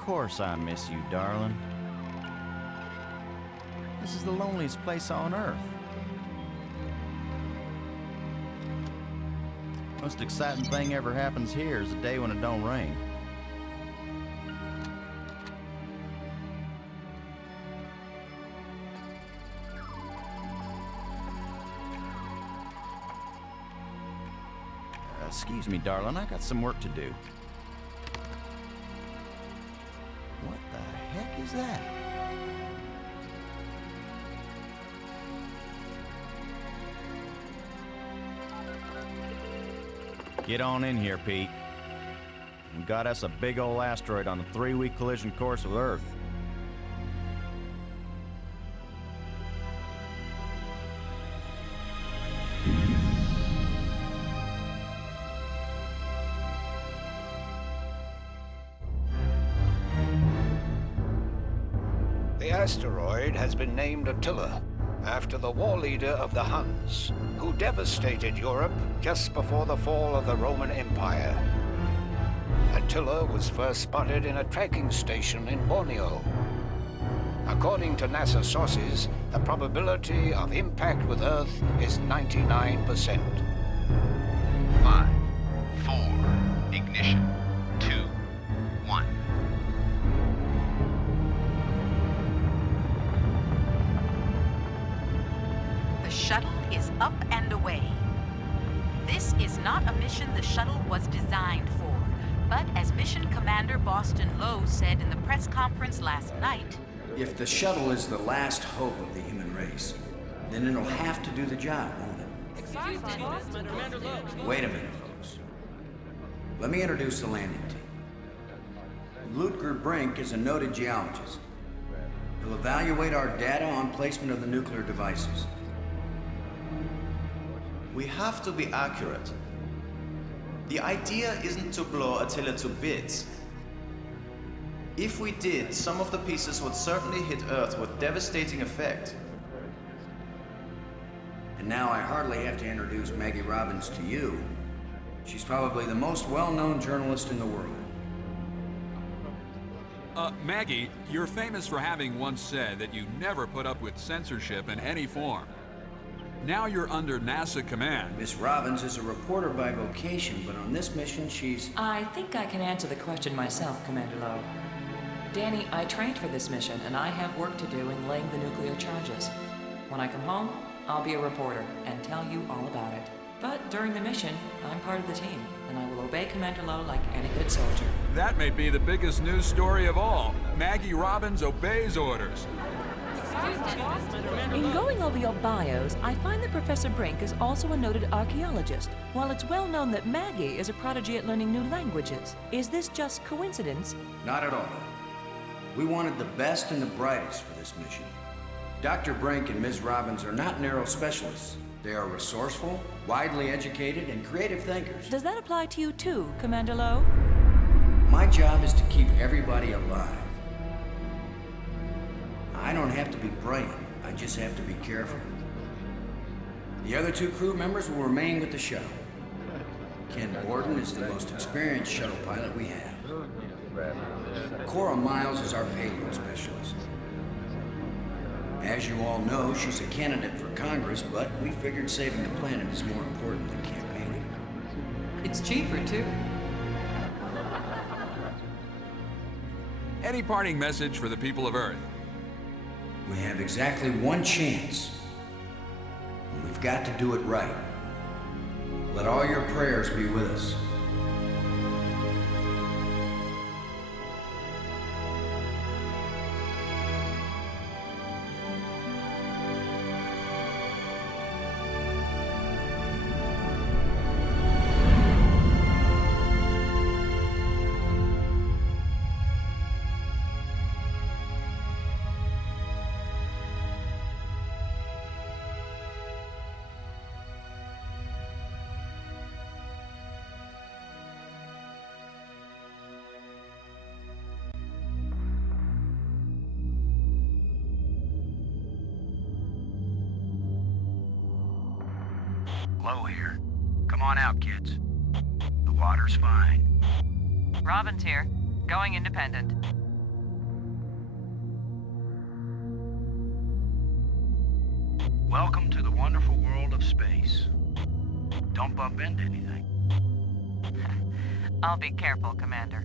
course I miss you, darling. This is the loneliest place on Earth. Most exciting thing ever happens here is the day when it don't rain. Excuse me, darling, I got some work to do. What the heck is that? Get on in here, Pete. We got us a big old asteroid on a 3-week collision course with Earth. The asteroid has been named Attila, after the war leader of the Huns, who devastated Europe just before the fall of the Roman Empire. Attila was first spotted in a tracking station in Borneo. According to NASA sources, the probability of impact with Earth is 99%. 5, 4, ignition, 2, 1. The shuttle is up and away. This is not a mission the shuttle was designed for, but as Mission Commander Boston Lowe said in the press conference last night, if the shuttle is the last hope of the human race, then it'll have to do the job, won't it? Wait a minute, folks. Let me introduce the landing team. Ludger Brink is a noted geologist. He'll evaluate our data on placement of the nuclear devices. We have to be accurate. The idea isn't to blow Attila to bits. If we did, some of the pieces would certainly hit Earth with devastating effect. And now I hardly have to introduce Maggie Robbins to you. She's probably the most well-known journalist in the world. Maggie, you're famous for having once said that you never put up with censorship in any form. Now you're under NASA command. Miss Robbins is a reporter by vocation, but on this mission she's... I think I can answer the question myself, Commander Lowe. Danny, I trained for this mission, and I have work to do in laying the nuclear charges. When I come home, I'll be a reporter and tell you all about it. But during the mission, I'm part of the team, and I will obey Commander Lowe like any good soldier. That may be the biggest news story of all. Maggie Robbins obeys orders. In going over your bios, I find that Professor Brink is also a noted archaeologist, while it's well known that Maggie is a prodigy at learning new languages. Is this just coincidence? Not at all. We wanted the best and the brightest for this mission. Dr. Brink and Ms. Robbins are not narrow specialists. They are resourceful, widely educated, and creative thinkers. Does that apply to you too, Commander Lowe? My job is to keep everybody alive. I don't have to be brilliant, I just have to be careful. The other 2 crew members will remain with the shuttle. Ken Borden is the most experienced shuttle pilot we have. Cora Miles is our payload specialist. As you all know, she's a candidate for Congress, but we figured saving the planet is more important than campaigning. It's cheaper, too. Any parting message for the people of Earth? We have exactly 1 chance. And we've got to do it right. Let all your prayers be with us. Low here. Come on out, kids. The water's fine. Robbins here, going independent. Welcome to the wonderful world of space. Don't bump into anything. I'll be careful, Commander.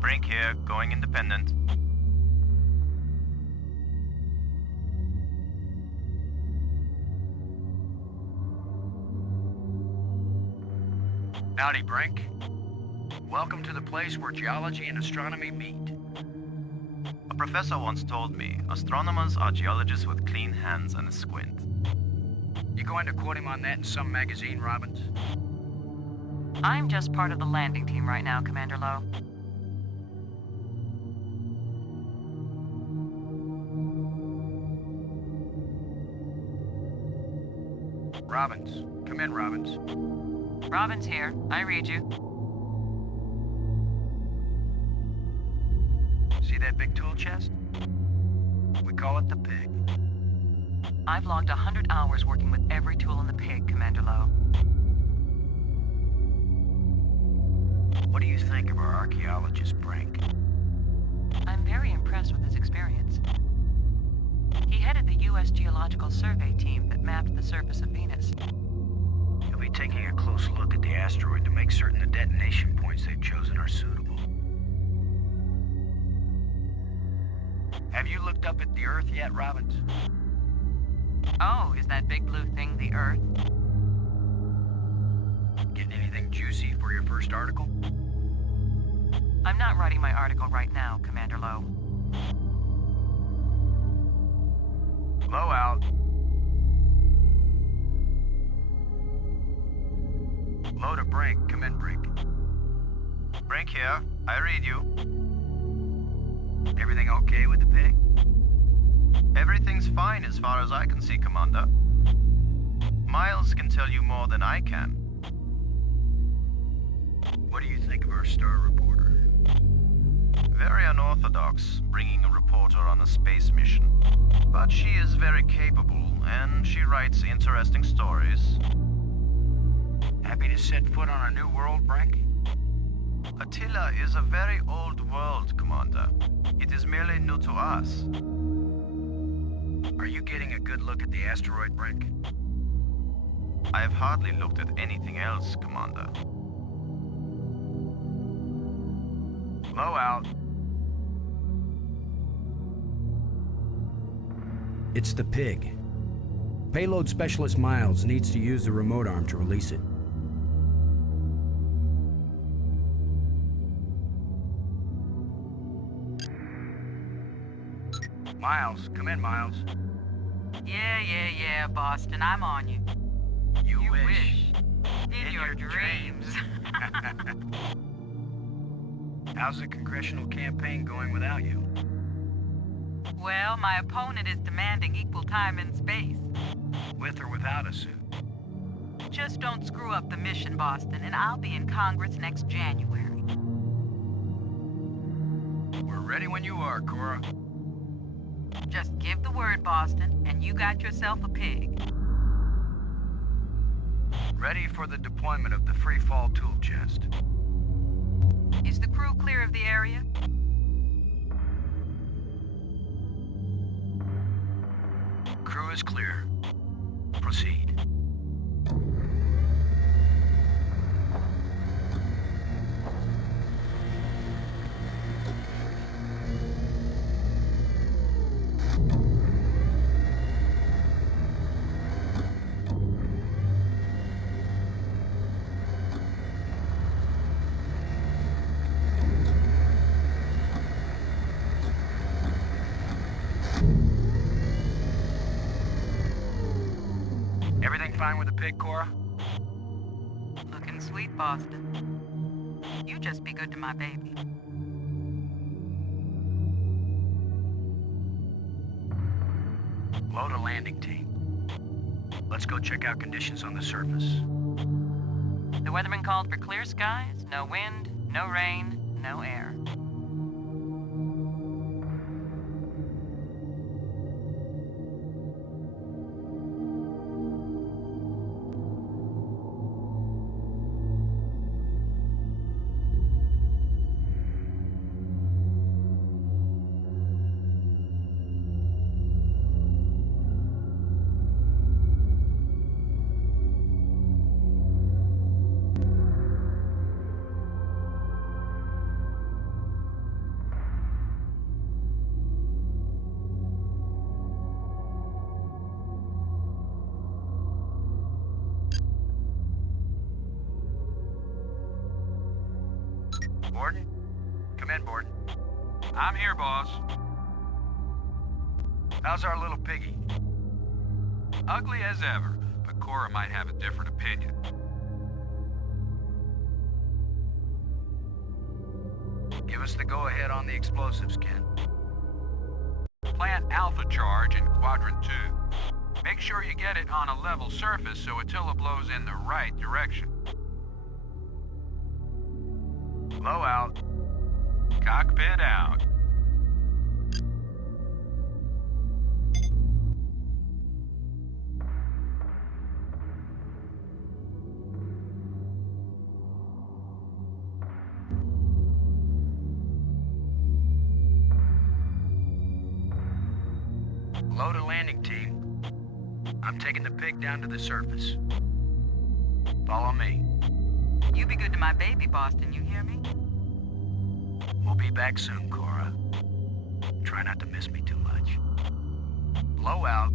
Brink here, going independent. Howdy, Brink. Welcome to the place where geology and astronomy meet. A professor once told me, astronomers are geologists with clean hands and a squint. You going to quote him on that in some magazine, Robbins? I'm just part of the landing team right now, Commander Lowe. Robbins. Come in, Robbins. Robin's here. I read you. See that big tool chest? We call it the pig. I've logged 100 hours working with every tool in the pig, Commander Lowe. What do you think of our archaeologist, Brink? I'm very impressed with his experience. He headed the U.S. Geological Survey team that mapped the surface of Venus. He'll be taking a close look at the asteroid to make certain the detonation points they've chosen are suitable. Have you looked up at the Earth yet, Robbins? Oh, is that big blue thing the Earth? Getting anything juicy for your first article? I'm not writing my article right now, Commander Lowe. Low out. Low to Brink. Come in, Brink. Brink here, I read you. Everything okay with the pig? Everything's fine as far as I can see, Commander. Miles can tell you more than I can. What do you think of our star reporter? Very unorthodox, bringing a reporter on a space mission. But she is very capable, and she writes interesting stories. Happy to set foot on a new world, Brink? Attila is a very old world, Commander. It is merely new to us. Are you getting a good look at the asteroid, Brink? I have hardly looked at anything else, Commander. Low out. It's the pig. Payload Specialist Miles needs to use the remote arm to release it. Miles, come in, Miles. Yeah, Boston, I'm on you. You You wish. wish. In your dreams. How's the congressional campaign going without you? Well, my opponent is demanding equal time in space. With or without a suit? Just don't screw up the mission, Boston, and I'll be in Congress next January. We're ready when you are, Cora. Just give the word, Boston, and you got yourself a pig. Ready for the deployment of the free fall tool chest. Is the crew clear of the area? Crew is clear. Proceed. Everything fine with the pig, Cora? Looking sweet, Boston. You just be good to my baby. Load a landing team. Let's go check out conditions on the surface. The weatherman called for clear skies, no wind, no rain, no air. Borden? Come in, Borden. I'm here, boss. How's our little piggy? Ugly as ever, but Cora might have a different opinion. Give us the go-ahead on the explosives, Ken. Plant Alpha Charge in Quadrant 2. Make sure you get it on a level surface so Attila blows in the right direction. Blow out. Cockpit out. Load a landing team. I'm taking the pig down to the surface. Follow me. You be good to my baby, Boston, you hear me? We'll be back soon, Cora. Try not to miss me too much. Blow out.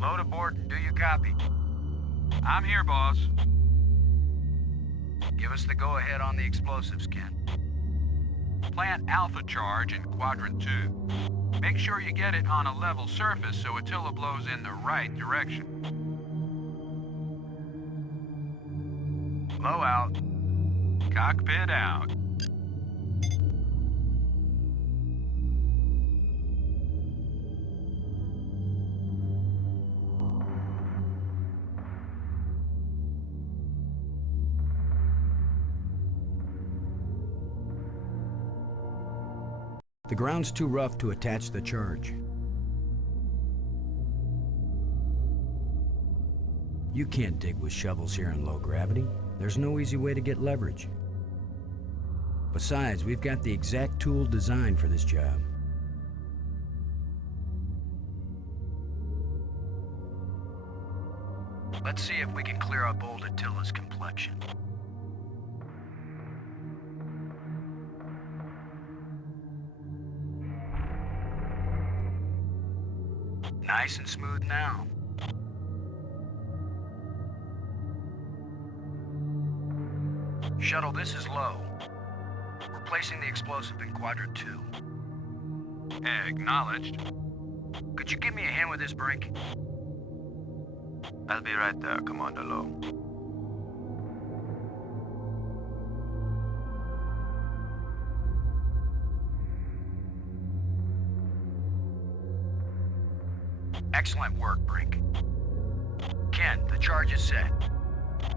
Load aboard and do you copy? I'm here, boss. Give us the go-ahead on the explosives, Ken. Plant Alpha Charge in Quadrant 2. Make sure you get it on a level surface so Attila blows in the right direction. Blow out. Cockpit out. The ground's too rough to attach the charge. You can't dig with shovels here in low gravity. There's no easy way to get leverage. Besides, we've got the exact tool designed for this job. Let's see if we can clear up old Attila's complexion. Nice and smooth now. Shuttle, this is low. We're placing the explosive in Quadrant 2. Acknowledged. Could you give me a hand with this, Brink? I'll be right there, Commander Lowe. Excellent work, Brink. Ken, the charge is set.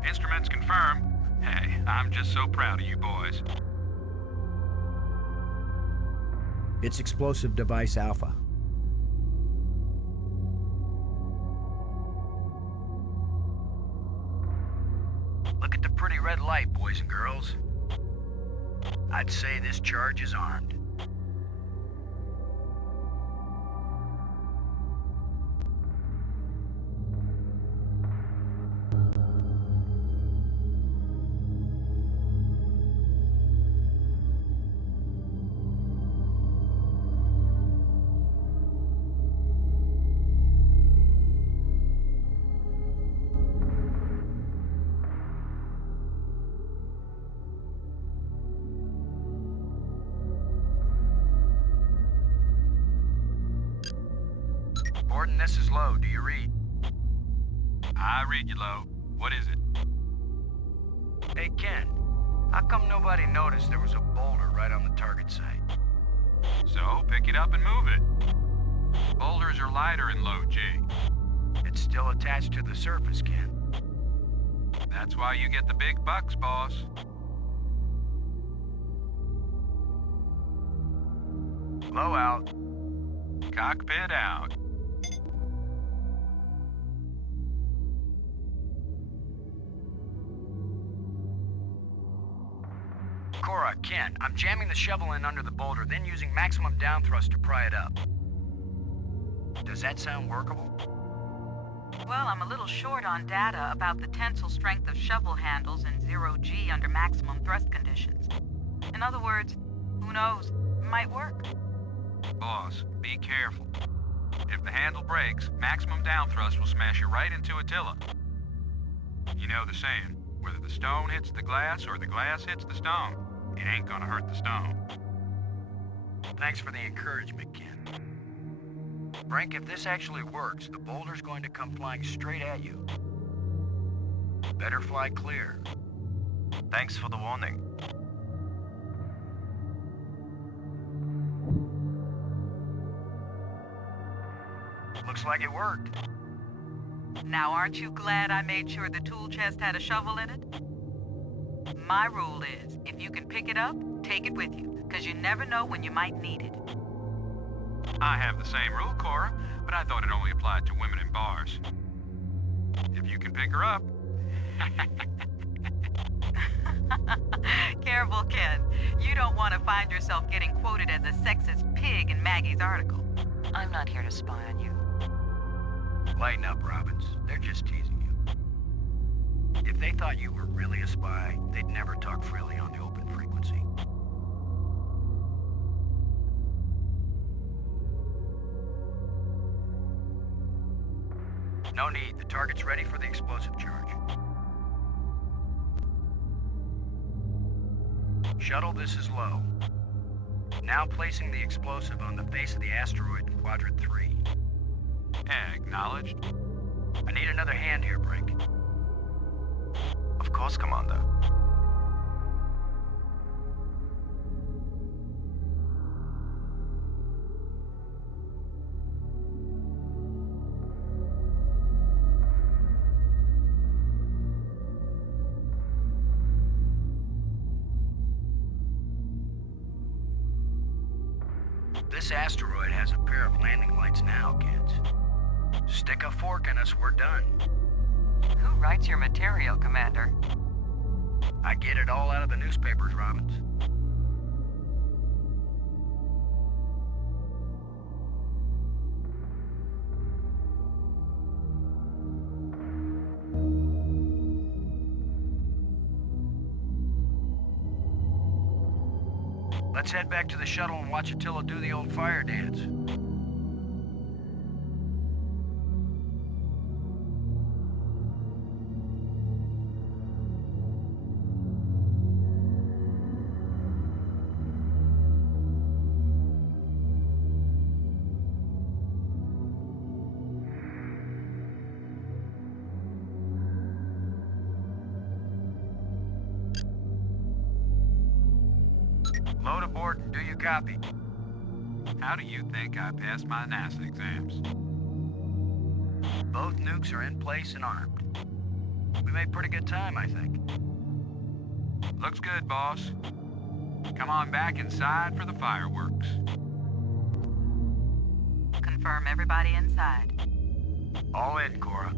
Instruments confirm. Hey, I'm just so proud of you boys. It's explosive device Alpha. Look at the pretty red light, boys and girls. I'd say this charge is armed. Borden, this is Lowe. Do you read? I read you, Lowe. What is it? Hey, Ken. How come nobody noticed there was a boulder right on the target site? So, pick it up and move it. Boulders are lighter in low G. it's still attached to the surface, Ken. That's why you get the big bucks, boss. Low out. Cockpit out. Cora, Ken, I'm jamming the shovel in under the boulder, then using maximum down thrust to pry it up. Does that sound workable? Well, I'm a little short on data about the tensile strength of shovel handles in 0G under maximum thrust conditions. In other words, who knows? It might work. Boss, be careful. If the handle breaks, maximum down thrust will smash you right into Attila. You know the saying, whether the stone hits the glass or the glass hits the stone, it ain't gonna hurt the stone. Thanks for the encouragement, Ken. Brink, if this actually works, the boulder's going to come flying straight at you. Better fly clear. Thanks for the warning. Looks like it worked. Now, aren't you glad I made sure the tool chest had a shovel in it? My rule is, if you can pick it up, take it with you, because you never know when you might need it. I have the same rule, Cora, but I thought it only applied to women in bars. If you can pick her up... Careful, Ken. You don't want to find yourself getting quoted as a sexist pig in Maggie's article. I'm not here to spy on you. Lighten up, Robbins. They're just teasing you. If they thought you were really a spy, they'd never talk freely on the open frequency. No need. The target's ready for the explosive charge. Shuttle, this is low. Now placing the explosive on the face of the asteroid in Quadrant 3. Acknowledged. I need another hand here, Brink. Of course, Commander. This asteroid has a pair of landing lights now, kids. Stick a fork in us, we're done. Who writes your material, Commander? I get it all out of the newspapers, Robbins. Let's head back to the shuttle and watch Attila do the old fire dance. Load aboard and do you copy? How do you think I passed my NASA exams? Both nukes are in place and armed. We made pretty good time, I think. Looks good, boss. Come on back inside for the fireworks. Confirm everybody inside. All in, Cora.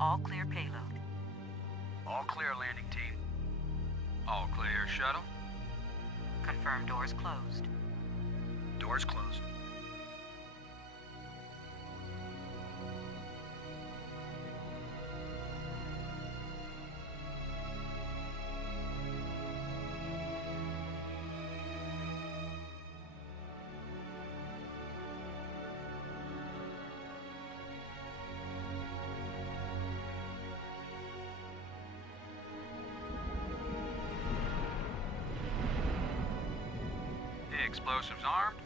All clear payload. All clear, landing team. All clear, shuttle. Confirm doors closed. Doors closed. Explosives armed.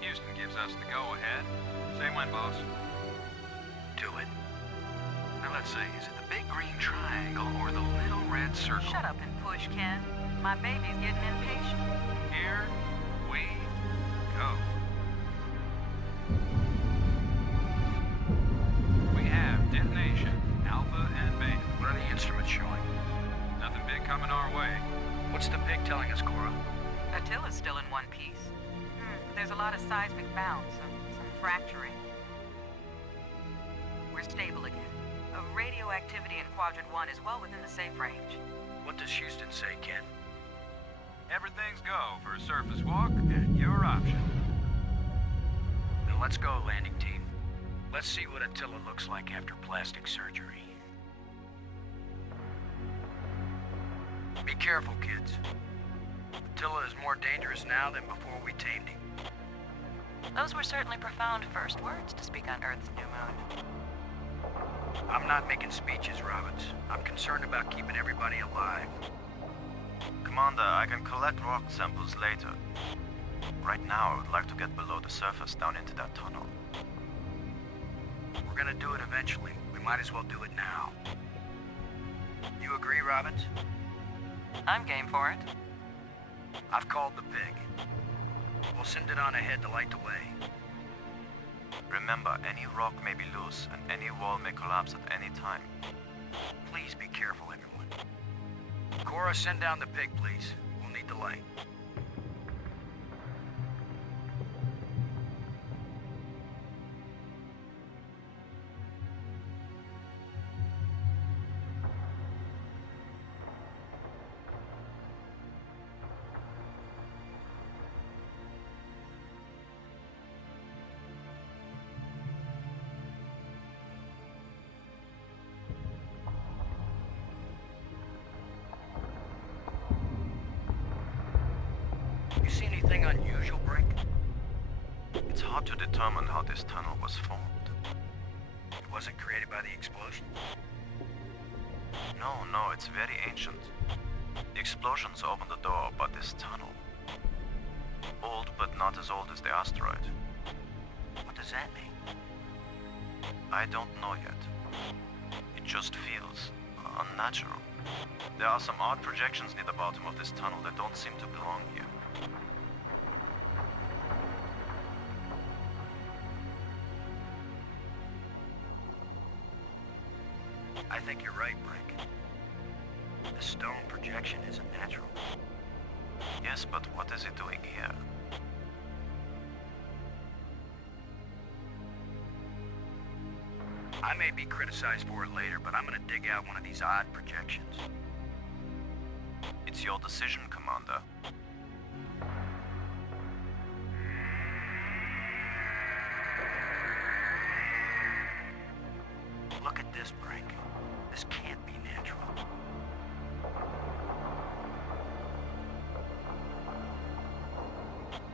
Houston gives us the go-ahead. Say when, boss. Do it. Now let's see, is it the big green triangle or the little red circle? Shut up and push, Ken. My baby's getting impatient. Here we go. coming our way. What's the pig telling us, Cora? Attila's still in one piece. There's a lot of seismic bounce, some fracturing. We're stable again. Radioactivity in Quadrant 1 is well within the safe range. What does Houston say, Ken? Everything's go for a surface walk, and your option. Then let's go, landing team. Let's see what Attila looks like after plastic surgery. Be careful, kids. Attila is more dangerous now than before we tamed him. Those were certainly profound first words to speak on Earth's new moon. I'm not making speeches, Roberts. I'm concerned about keeping everybody alive. Commander, I can collect rock samples later. Right now, I would like to get below the surface down into that tunnel. We're gonna do it eventually. We might as well do it now. You agree, Robbins? I'm game for it. I've called the pig. We'll send it on ahead to light the way. Remember, any rock may be loose, and any wall may collapse at any time. Please be careful, everyone. Cora, send down the pig, please. We'll need the light. You see anything unusual, Brink? It's hard to determine how this tunnel was formed. It wasn't created by the explosion? No, it's very ancient. The explosions opened the door, but this tunnel... Old, but not as old as the asteroid. What does that mean? I don't know yet. It just feels unnatural. There are some odd projections near the bottom of this tunnel that don't seem to belong here. I think you're right, Brink. The stone projection isn't natural. Yes, but what is it doing here? I may be criticized for it later, but I'm gonna dig out one of these odd projections. It's your decision, Commander. Look at this, Brink. This can't be natural.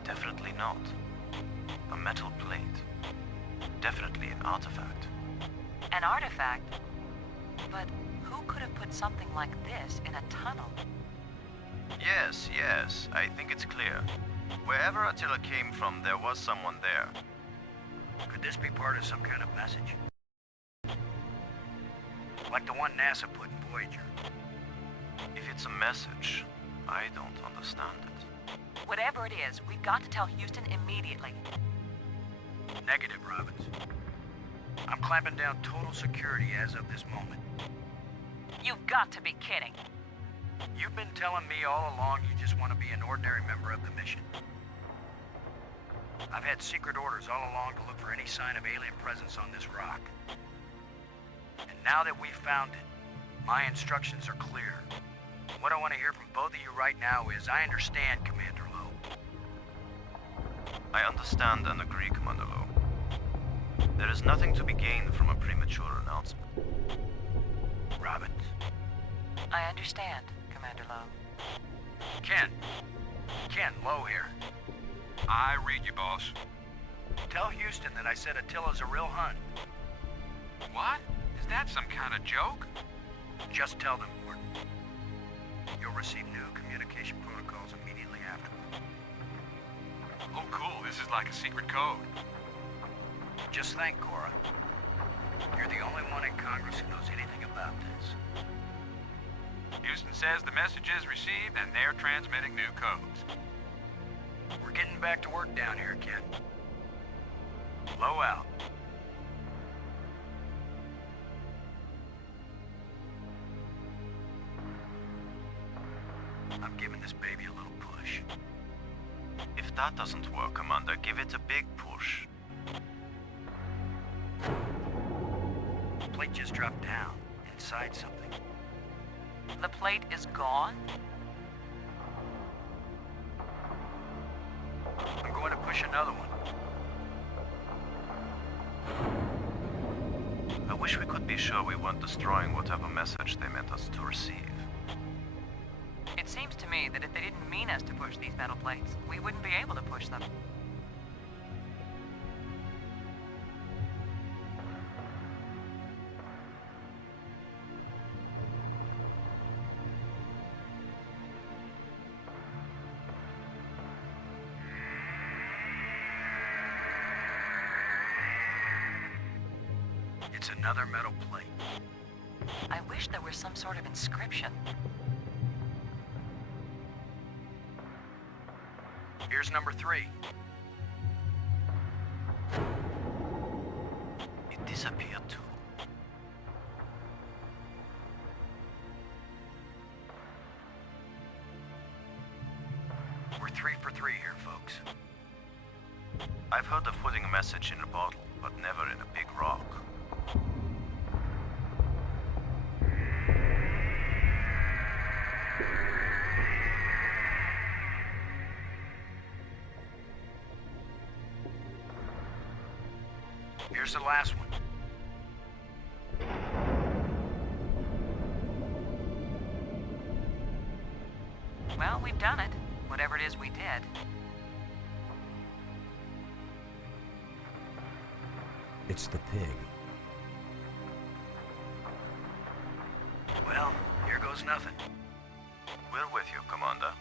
Definitely not. A metal plate. Definitely an artifact. An artifact? But who could have put something like this in a tunnel? Yes, I think it's clear. Wherever Attila came from, there was someone there. Could this be part of some kind of message? Like the one NASA put in Voyager. If it's a message, I don't understand it. Whatever it is, we've got to tell Houston immediately. Negative, Robbins. I'm clamping down total security as of this moment. You've got to be kidding. You've been telling me all along you just want to be an ordinary member of the mission. I've had secret orders all along to look for any sign of alien presence on this rock. And now that we've found it, my instructions are clear. What I want to hear from both of you right now is, I understand, Commander Lowe. I understand and agree, Commander Lowe. There is nothing to be gained from a premature announcement. Robbins. I understand, Commander Lowe. Ken, Lowe here. I read you, boss. Tell Houston that I said Attila's a real Hun. What? Is that some kind of joke? Just tell them, Gordon. You'll receive new communication protocols immediately afterward. Oh, cool. This is like a secret code. Just think, Cora. You're the only one in Congress who knows anything about this. Houston says the message is received and they're transmitting new codes. We're getting back to work down here, Ken. Low out. I'm giving this baby a little push. If that doesn't work, Commander, give it a big push. The plate just dropped down, inside something. The plate is gone? I'm going to push another one. I wish we could be sure we weren't destroying whatever message they meant us to receive. It seems to me that if they didn't mean us to push these metal plates, we wouldn't be able to push them. It's another metal plate. I wish there was some sort of inscription. Here's number 3. It disappeared too. We're 3 for 3 here, folks. I've heard of putting a message in a bottle, but never in a big rock. Here's the last one. Well, we've done it. Whatever it is we did. It's the pig. Well, here goes nothing. We're with you, Commander.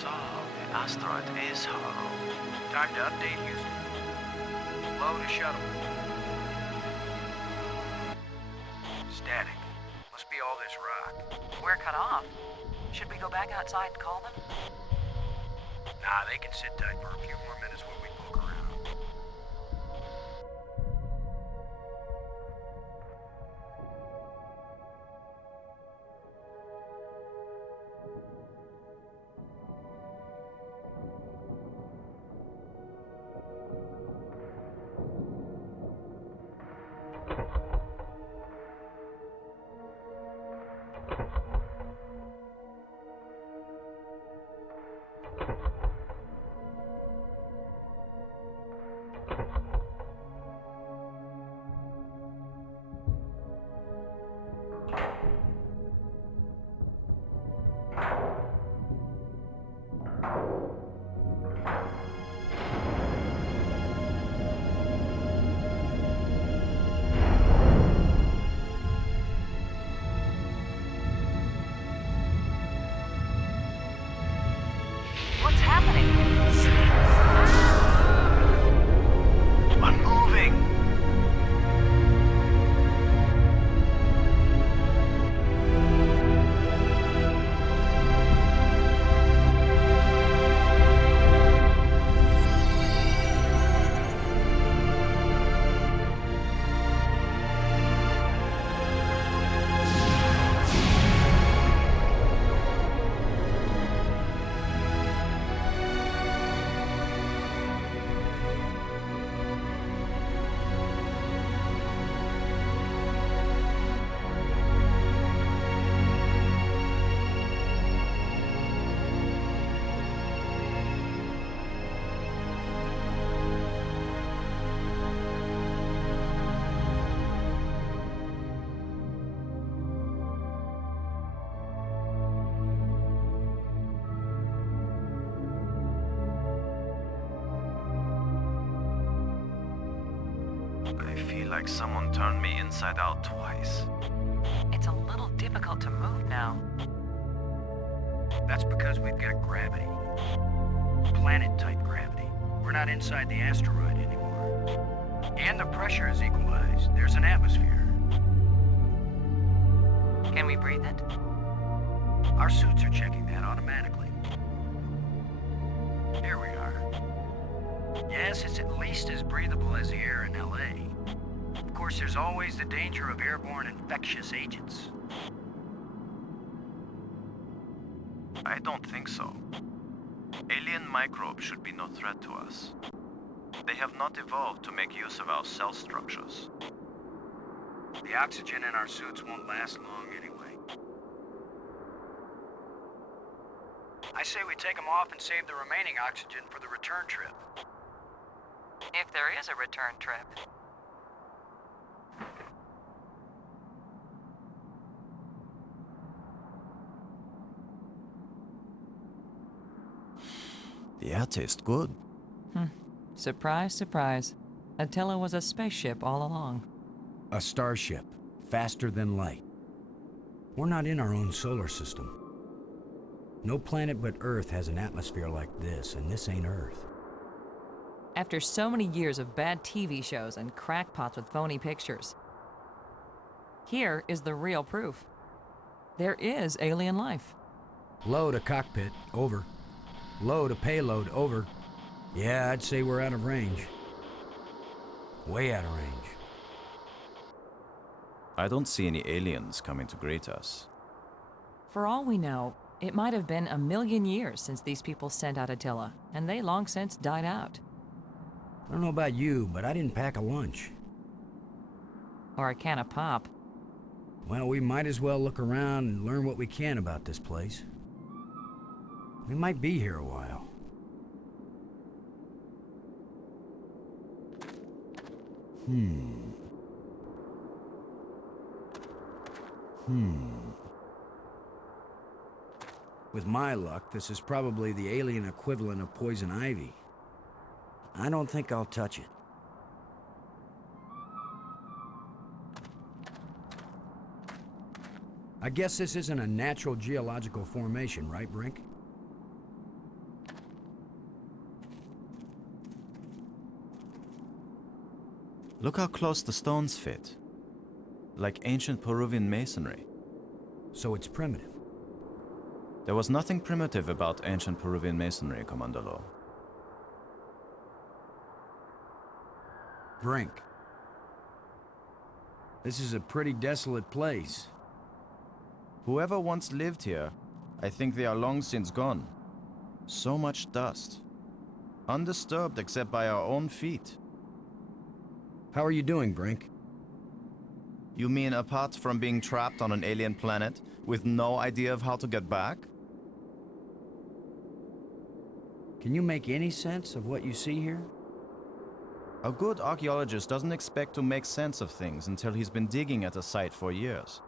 So, the asteroid is hollow. Time to update Houston. Load a shuttle. Static. Must be all this rock. We're cut off. Should we go back outside and call them? Nah, they can sit tight for a few more minutes while we poke around. What's happening? Unmoving! I feel like someone turned me inside out twice. It's a little difficult to move now. That's because we've got gravity. Planet-type gravity. We're not inside the asteroid anymore. And the pressure is equalized. There's an atmosphere. Can we breathe it? Our suits are checking that automatically. Here we are. Yes, it's at least as breathable as the air in LA. Of course, there's always the danger of airborne infectious agents. I don't think so. Alien microbes should be no threat to us. They have not evolved to make use of our cell structures. The oxygen in our suits won't last long anyway. I say we take them off and save the remaining oxygen for the return trip. If there is a return trip. The air tastes good. Surprise, surprise. Attila was a spaceship all along. A starship, faster than light. We're not in our own solar system. No planet but Earth has an atmosphere like this, and this ain't Earth. After so many years of bad TV shows and crackpots with phony pictures, here is the real proof. There is alien life. Low to cockpit, over. Low to payload, over. Yeah, I'd say we're out of range. Way out of range. I don't see any aliens coming to greet us. For all we know, it might have been 1,000,000 years since these people sent out Attila, and they long since died out. I don't know about you, but I didn't pack a lunch. Or a can of pop. Well, we might as well look around and learn what we can about this place. We might be here a while. With my luck, this is probably the alien equivalent of poison ivy. I don't think I'll touch it. I guess this isn't a natural geological formation, right, Brink? Look how close the stones fit. Like ancient Peruvian masonry. So it's primitive. There was nothing primitive about ancient Peruvian masonry, Commander Lowe. Brink. This is a pretty desolate place. Whoever once lived here, I think they are long since gone. So much dust. Undisturbed except by our own feet. How are you doing, Brink? You mean apart from being trapped on an alien planet with no idea of how to get back? Can you make any sense of what you see here? A good archaeologist doesn't expect to make sense of things until he's been digging at a site for years.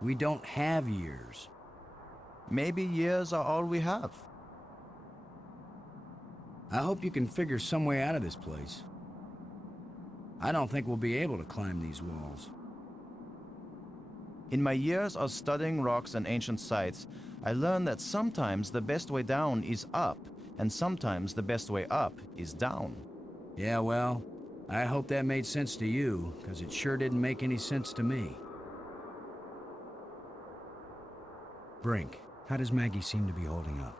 We don't have years. Maybe years are all we have. I hope you can figure some way out of this place. I don't think we'll be able to climb these walls. In my years of studying rocks and ancient sites, I learned that sometimes the best way down is up, and sometimes the best way up is down. Yeah, well, I hope that made sense to you, because it sure didn't make any sense to me. Brink, how does Maggie seem to be holding up?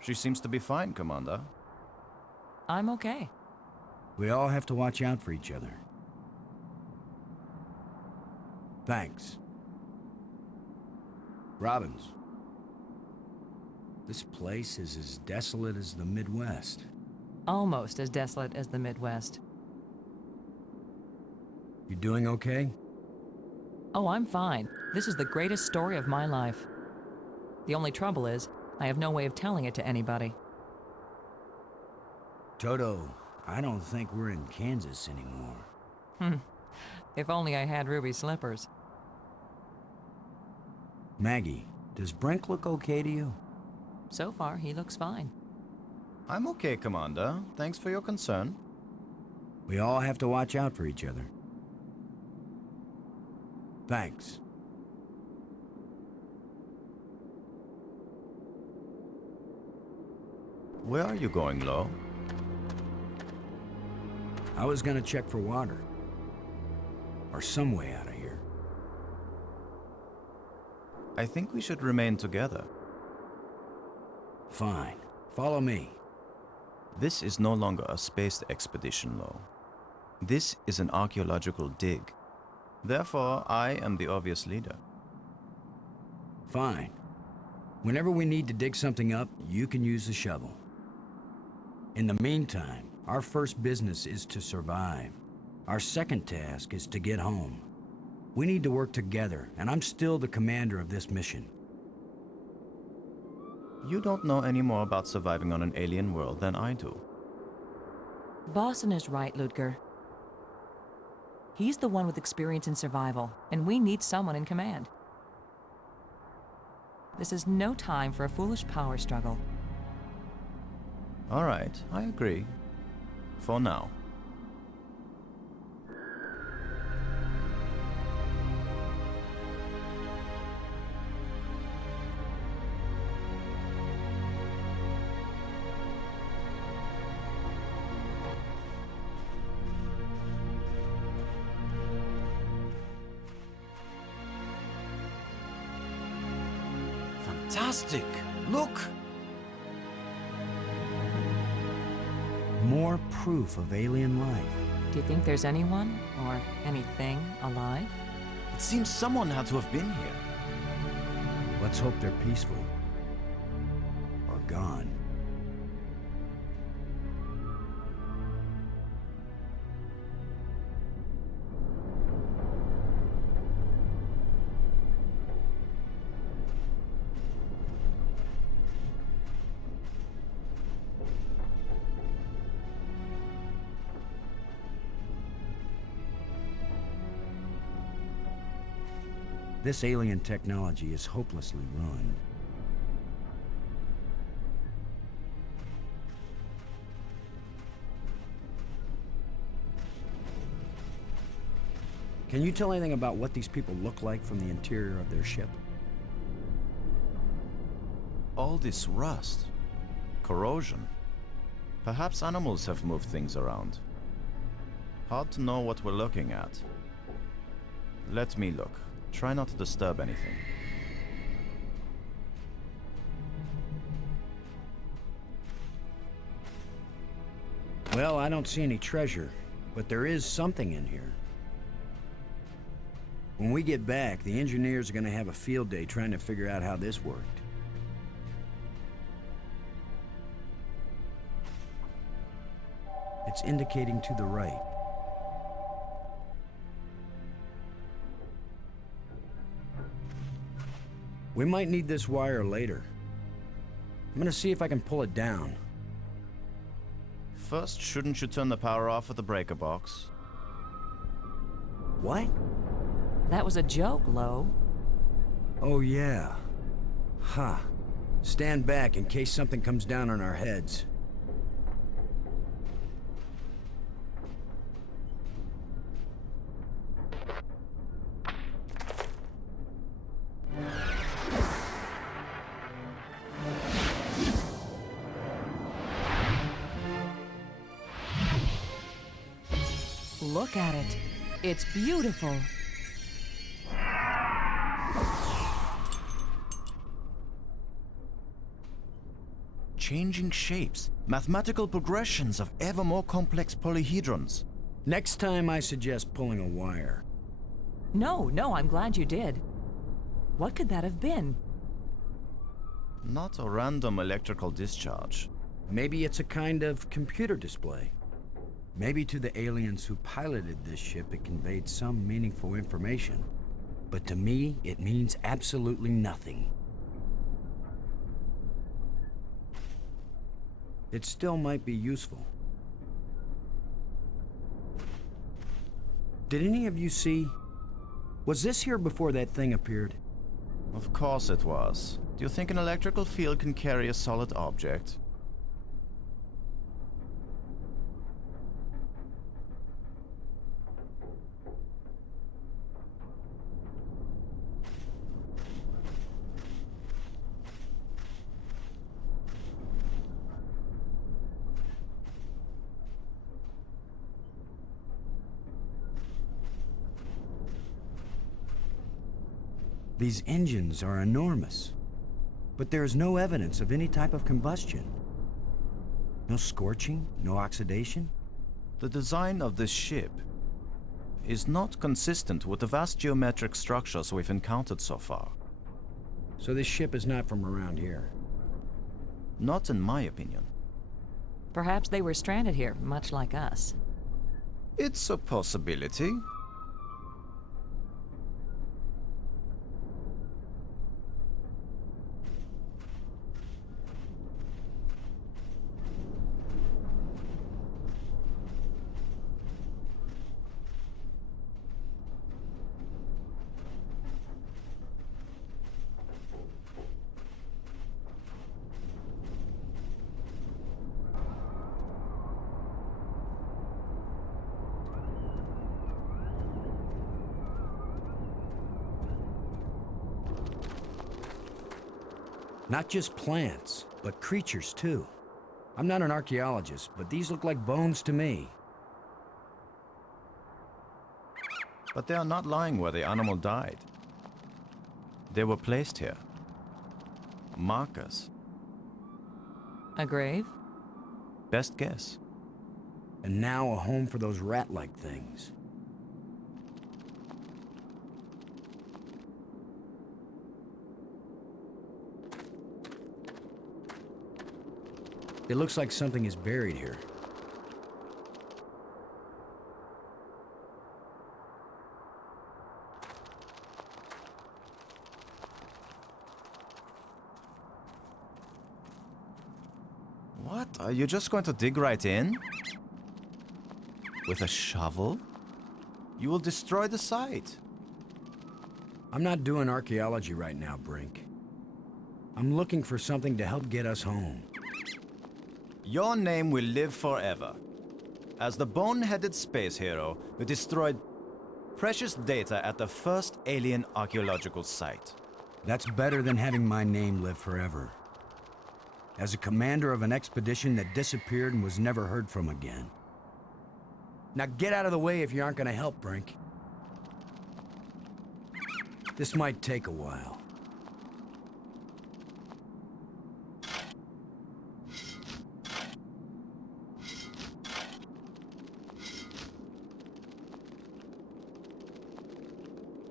She seems to be fine, Commander. I'm okay. We all have to watch out for each other. Thanks. Robbins. This place is as desolate as the Midwest. Almost as desolate as the Midwest. You doing okay? Oh, I'm fine. This is the greatest story of my life. The only trouble is, I have no way of telling it to anybody. Toto, I don't think we're in Kansas anymore. If only I had ruby slippers. Maggie, does Brink look okay to you? So far, he looks fine. I'm okay, Commander. Thanks for your concern. We all have to watch out for each other. Thanks. Where are you going, Lo? I was gonna check for water. Or some way out of here. I think we should remain together. Fine. Follow me. This is no longer a space expedition, Lo. This is an archaeological dig. Therefore, I am the obvious leader. Fine. Whenever we need to dig something up, you can use the shovel. In the meantime, our first business is to survive. Our second task is to get home. We need to work together, and I'm still the commander of this mission. You don't know any more about surviving on an alien world than I do. Boston is right, Ludger. He's the one with experience in survival, and we need someone in command. This is no time for a foolish power struggle. All right, I agree. For now. Fantastic! Look! More proof of alien life. Do you think there's anyone, or anything, alive? It seems someone had to have been here. Let's hope they're peaceful. Or gone. This alien technology is hopelessly ruined. Can you tell anything about what these people look like from the interior of their ship? All this rust. Corrosion. Perhaps animals have moved things around. Hard to know what we're looking at. Let me look. Try not to disturb anything. Well, I don't see any treasure, but there is something in here. When we get back, the engineers are gonna have a field day trying to figure out how this worked. It's indicating to the right. We might need this wire later. I'm gonna see if I can pull it down. First, shouldn't you turn the power off at the breaker box? What? That was a joke, Lo. Oh yeah. Ha. Stand back in case something comes down on our heads. Look at it. It's beautiful. Changing shapes, mathematical progressions of ever more complex polyhedrons. Next time I suggest pulling a wire. No, I'm glad you did. What could that have been? Not a random electrical discharge. Maybe it's a kind of computer display. Maybe to the aliens who piloted this ship it conveyed some meaningful information. But to me, it means absolutely nothing. It still might be useful. Did any of you see? Was this here before that thing appeared? Of course it was. Do you think an electrical field can carry a solid object? These engines are enormous, but there is no evidence of any type of combustion. No scorching, no oxidation. The design of this ship is not consistent with the vast geometric structures we've encountered so far. So this ship is not from around here. Not in my opinion. Perhaps they were stranded here, much like us. It's a possibility. Not just plants, but creatures too. I'm not an archaeologist, but these look like bones to me. But they are not lying where the animal died. They were placed here. Markers. A grave? Best guess. And now a home for those rat-like things. It looks like something is buried here. What? Are you just going to dig right in? With a shovel? You will destroy the site. I'm not doing archaeology right now, Brink. I'm looking for something to help get us home. Your name will live forever. As the bone-headed space hero who destroyed precious data at the first alien archaeological site. That's better than having my name live forever. As a commander of an expedition that disappeared and was never heard from again. Now get out of the way if you aren't gonna help, Brink. This might take a while.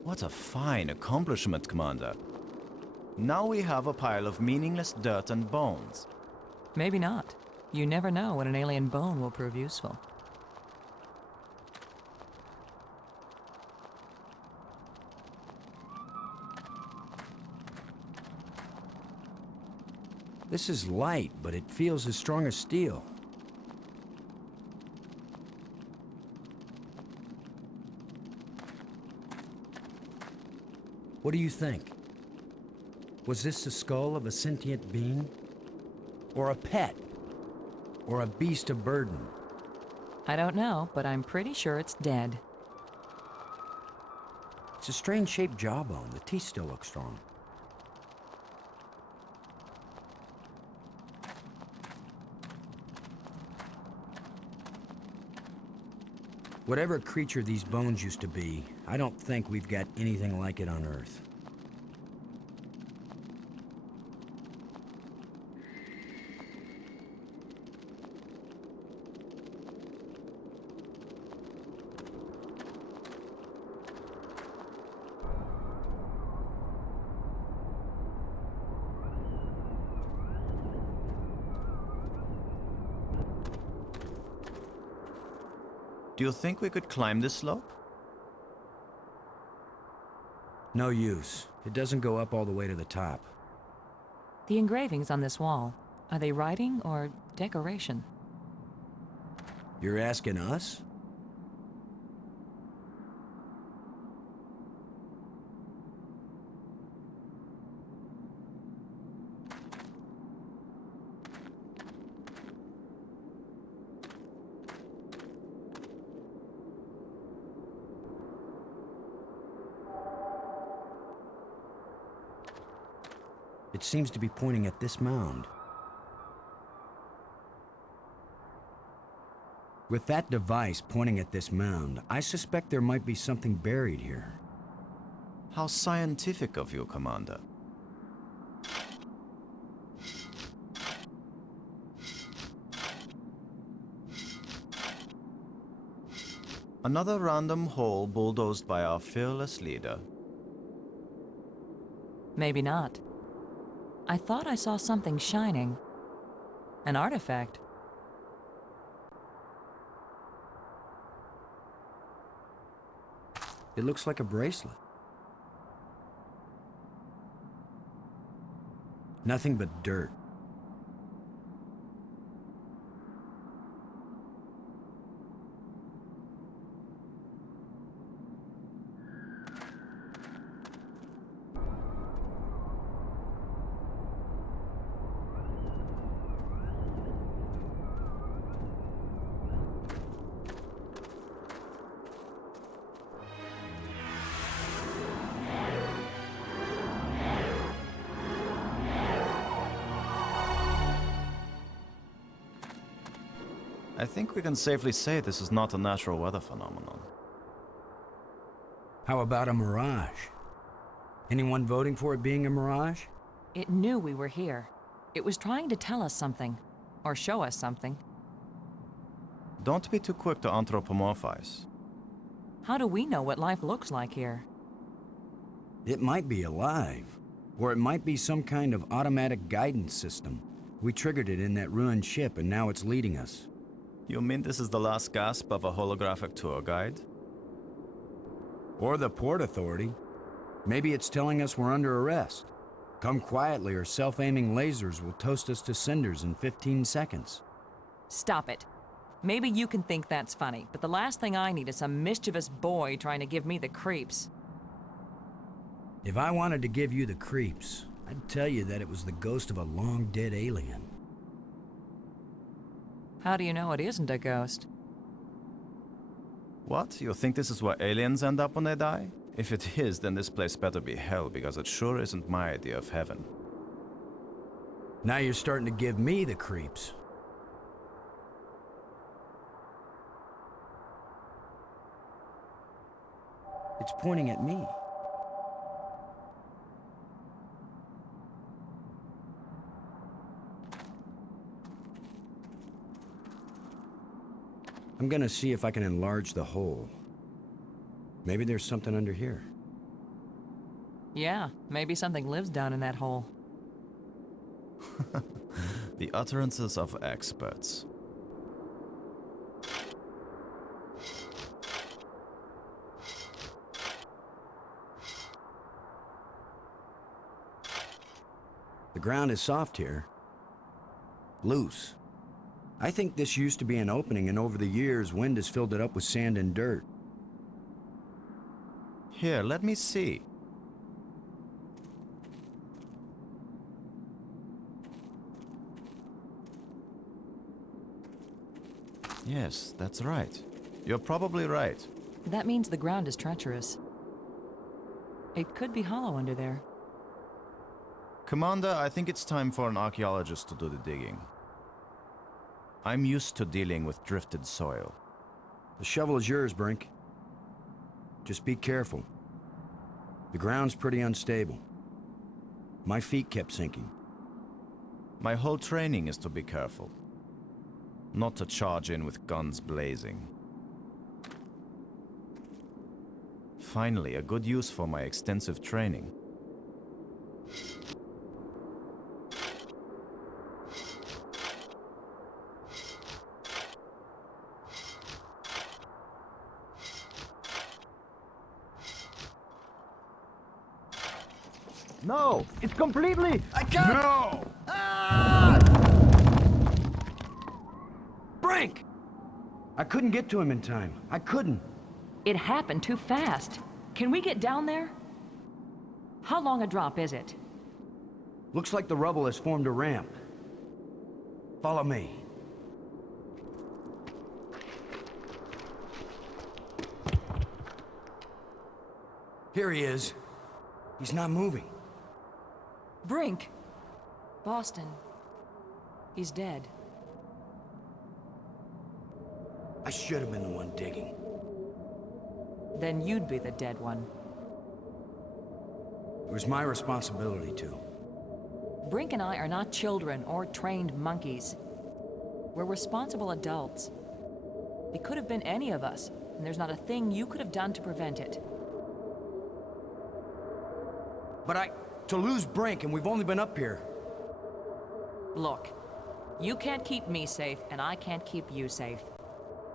What a fine accomplishment, Commander. Now we have a pile of meaningless dirt and bones. Maybe not. You never know when an alien bone will prove useful. This is light, but it feels as strong as steel. What do you think? Was this the skull of a sentient being? Or a pet? Or a beast of burden? I don't know, but I'm pretty sure it's dead. It's a strange-shaped jawbone. The teeth still look strong. Whatever creature these bones used to be, I don't think we've got anything like it on Earth. Do you think we could climb this slope? No use. It doesn't go up all the way to the top. The engravings on this wall, are they writing or decoration? You're asking us? It seems to be pointing at this mound. With that device pointing at this mound, I suspect there might be something buried here. How scientific of you, Commander. Another random hole bulldozed by our fearless leader. Maybe not. I thought I saw something shining. An artifact. It looks like a bracelet. Nothing but dirt. I think we can safely say this is not a natural weather phenomenon. How about a mirage? Anyone voting for it being a mirage? It knew we were here. It was trying to tell us something. Or show us something. Don't be too quick to anthropomorphize. How do we know what life looks like here? It might be alive. Or it might be some kind of automatic guidance system. We triggered it in that ruined ship and now it's leading us. You mean this is the last gasp of a holographic tour guide? Or the Port Authority. Maybe it's telling us we're under arrest. Come quietly or self-aiming lasers will toast us to cinders in 15 seconds. Stop it. Maybe you can think that's funny, but the last thing I need is some mischievous boy trying to give me the creeps. If I wanted to give you the creeps, I'd tell you that it was the ghost of a long-dead alien. How do you know it isn't a ghost? What? You think this is where aliens end up when they die? If it is, then this place better be hell, because it sure isn't my idea of heaven. Now you're starting to give me the creeps. It's pointing at me. I'm gonna see if I can enlarge the hole. Maybe there's something under here. Yeah, maybe something lives down in that hole. The utterances of experts. The ground is soft here. Loose. I think this used to be an opening, and over the years, wind has filled it up with sand and dirt. Here, let me see. Yes, that's right. You're probably right. That means the ground is treacherous. It could be hollow under there. Commander, I think it's time for an archaeologist to do the digging. I'm used to dealing with drifted soil. The shovel is yours, Brink. Just be careful. The ground's pretty unstable. My feet kept sinking. My whole training is to be careful. Not to charge in with guns blazing. Finally, a good use for my extensive training. No! It's completely... I can't! No! Brink! I couldn't get to him in time. I couldn't. It happened too fast. Can we get down there? How long a drop is it? Looks like the rubble has formed a ramp. Follow me. Here he is. He's not moving. Brink! Boston. He's dead. I should have been the one digging. Then you'd be the dead one. It was my responsibility to. Brink and I are not children or trained monkeys. We're responsible adults. It could have been any of us, and there's not a thing you could have done to prevent it. But to lose Brink, and we've only been up here. Look, you can't keep me safe, and I can't keep you safe.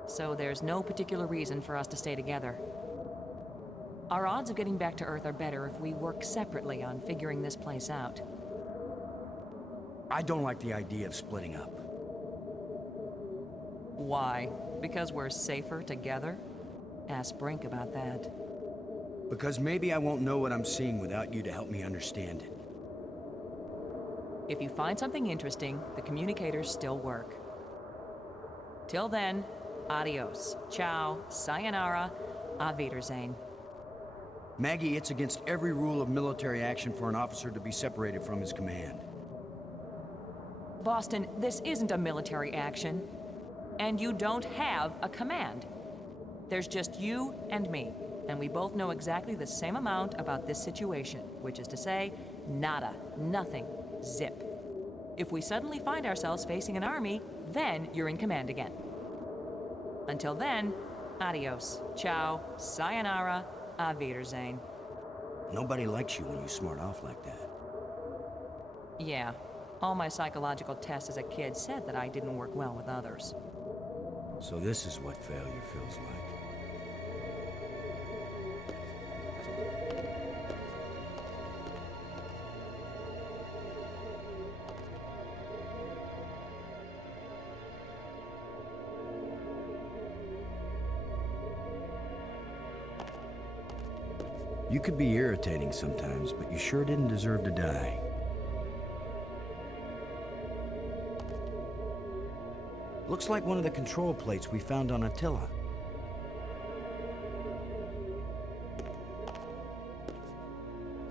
So there's no particular reason for us to stay together. Our odds of getting back to Earth are better if we work separately on figuring this place out. I don't like the idea of splitting up. Why? Because we're safer together? Ask Brink about that. Because maybe I won't know what I'm seeing without you to help me understand it. If you find something interesting, the communicators still work. Till then, adios, ciao, sayonara, auf Wiedersehen. Maggie, it's against every rule of military action for an officer to be separated from his command. Boston, this isn't a military action. And you don't have a command. There's just you and me, and we both know exactly the same amount about this situation, which is to say, nada, nothing, zip. If we suddenly find ourselves facing an army, then you're in command again. Until then, adios, ciao, sayonara, auf Wiedersehen. Nobody likes you when you smart off like that. Yeah, all my psychological tests as a kid said that I didn't work well with others. So this is what failure feels like. You could be irritating sometimes, but you sure didn't deserve to die. Looks like one of the control plates we found on Attila.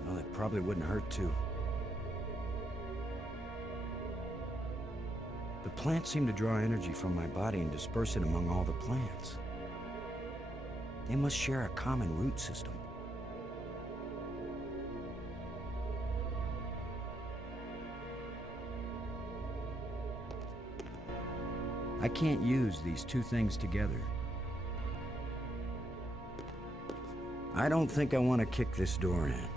Well, it probably wouldn't hurt too. The plants seem to draw energy from my body and disperse it among all the plants. They must share a common root system. I can't use these two things together. I don't think I want to kick this door in.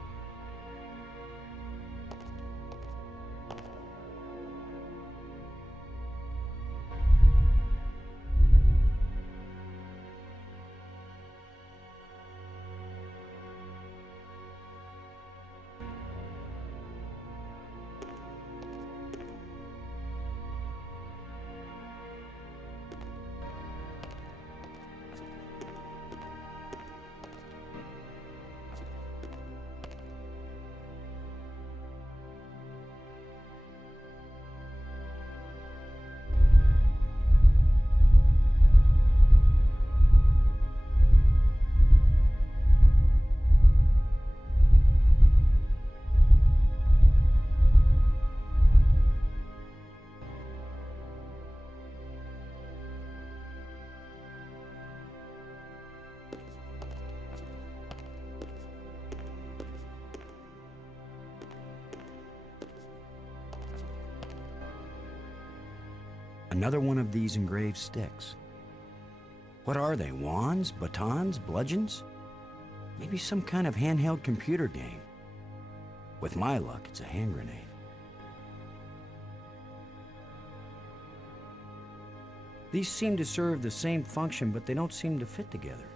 Another one of these engraved sticks. What are they? Wands? Batons? Bludgeons? Maybe some kind of handheld computer game. With my luck, it's a hand grenade. These seem to serve the same function, but they don't seem to fit together.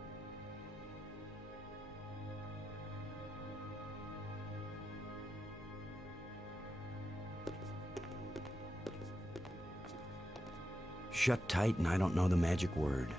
Shut tight and I don't know the magic word.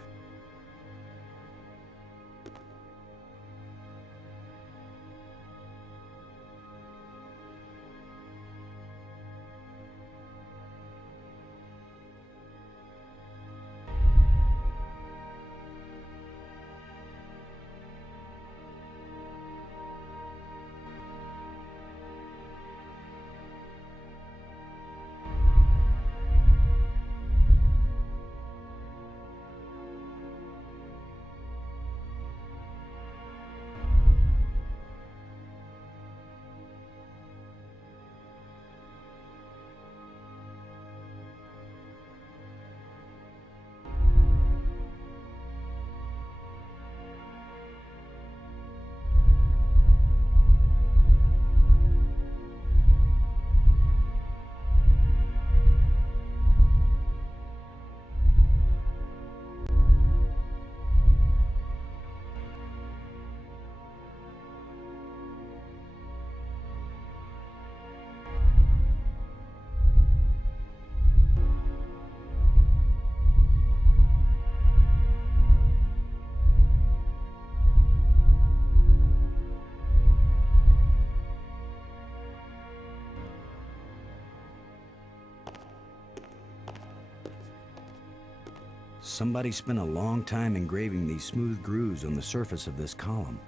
Somebody spent a long time engraving these smooth grooves on the surface of this column.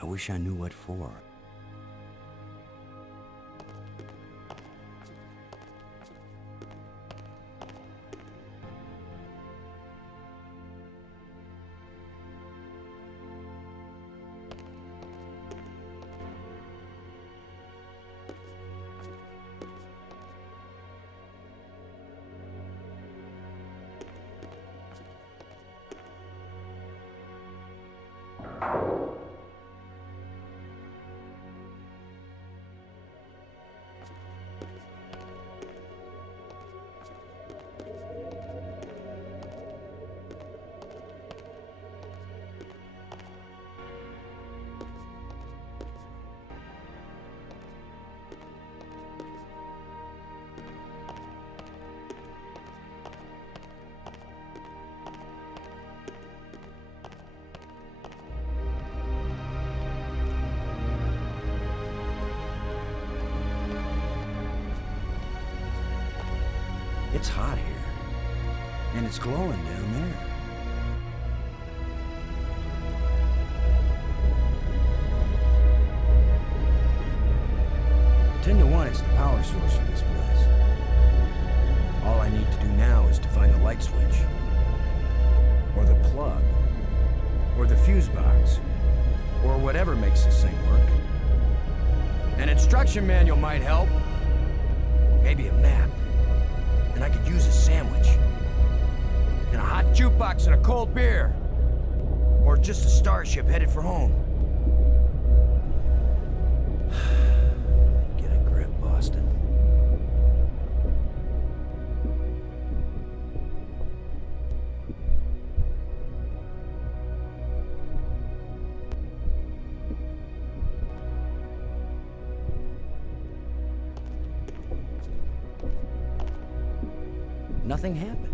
I wish I knew what for. It's hot here, and it's glowing down there. 10 to 1, it's the power source for this place. All I need to do now is to find the light switch, or the plug, or the fuse box, or whatever makes this thing work. An instruction manual might help. Maybe a map. And I could use a sandwich. And a hot jukebox and a cold beer. Or just a starship headed for home. Get a grip, Boston. Nothing happened.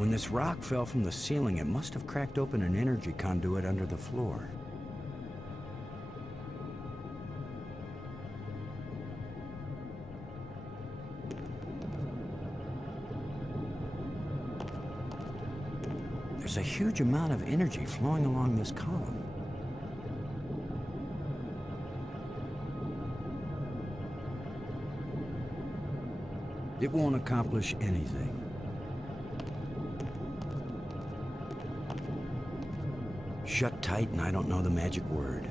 When this rock fell from the ceiling, it must have cracked open an energy conduit under the floor. There's a huge amount of energy flowing along this column. It won't accomplish anything. Shut tight and I don't know the magic word.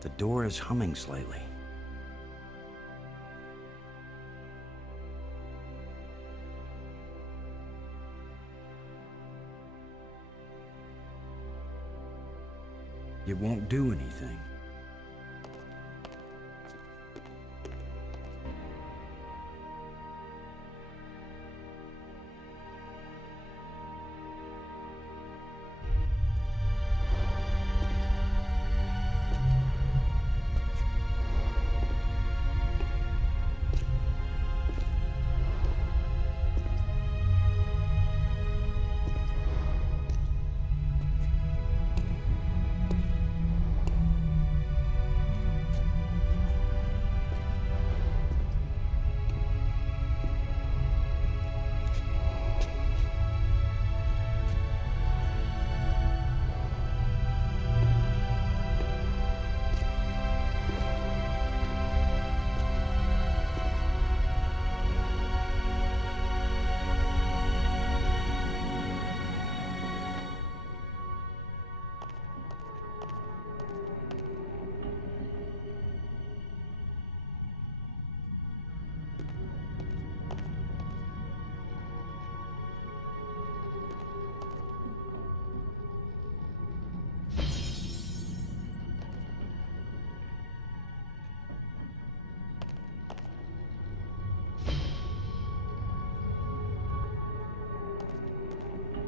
The door is humming slightly. It won't do anything.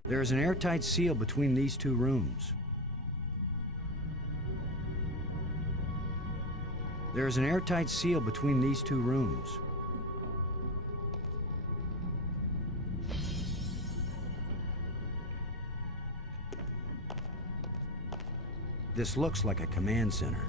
There is an airtight seal between these two rooms. There is an airtight seal between these two rooms. This looks like a command center.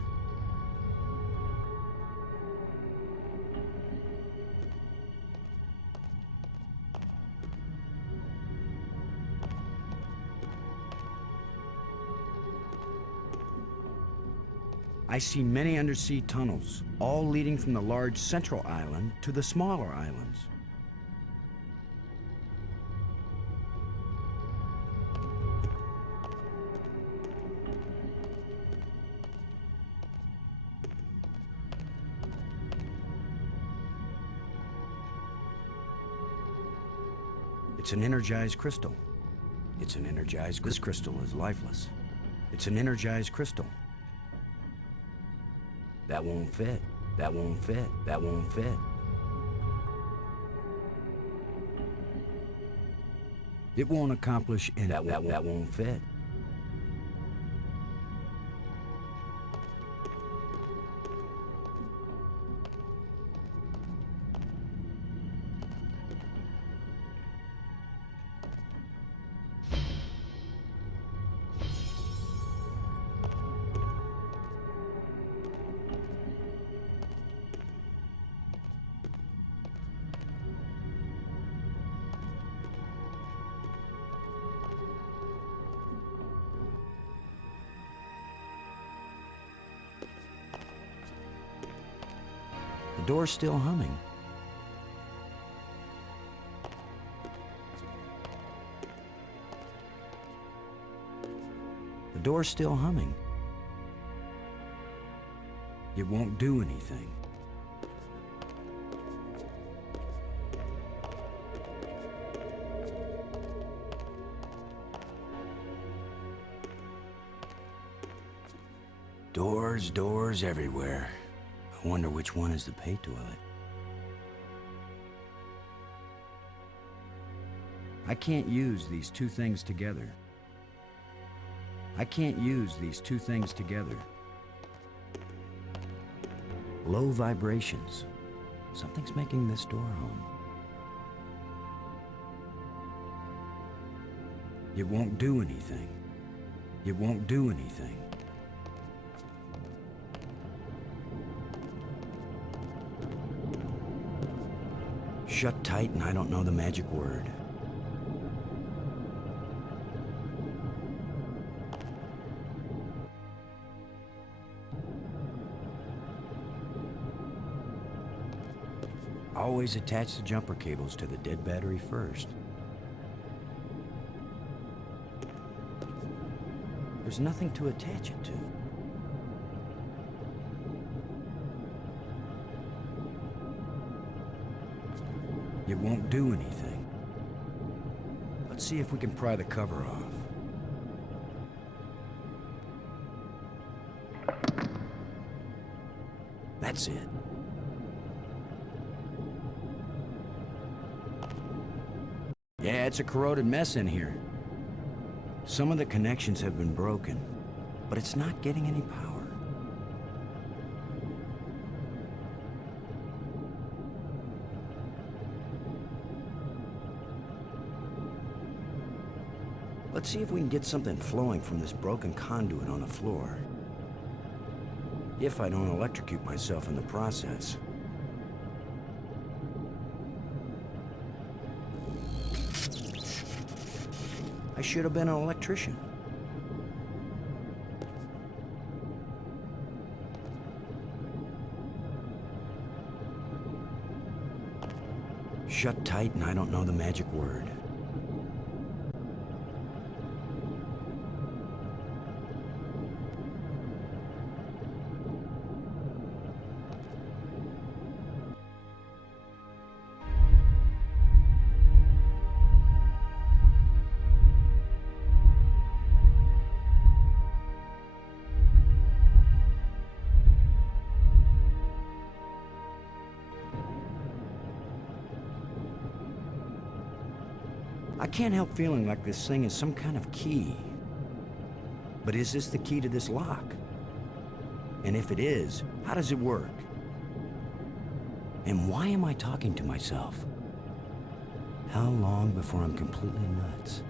I see many undersea tunnels, all leading from the large central island to the smaller islands. It's an energized crystal. It's an energized crystal. This crystal is lifeless. It's an energized crystal. That won't fit. That won't fit. That won't fit. It won't accomplish anything. That won't fit. door's still humming. The door's still humming. It won't do anything. Doors everywhere. I wonder which one is the pay toilet. I can't use these two things together. I can't use these two things together. Low vibrations. Something's making this door hum. It won't do anything. It won't do anything. Shut tight and I don't know the magic word. Always attach the jumper cables to the dead battery first. There's nothing to attach it to. It won't do anything. Let's see if we can pry the cover off. That's it. Yeah, it's a corroded mess in here. Some of the connections have been broken, but it's not getting any power. Let's see if we can get something flowing from this broken conduit on the floor. If I don't electrocute myself in the process. I should have been an electrician. Shut tight and I don't know the magic word. I can't help feeling like this thing is some kind of key. But is this the key to this lock? And if it is, how does it work? And why am I talking to myself? How long before I'm completely nuts?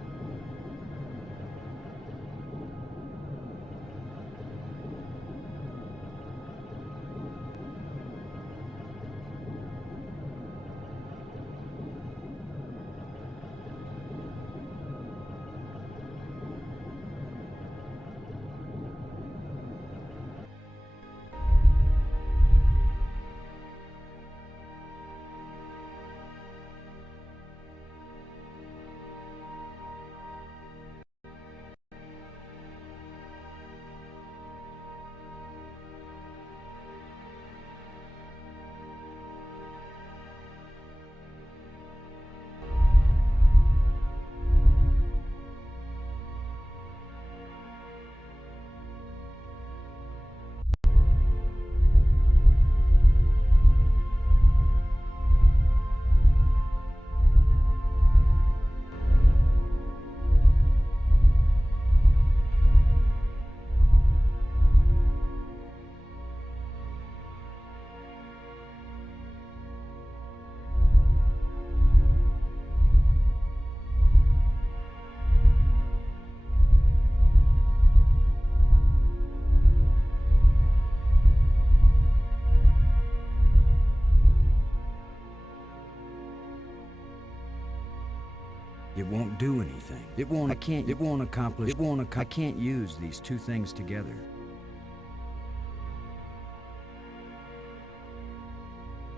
It won't do anything. It won't accomplish. I can't use these two things together. 。 . 。 . 。 . 。 . 。 . 。 . 。 . 。 . 。 . . . 。 。 . 。 . 。 . . . . 。 . 。 . . . 。 . . 。 . 。 。 . 。 . . . . . . . 'Cause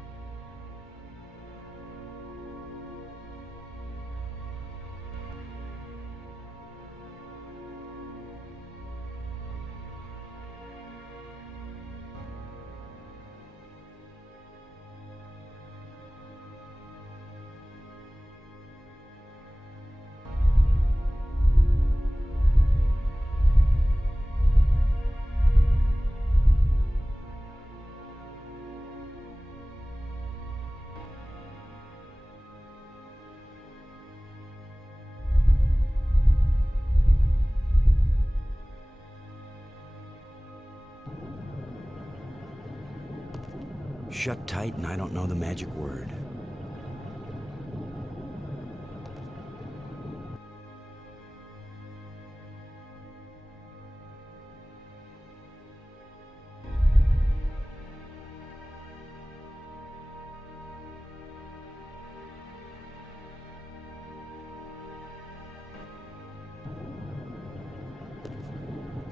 Shut tight and I don't know the magic word.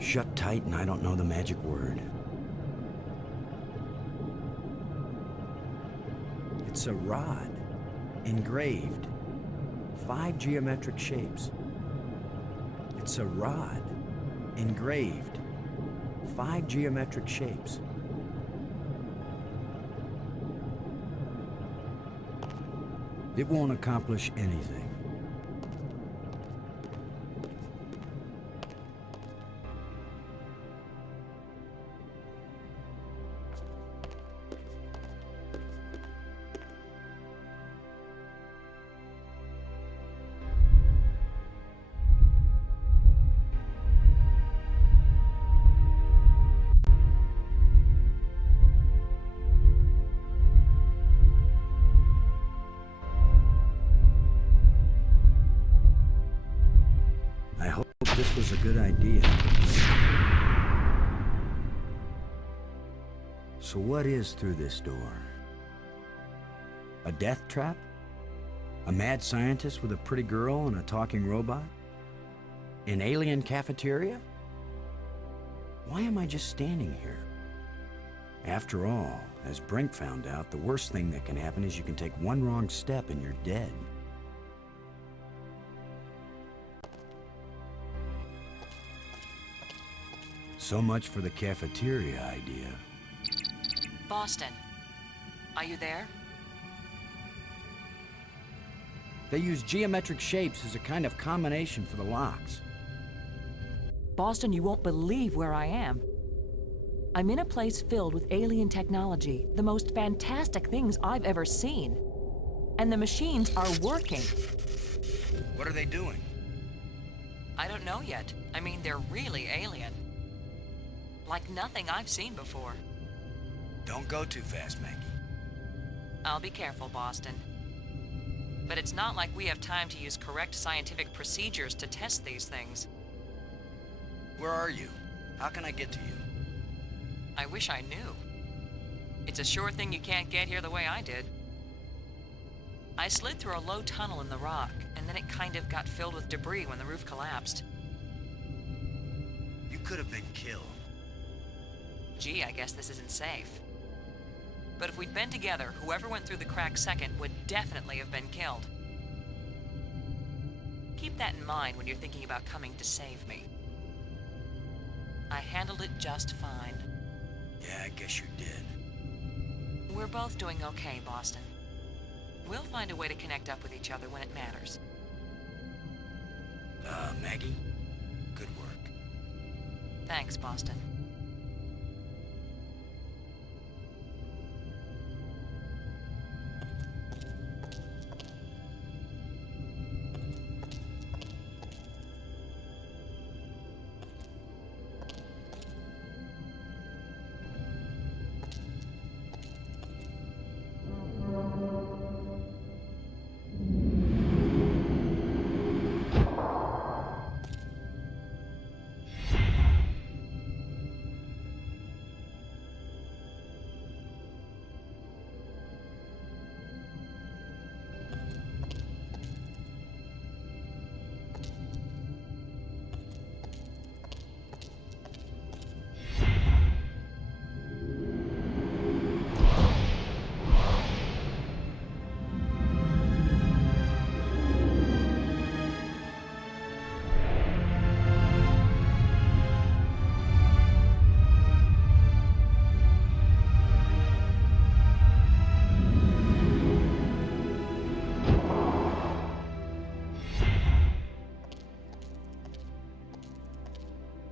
Shut tight and I don't know the magic word. It's a rod, engraved, 5 geometric shapes. It's a rod, engraved, 5 geometric shapes. It won't accomplish anything. I hope this was a good idea. So what is through this door? A death trap? A mad scientist with a pretty girl and a talking robot? An alien cafeteria? Why am I just standing here? After all, as Brink found out, the worst thing that can happen is you can take one wrong step and you're dead. So much for the cafeteria idea. Boston, are you there? They use geometric shapes as a kind of combination for the locks. Boston, you won't believe where I am. I'm in a place filled with alien technology, the most fantastic things I've ever seen. And the machines are working. What are they doing? I don't know yet. I mean, they're really alien. Like nothing I've seen before. Don't go too fast, Maggie. I'll be careful, Boston. But it's not like we have time to use correct scientific procedures to test these things. Where are you? How can I get to you? I wish I knew. It's a sure thing you can't get here the way I did. I slid through a low tunnel in the rock, and then it kind of got filled with debris when the roof collapsed. You could have been killed. Gee, I guess this isn't safe. But if we'd been together, whoever went through the crack second would definitely have been killed. Keep that in mind when you're thinking about coming to save me. I handled it just fine. Yeah, I guess you did. We're both doing okay, Boston. We'll find a way to connect up with each other when it matters. Maggie? Good work. Thanks, Boston.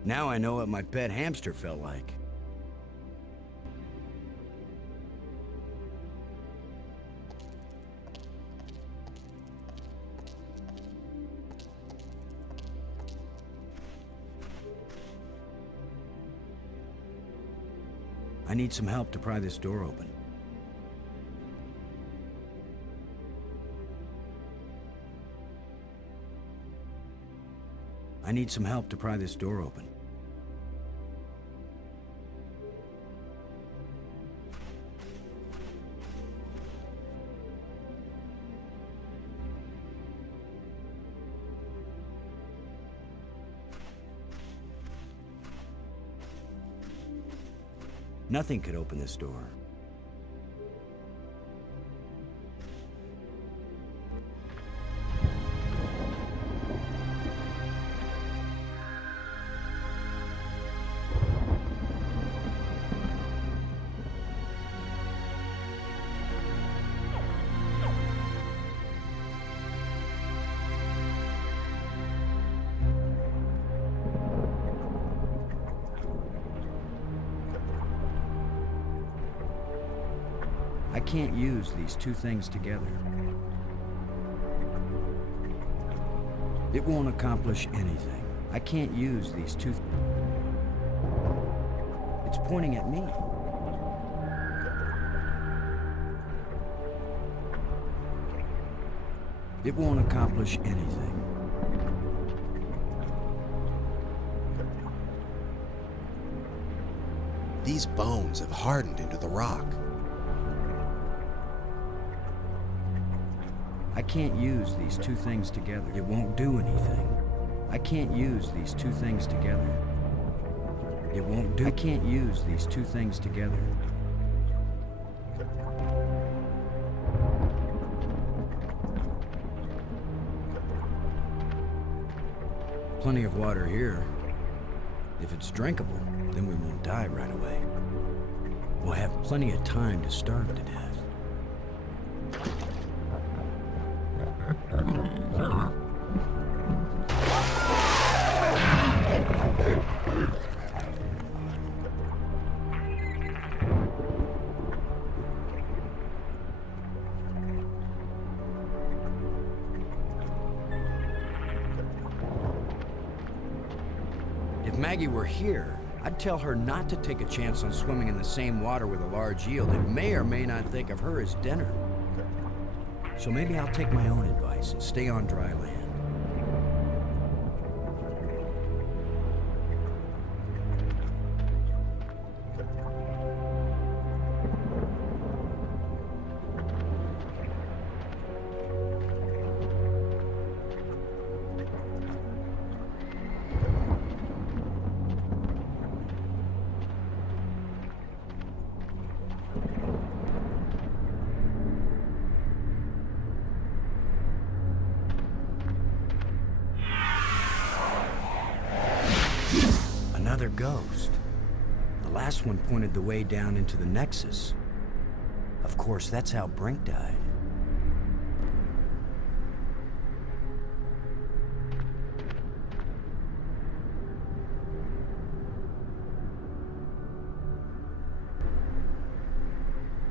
Now I know what my pet hamster felt like. I need some help to pry this door open. I need some help to pry this door open. Nothing could open this door. I can't use these two things together. It won't accomplish anything. I can't use these two. It's pointing at me. It won't accomplish anything. These bones have hardened into the rock. I can't use these two things together. It won't do anything. I can't use these two things together. It won't do. I can't use these two things together. Plenty of water here. If it's drinkable, then we won't die right away. We'll have plenty of time to starve to death. If Maggie were here, I'd tell her not to take a chance on swimming in the same water with a large eel that may or may not think of her as dinner. So maybe I'll take my own advice and stay on dry land. Another ghost. The last one pointed the way down into the Nexus. Of course, that's how Brink died.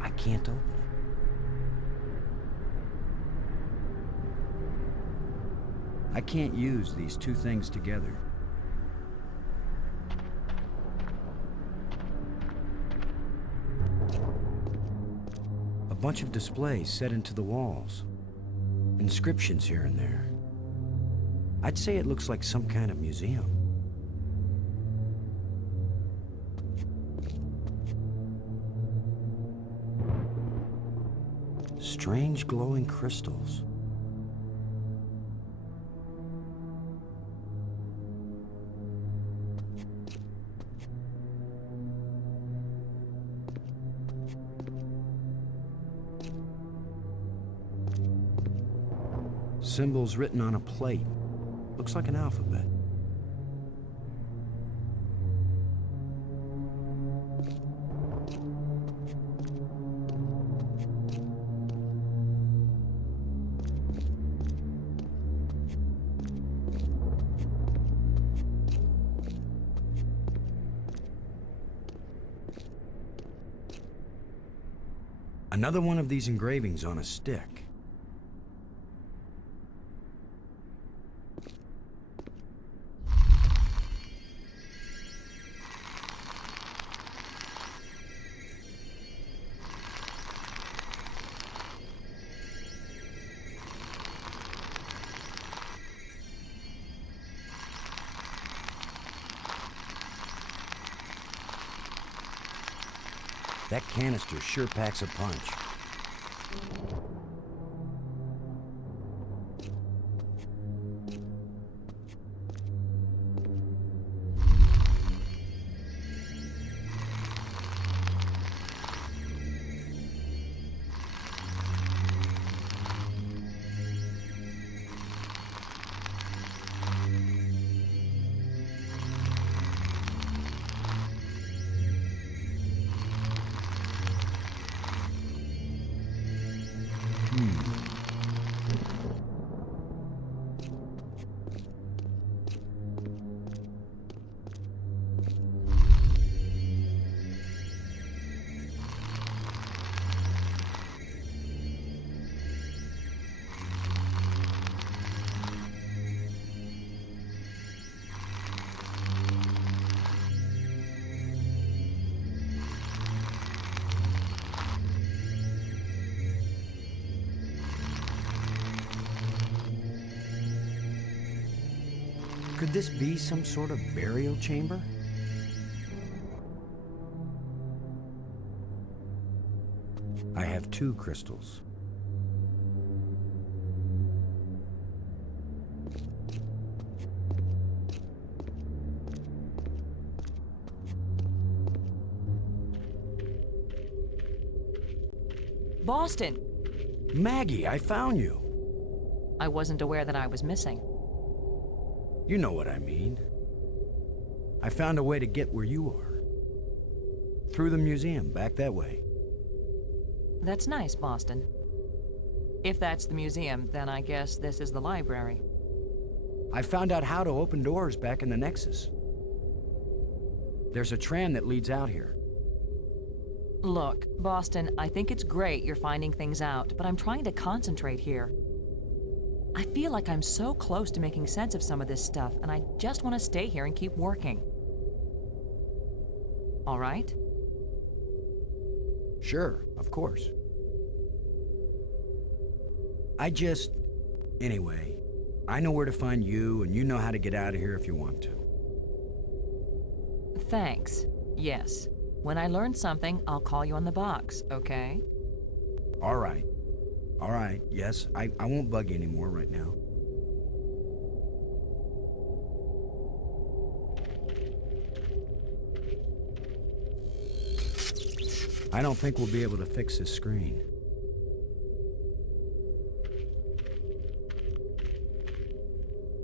I can't open it. I can't use these two things together. A bunch of displays set into the walls. Inscriptions here and there. I'd say it looks like some kind of museum. Strange glowing crystals. Symbols written on a plate. Looks like an alphabet. Another one of these engravings on a stick. That canister sure packs a punch. Could this be some sort of burial chamber? I have 2 crystals. Boston! Maggie, I found you. I wasn't aware that I was missing. You know what I mean. I found a way to get where you are. Through the museum, back that way. That's nice, Boston. If that's the museum, then I guess this is the library. I found out how to open doors back in the Nexus. There's a tram that leads out here. Look, Boston, I think it's great you're finding things out, but I'm trying to concentrate here. I feel like I'm so close to making sense of some of this stuff, and I just want to stay here and keep working. All right? Sure, of course. Anyway, I know where to find you, and you know how to get out of here if you want to. Thanks. Yes. When I learn something, I'll call you on the box, okay? All right. All right, yes, I won't bug you anymore right now. I don't think we'll be able to fix this screen.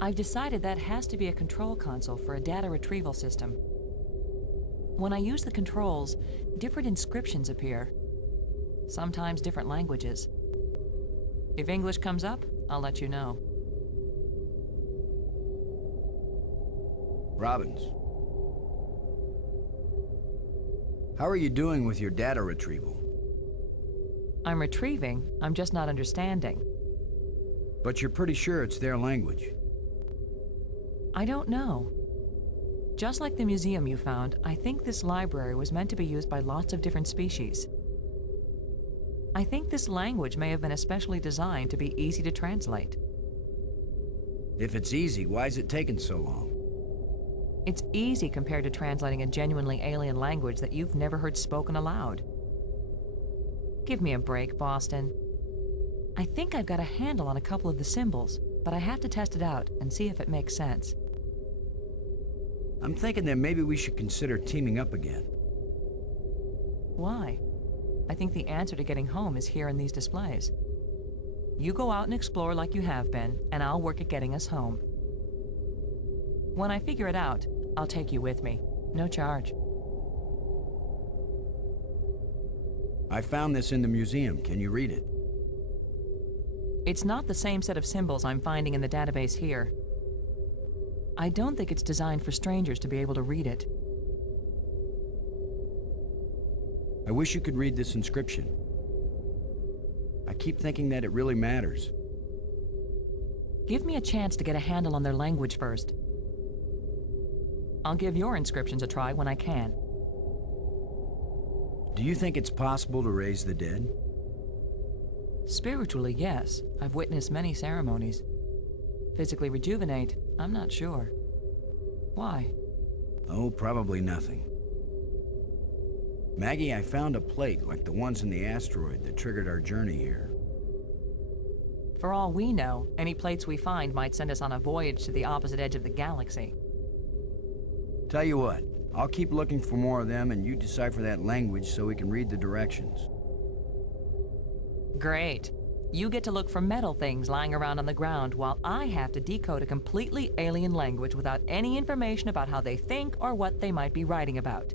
I've decided that has to be a control console for a data retrieval system. When I use the controls, different inscriptions appear. Sometimes different languages. If English comes up, I'll let you know. Robbins. How are you doing with your data retrieval? I'm retrieving, I'm just not understanding. But you're pretty sure it's their language. I don't know. Just like the museum you found, I think this library was meant to be used by lots of different species. I think this language may have been especially designed to be easy to translate. If it's easy, why is it taking so long? It's easy compared to translating a genuinely alien language that you've never heard spoken aloud. Give me a break, Boston. I think I've got a handle on a couple of the symbols, but I have to test it out and see if it makes sense. I'm thinking that maybe we should consider teaming up again. Why? I think the answer to getting home is here in these displays. You go out and explore like you have been, and I'll work at getting us home. When I figure it out, I'll take you with me. No charge. I found this in the museum. Can you read it? It's not the same set of symbols I'm finding in the database here. I don't think it's designed for strangers to be able to read it. I wish you could read this inscription. I keep thinking that it really matters. Give me a chance to get a handle on their language first. I'll give your inscriptions a try when I can. Do you think it's possible to raise the dead? Spiritually, yes. I've witnessed many ceremonies. Physically rejuvenate, I'm not sure. Why? Oh, probably nothing. Maggie, I found a plate like the ones in the asteroid that triggered our journey here. For all we know, any plates we find might send us on a voyage to the opposite edge of the galaxy. Tell you what, I'll keep looking for more of them and you decipher that language so we can read the directions. Great. You get to look for metal things lying around on the ground while I have to decode a completely alien language without any information about how they think or what they might be writing about.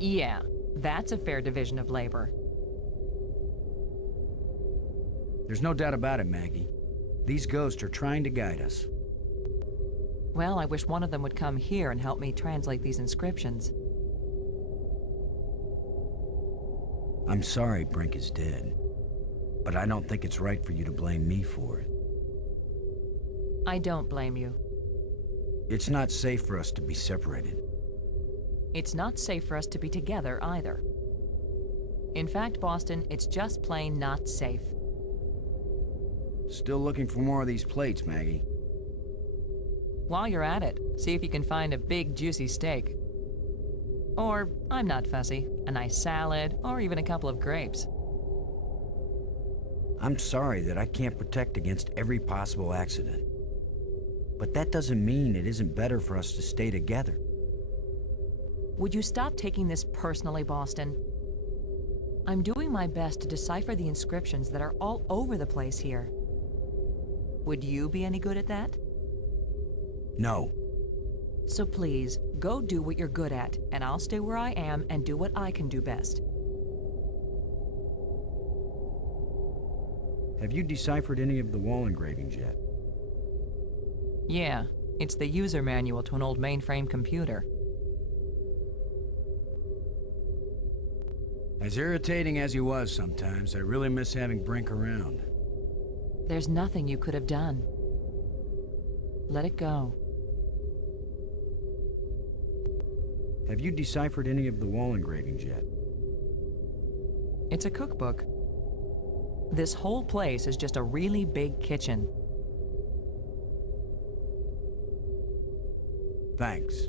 Yeah, that's a fair division of labor. There's no doubt about it, Maggie. These ghosts are trying to guide us. Well, I wish one of them would come here and help me translate these inscriptions. I'm sorry Brink is dead, but I don't think it's right for you to blame me for it. I don't blame you. It's not safe for us to be separated. It's not safe for us to be together either. In fact, Boston, it's just plain not safe. Still looking for more of these plates, Maggie. While you're at it, see if you can find a big, juicy steak. Or, I'm not fussy, a nice salad, or even a couple of grapes. I'm sorry that I can't protect against every possible accident. But that doesn't mean it isn't better for us to stay together. Would you stop taking this personally, Boston? I'm doing my best to decipher the inscriptions that are all over the place here. Would you be any good at that? No. So please, go do what you're good at, and I'll stay where I am and do what I can do best. Have you deciphered any of the wall engravings yet? Yeah, it's the user manual to an old mainframe computer. As irritating as he was sometimes, I really miss having Brink around. There's nothing you could have done. Let it go. Have you deciphered any of the wall engravings yet? It's a cookbook. This whole place is just a really big kitchen. Thanks.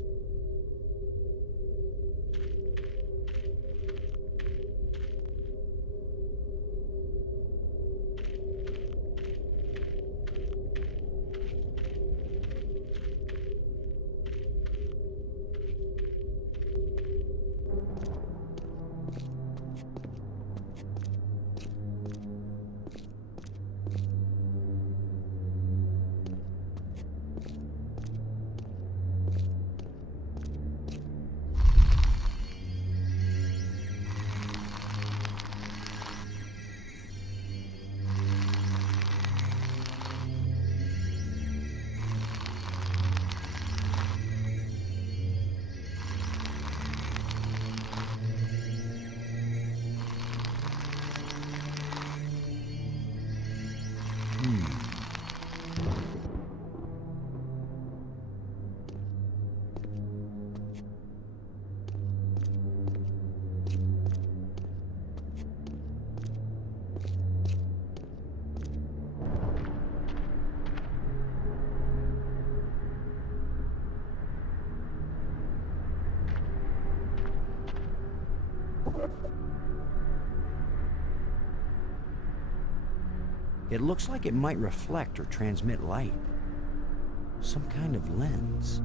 It looks like it might reflect or transmit light. Some kind of lens.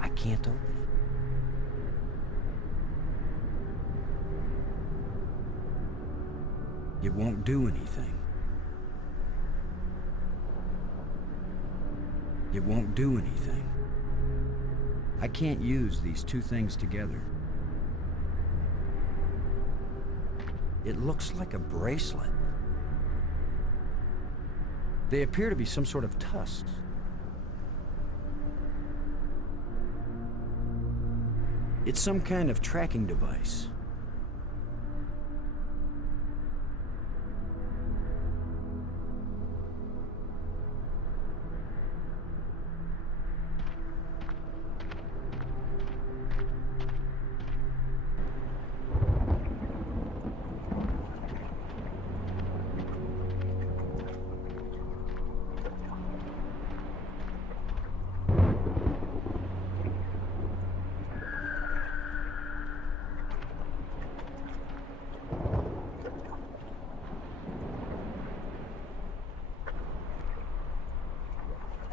I can't open it. It won't do anything. It won't do anything. I can't use these two things together. It looks like a bracelet. They appear to be some sort of tusks. It's some kind of tracking device.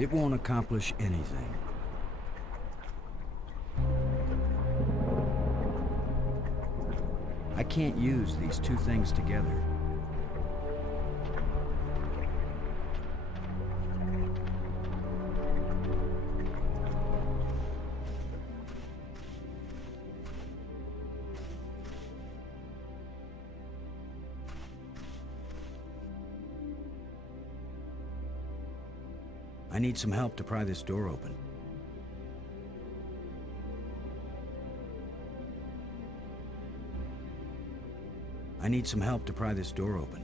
It won't accomplish anything. I can't use these two things together. I need some help to pry this door open. I need some help to pry this door open.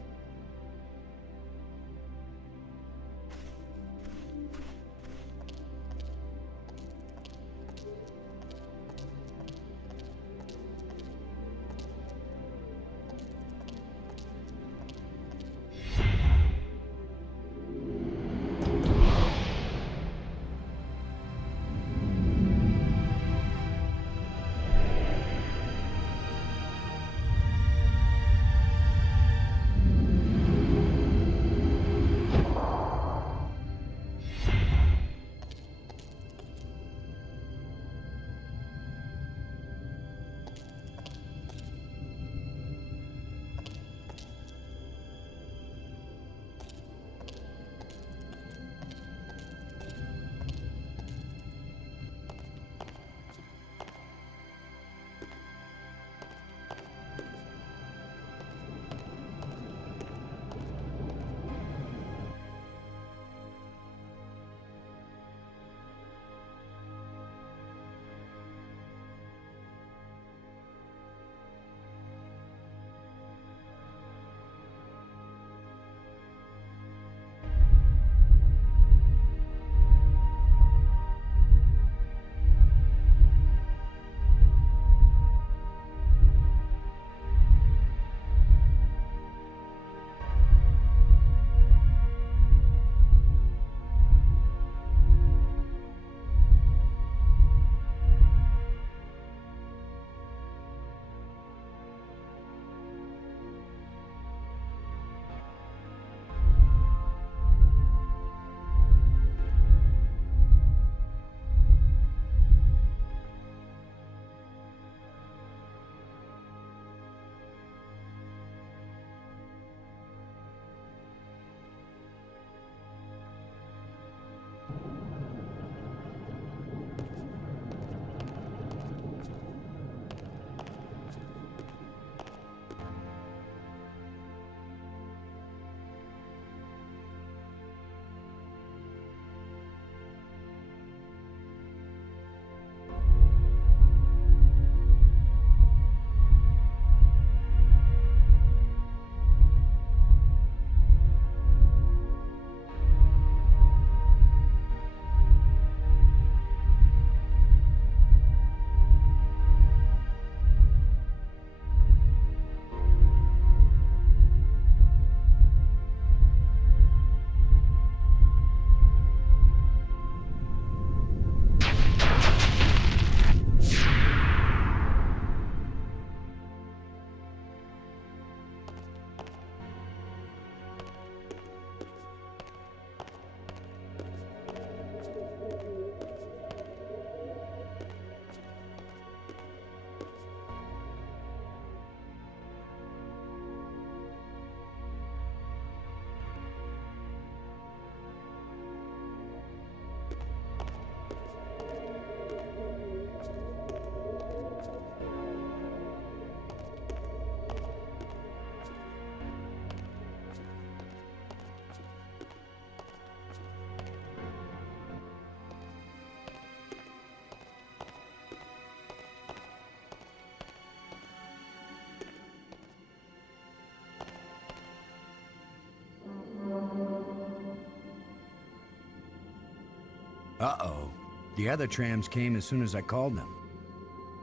Uh-oh. The other trams came as soon as I called them.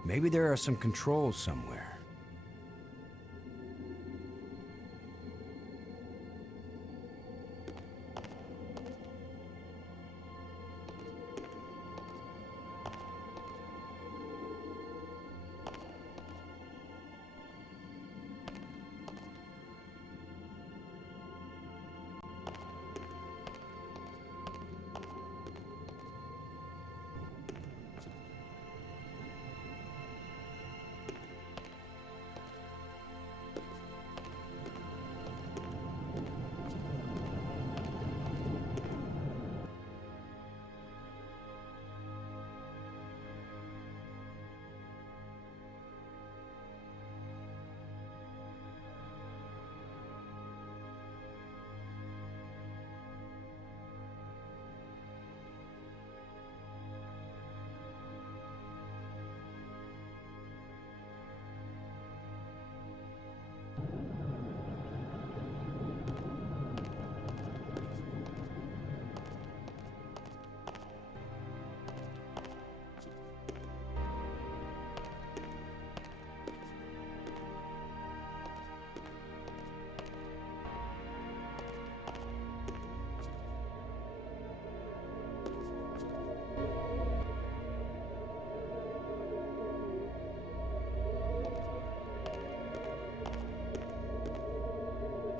Maybe there are some controls somewhere.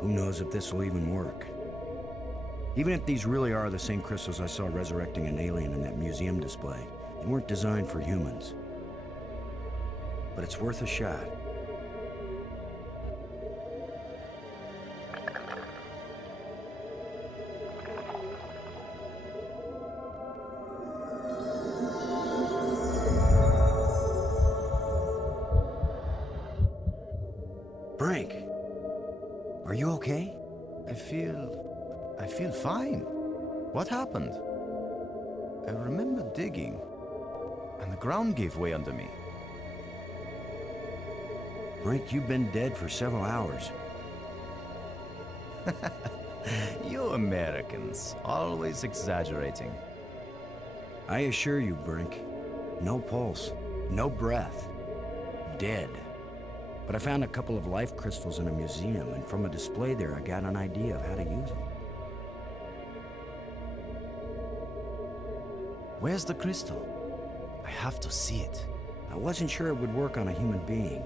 Who knows if this will even work? Even if these really are the same crystals I saw resurrecting an alien in that museum display, they weren't designed for humans. But it's worth a shot. Brink, are you okay? I feel fine. What happened? I remember digging, and the ground gave way under me. Brink, you've been dead for several hours. You Americans, always exaggerating. I assure you, Brink, no pulse, no breath, dead. But I found a couple of life crystals in a museum, and from a display there, I got an idea of how to use them. Where's the crystal? I have to see it. I wasn't sure it would work on a human being.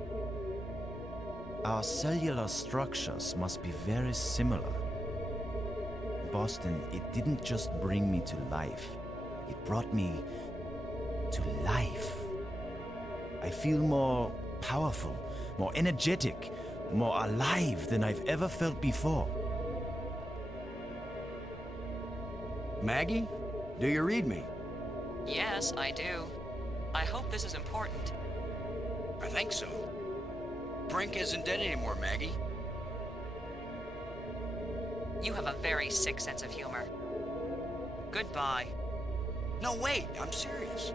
Our cellular structures must be very similar. Boston, it didn't just bring me to life. It brought me to life. I feel more powerful, more energetic, more alive than I've ever felt before. Maggie, do you read me? Yes, I do. I hope this is important. I think so. Brink isn't dead anymore, Maggie. You have a very sick sense of humor. Goodbye. No, wait, I'm serious.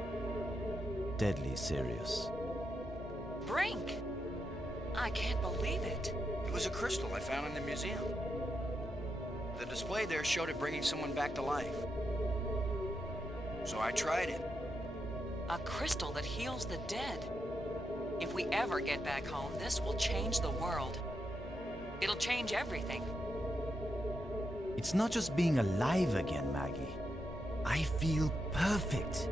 Deadly serious. Brink! I can't believe it. It was a crystal I found in the museum. The display there showed it bringing someone back to life. So I tried it. A crystal that heals the dead. If we ever get back home, this will change the world. It'll change everything. It's not just being alive again, Maggie. I feel perfect.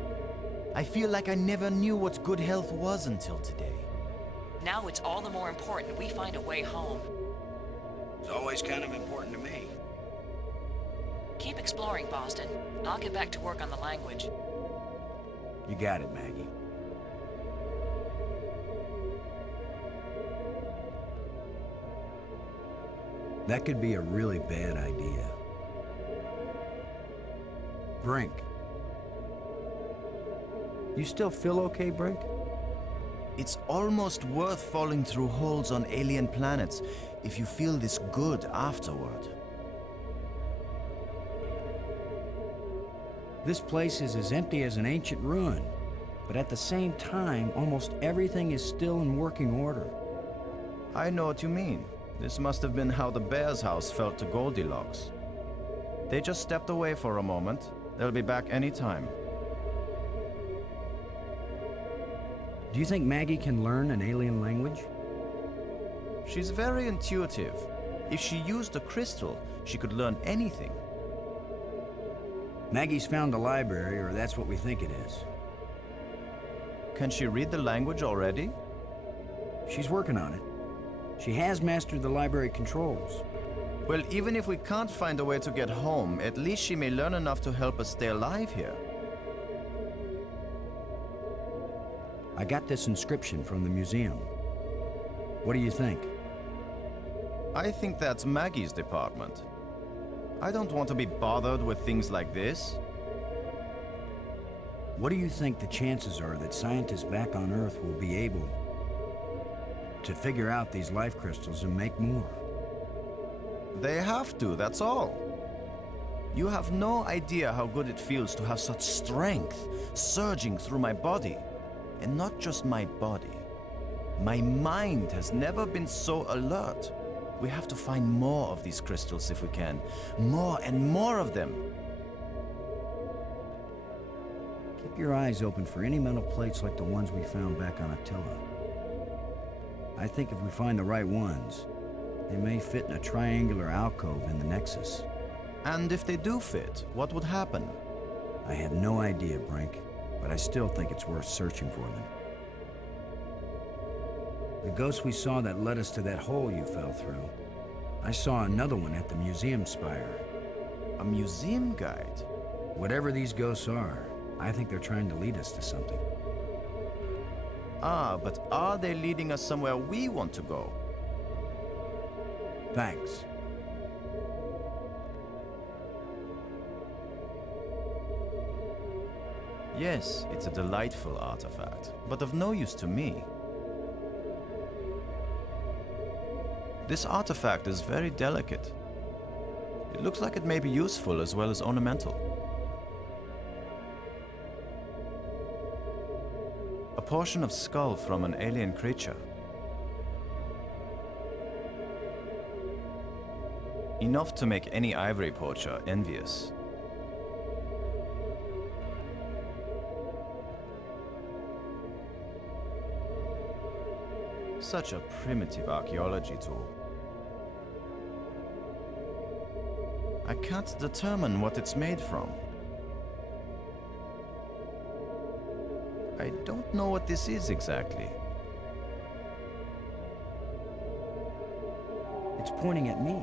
I feel like I never knew what good health was until today. Now it's all the more important we find a way home. It's always kind of important to me. Keep exploring, Boston. I'll get back to work on the language. You got it, Maggie. That could be a really bad idea. Brink. You still feel okay, Brink? It's almost worth falling through holes on alien planets if you feel this good afterward. This place is as empty as an ancient ruin, but at the same time, almost everything is still in working order. I know what you mean. This must have been how the Bear's house felt to Goldilocks. They just stepped away for a moment. They'll be back anytime. Do you think Maggie can learn an alien language? She's very intuitive. If she used a crystal, she could learn anything. Maggie's found a library, or that's what we think it is. Can she read the language already? She's working on it. She has mastered the library controls. Well, even if we can't find a way to get home, at least she may learn enough to help us stay alive here. I got this inscription from the museum. What do you think? I think that's Maggie's department. I don't want to be bothered with things like this. What do you think the chances are that scientists back on Earth will be able to figure out these life crystals and make more? They have to, that's all. You have no idea how good it feels to have such strength surging through my body. And not just my body. My mind has never been so alert. We have to find more of these crystals if we can. More and more of them. Keep your eyes open for any metal plates like the ones we found back on Attila. I think if we find the right ones, they may fit in a triangular alcove in the Nexus. And if they do fit, what would happen? I have no idea, Brink, but I still think it's worth searching for them. The ghost we saw that led us to that hole you fell through, I saw another one at the museum spire. A museum guide? Whatever these ghosts are, I think they're trying to lead us to something. Ah, but are they leading us somewhere we want to go? Thanks. Yes, it's a delightful artifact, but of no use to me. This artifact is very delicate. It looks like it may be useful as well as ornamental. A portion of skull from an alien creature. Enough to make any ivory poacher envious. Such a primitive archaeology tool. I can't determine what it's made from. I don't know what this is exactly. It's pointing at me.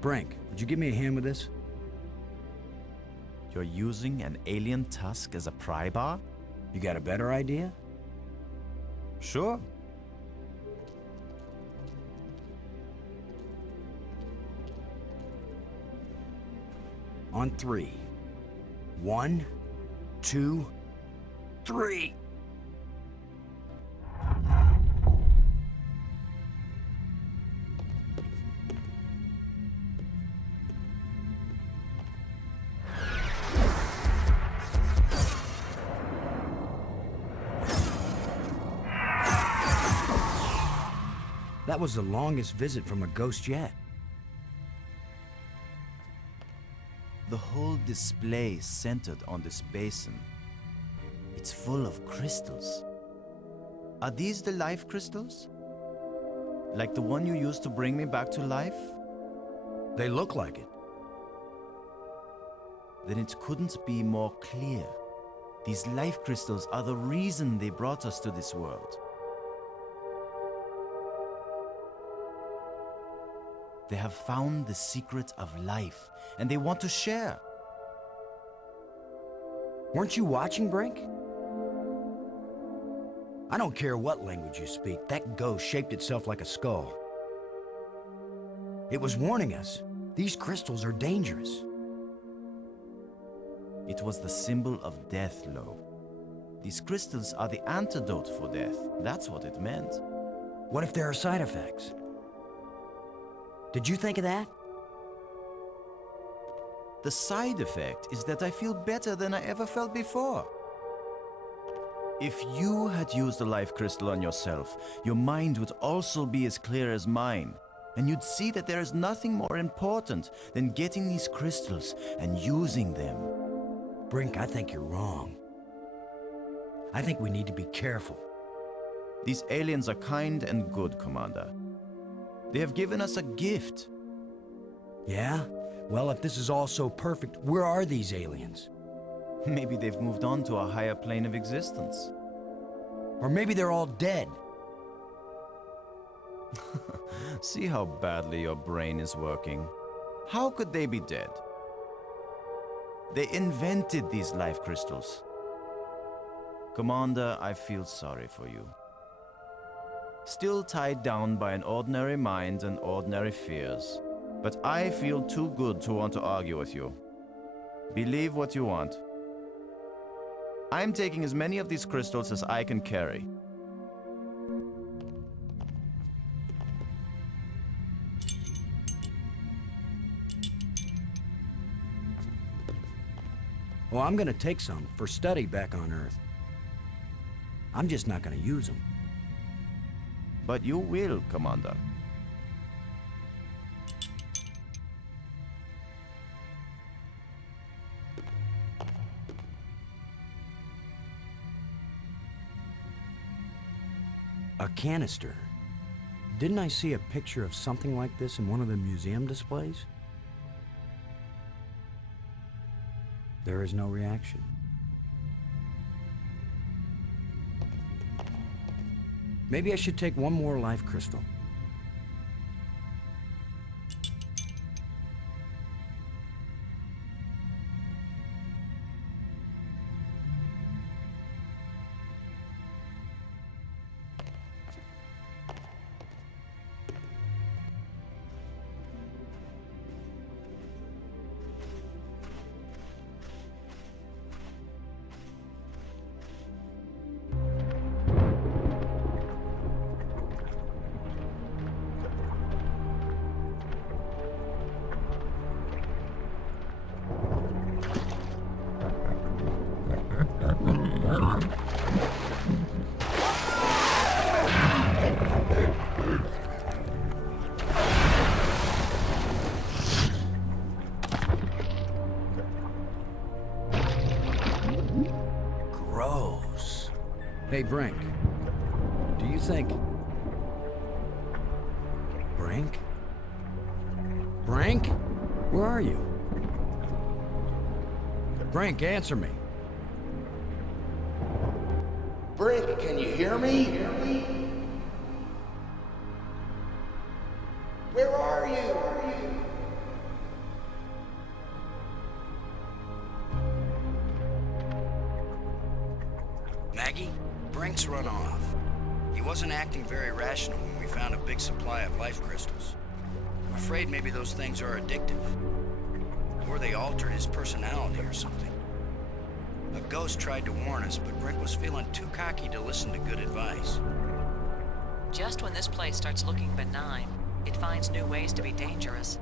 Brink, would you give me a hand with this? You're using an alien tusk as a pry bar? You got a better idea? Sure. On 3. 1, 2, 3. That was the longest visit from a ghost yet. The whole display centered on this basin. It's full of crystals. Are these the life crystals? Like the one you used to bring me back to life? They look like it. Then it couldn't be more clear. These life crystals are the reason they brought us to this world. They have found the secret of life, and they want to share. Weren't you watching, Brink? I don't care what language you speak, that ghost shaped itself like a skull. It was warning us. These crystals are dangerous. It was the symbol of death, Lo. These crystals are the antidote for death. That's what it meant. What if there are side effects? Did you think of that? The side effect is that I feel better than I ever felt before. If you had used the life crystal on yourself, your mind would also be as clear as mine, and you'd see that there is nothing more important than getting these crystals and using them. Brink, I think you're wrong. I think we need to be careful. These aliens are kind and good, Commander. They have given us a gift. Yeah? Well, if this is all so perfect, where are these aliens? Maybe they've moved on to a higher plane of existence. Or maybe they're all dead. See how badly your brain is working. How could they be dead? They invented these life crystals. Commander, I feel sorry for you. Still tied down by an ordinary mind and ordinary fears. But I feel too good to want to argue with you. Believe what you want. I'm taking as many of these crystals as I can carry. Well, I'm gonna take some for study back on Earth. I'm just not gonna use them. But you will, Commander. A canister. Didn't I see a picture of something like this in one of the museum displays? There is no reaction. Maybe I should take one more life crystal. Gross. Hey, Brink. Do you think... Brink? Brink? Where are you? Brink, answer me. Brink, can you hear me? Where are you? Maggie, Brink's run off. He wasn't acting very rational when we found a big supply of life crystals. I'm afraid maybe those things are addictive. Or they altered his personality or something. A ghost tried to warn us, but Brink was feeling too cocky to listen to good advice. Just when this place starts looking benign, it finds new ways to be dangerous.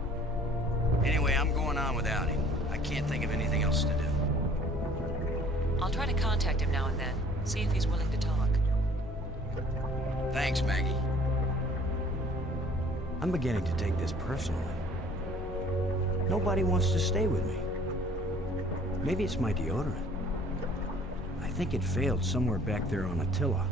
Anyway, I'm going on without him. I can't think of anything else to do. I'll try to contact him now and then, see if he's willing to talk. Thanks, Maggie. I'm beginning to take this personally. Nobody wants to stay with me. Maybe it's my deodorant. I think it failed somewhere back there on Attila.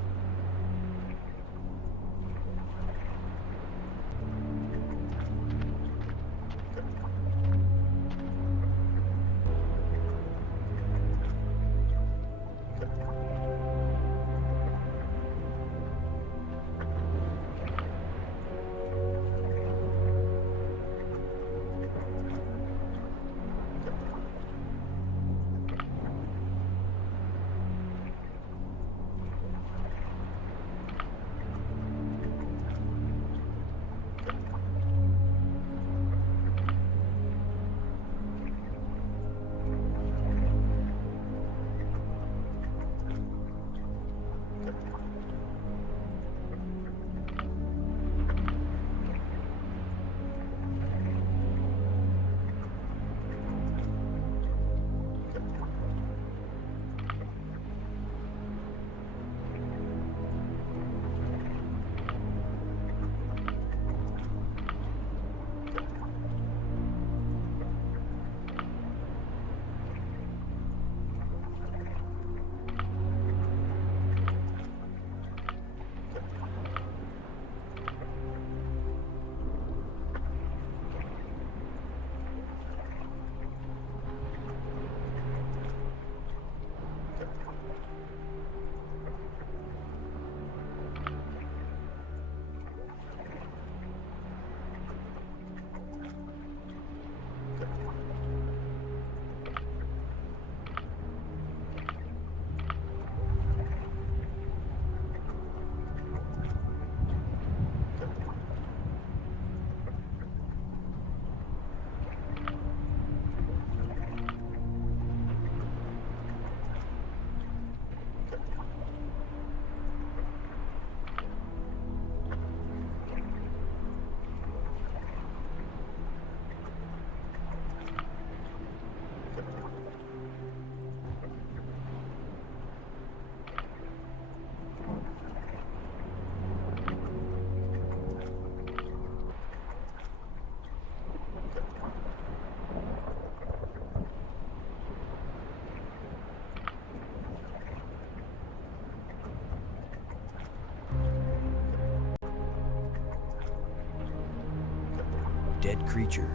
Dead creature.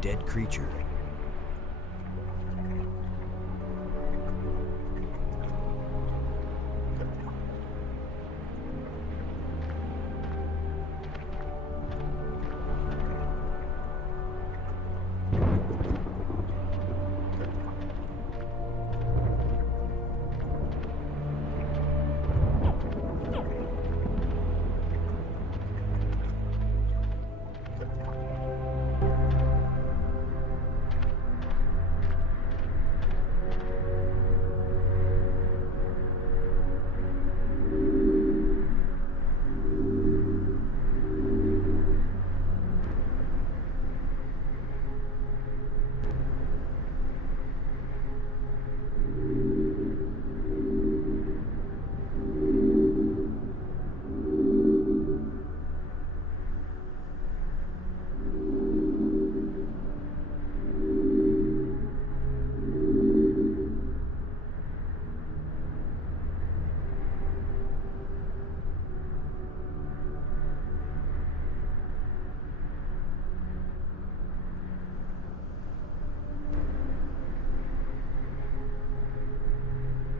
Dead creature.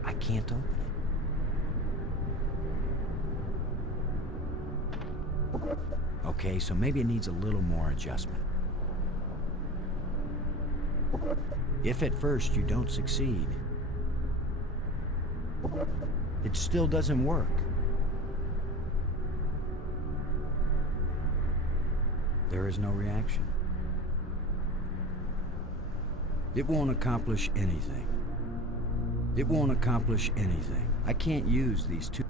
I can't open it. Okay, so maybe it needs a little more adjustment. If at first you don't succeed, it still doesn't work. There is no reaction. It won't accomplish anything. It won't accomplish anything. I can't use these two.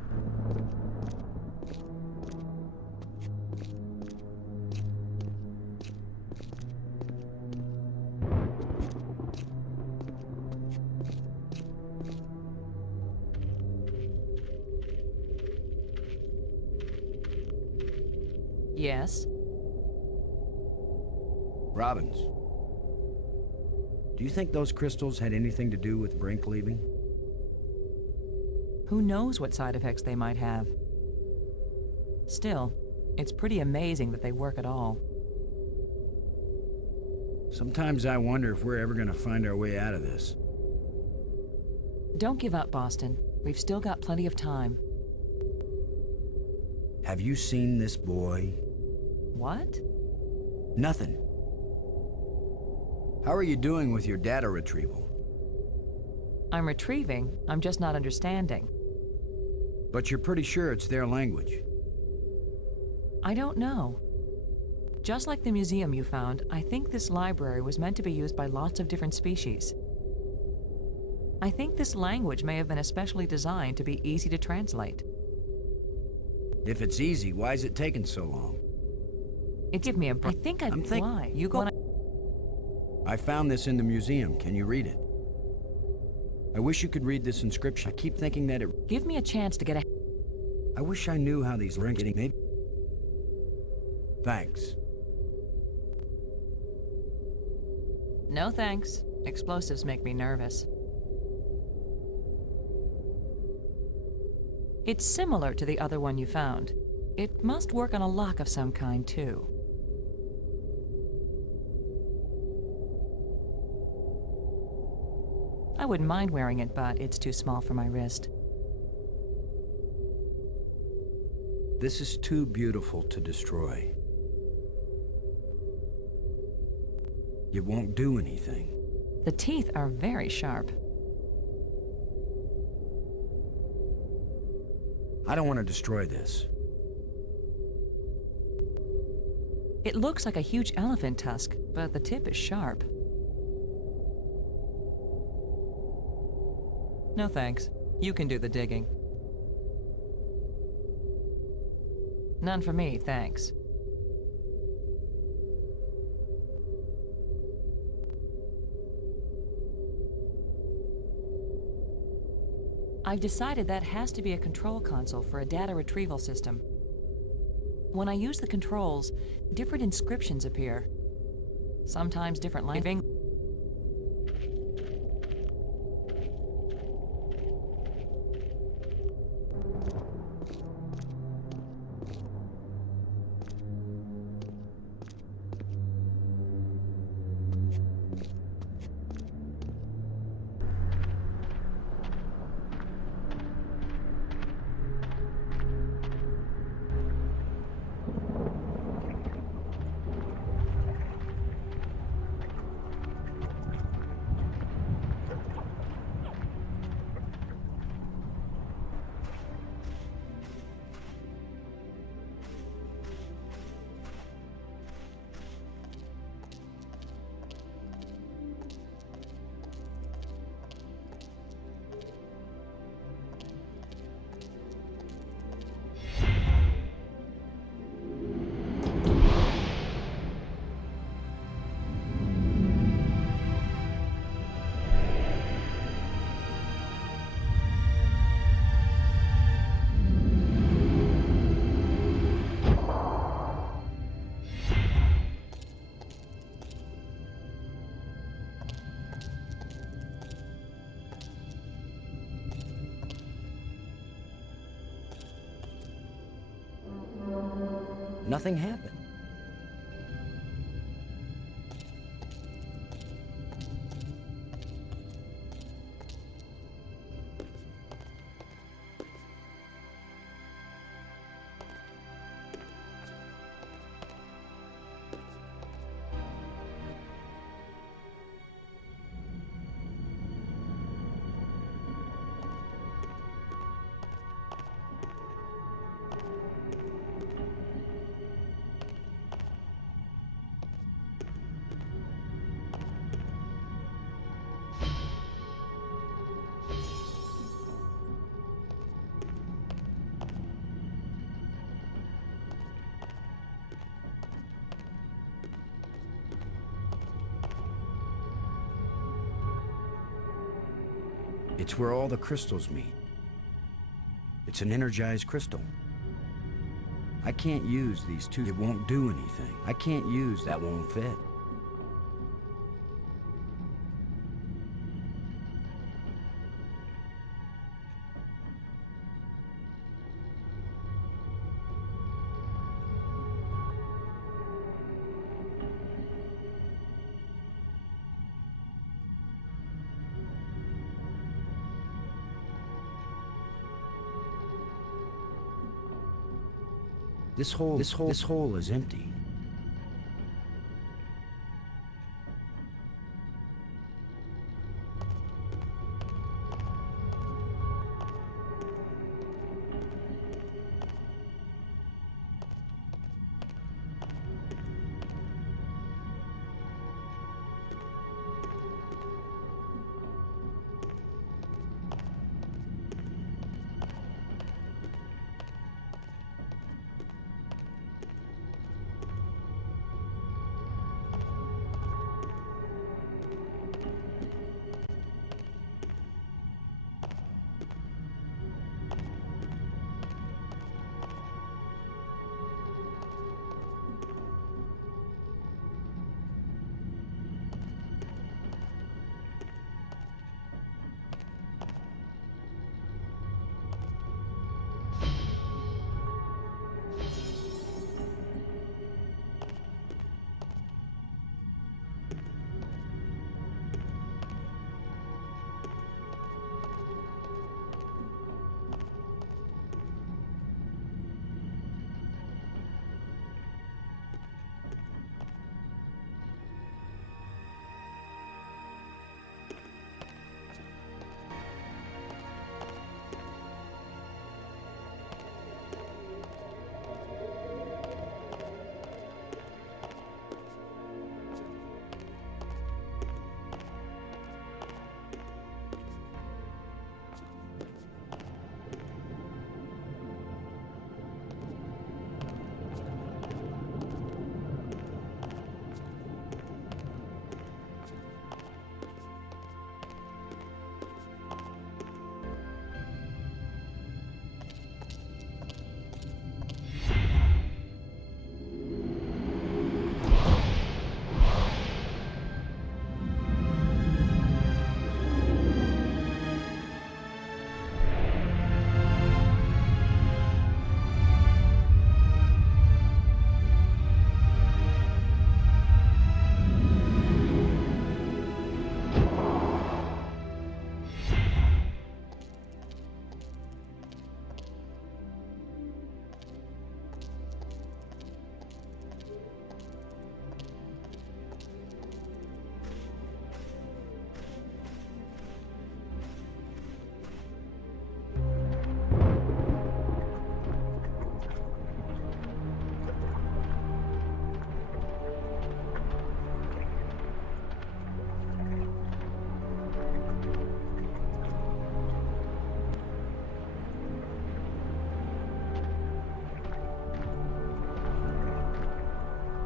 Yes? Robbins, do you think those crystals had anything to do with Brink leaving? Who knows what side effects they might have? Still, it's pretty amazing that they work at all. Sometimes I wonder if we're ever gonna find our way out of this. Don't give up, Boston. We've still got plenty of time. Have you seen this boy? What? Nothing. How are you doing with your data retrieval? I'm retrieving, I'm just not understanding. But you're pretty sure it's their language. I don't know. Just like the museum you found, I think this library was meant to be used by lots of different species. I think this language may have been especially designed to be easy to translate. If it's easy, why is it taking so long? It give me a break. I think I'd fly. You go. I found this in the museum. Can you read it? I wish you could read this inscription. I keep thinking that it... Give me a chance to get a... I wish I knew how these links getting made. Thanks. No thanks. Explosives make me nervous. It's similar to the other one you found. It must work on a lock of some kind, too. I wouldn't mind wearing it, but it's too small for my wrist. This is too beautiful to destroy. It won't do anything. The teeth are very sharp. I don't want to destroy this. It looks like a huge elephant tusk, but the tip is sharp. No thanks. You can do the digging. None for me, thanks. I've decided that has to be a control console for a data retrieval system. When I use the controls, different inscriptions appear. Sometimes different language. Nothing happened. It's where all the crystals meet. It's an energized crystal. I can't use these two. It won't do anything. I can't use that. Won't fit. This hole is empty.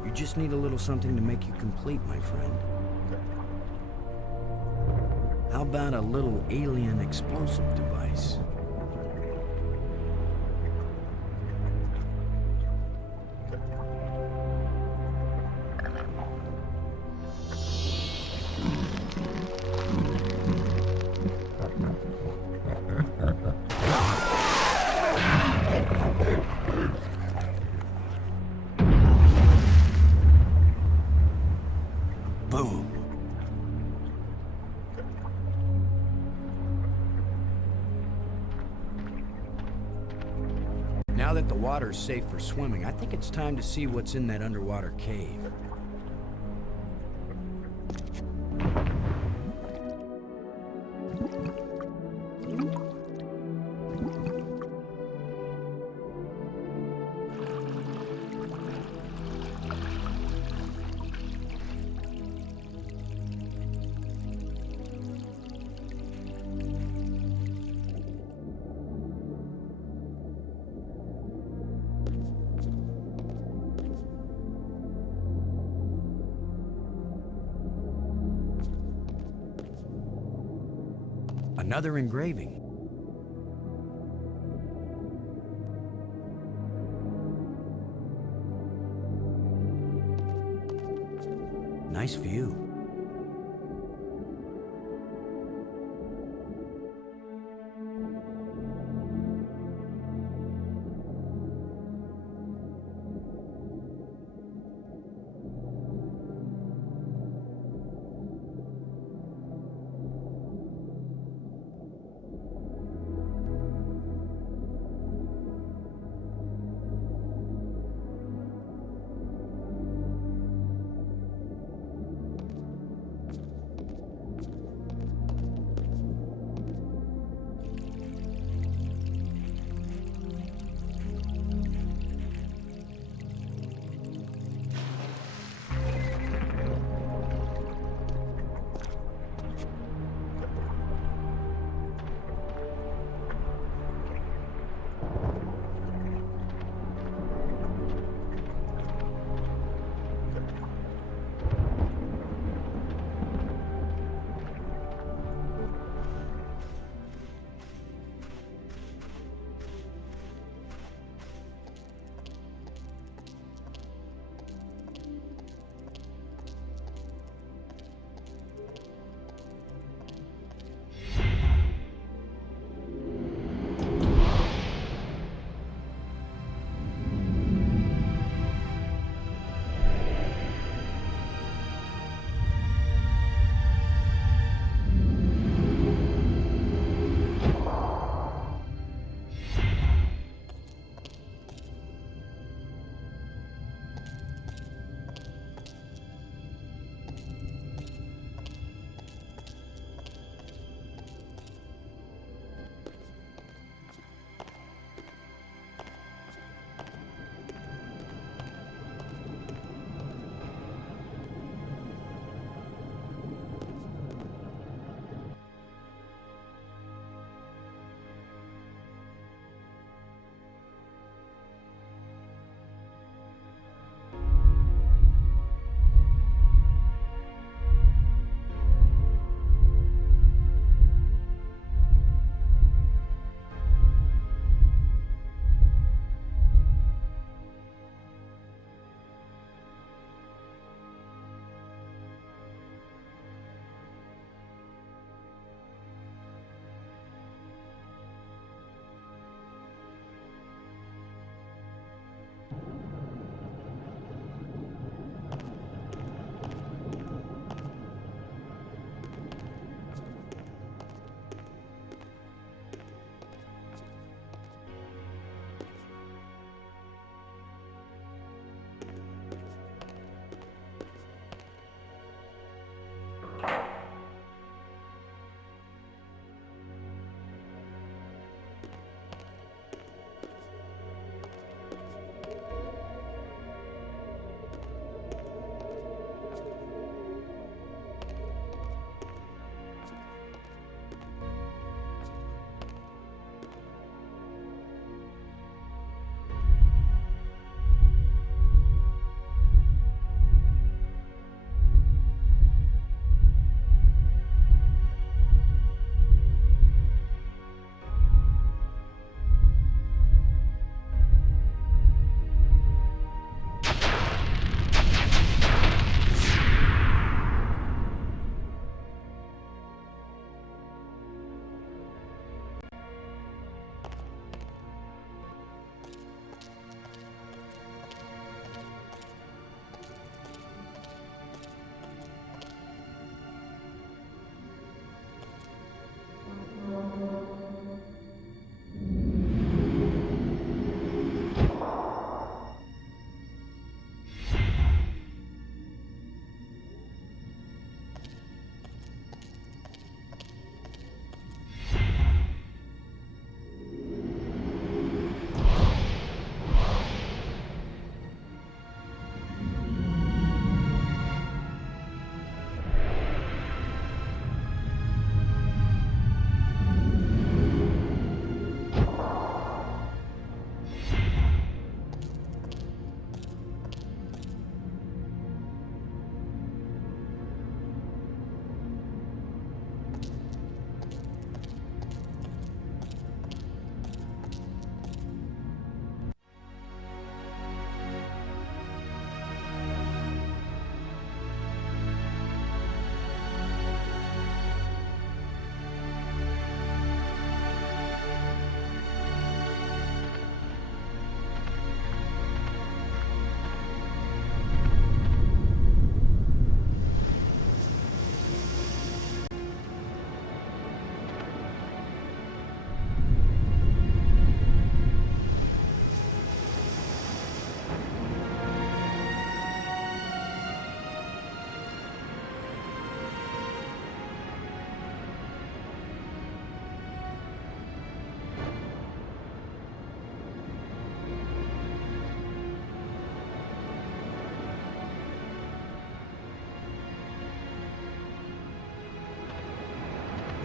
You just need a little something to make you complete, my friend. How about a little alien explosive device? Boom. Now that the water's safe for swimming, I think it's time to see what's in that underwater cave. Another engraving. Nice view.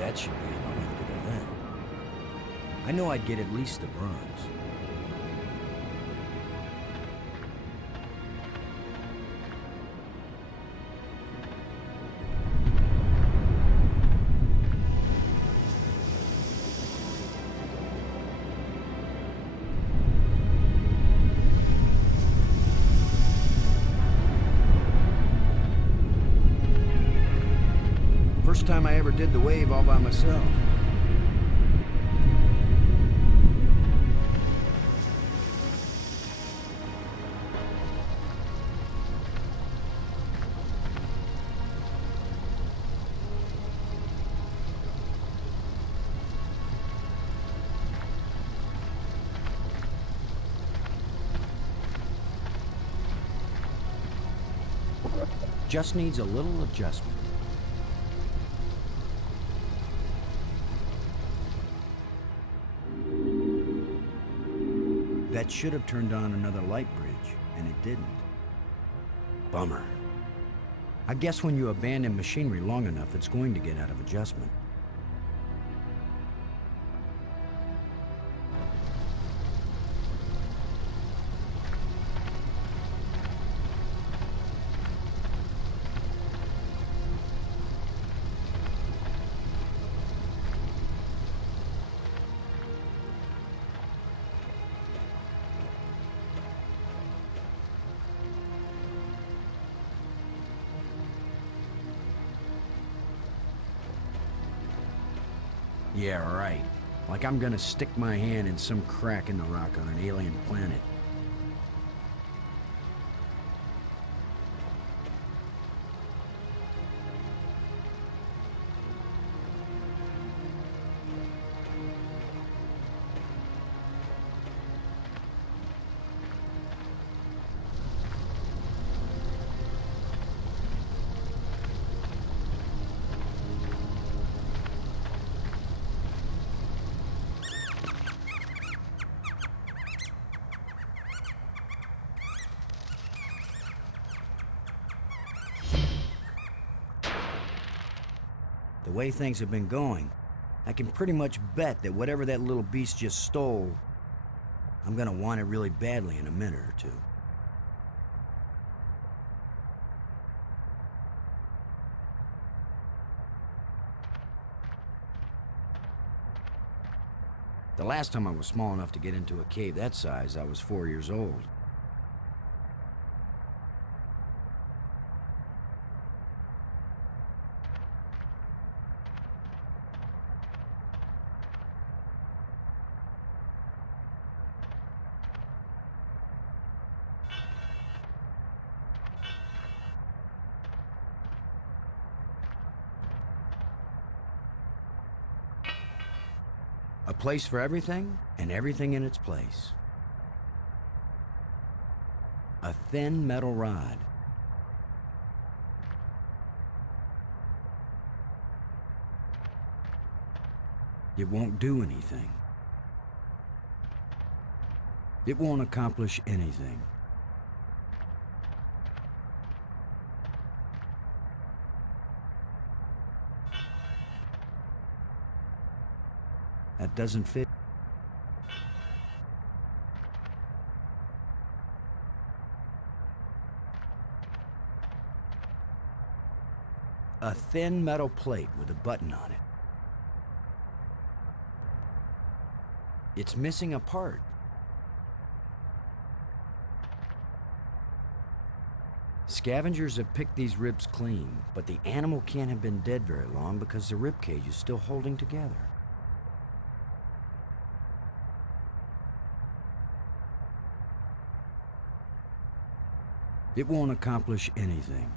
That should be an unlimited event. I know I'd get at least the bronze. First time I ever did the wave all by myself. Just needs a little adjustment. That should have turned on another light bridge, and it didn't. Bummer. I guess when you abandon machinery long enough, it's going to get out of adjustment. Yeah, right. Like I'm gonna stick my hand in some crack in the rock on an alien planet. The way things have been going, I can pretty much bet that whatever that little beast just stole, I'm gonna want it really badly in a minute or two. The last time I was small enough to get into a cave that size, I was 4 years old. A place for everything, and everything in its place. A thin metal rod. It won't do anything. It won't accomplish anything. That doesn't fit. A thin metal plate with a button on it. It's missing a part. Scavengers have picked these ribs clean, but the animal can't have been dead very long because the rib cage is still holding together. It won't accomplish anything.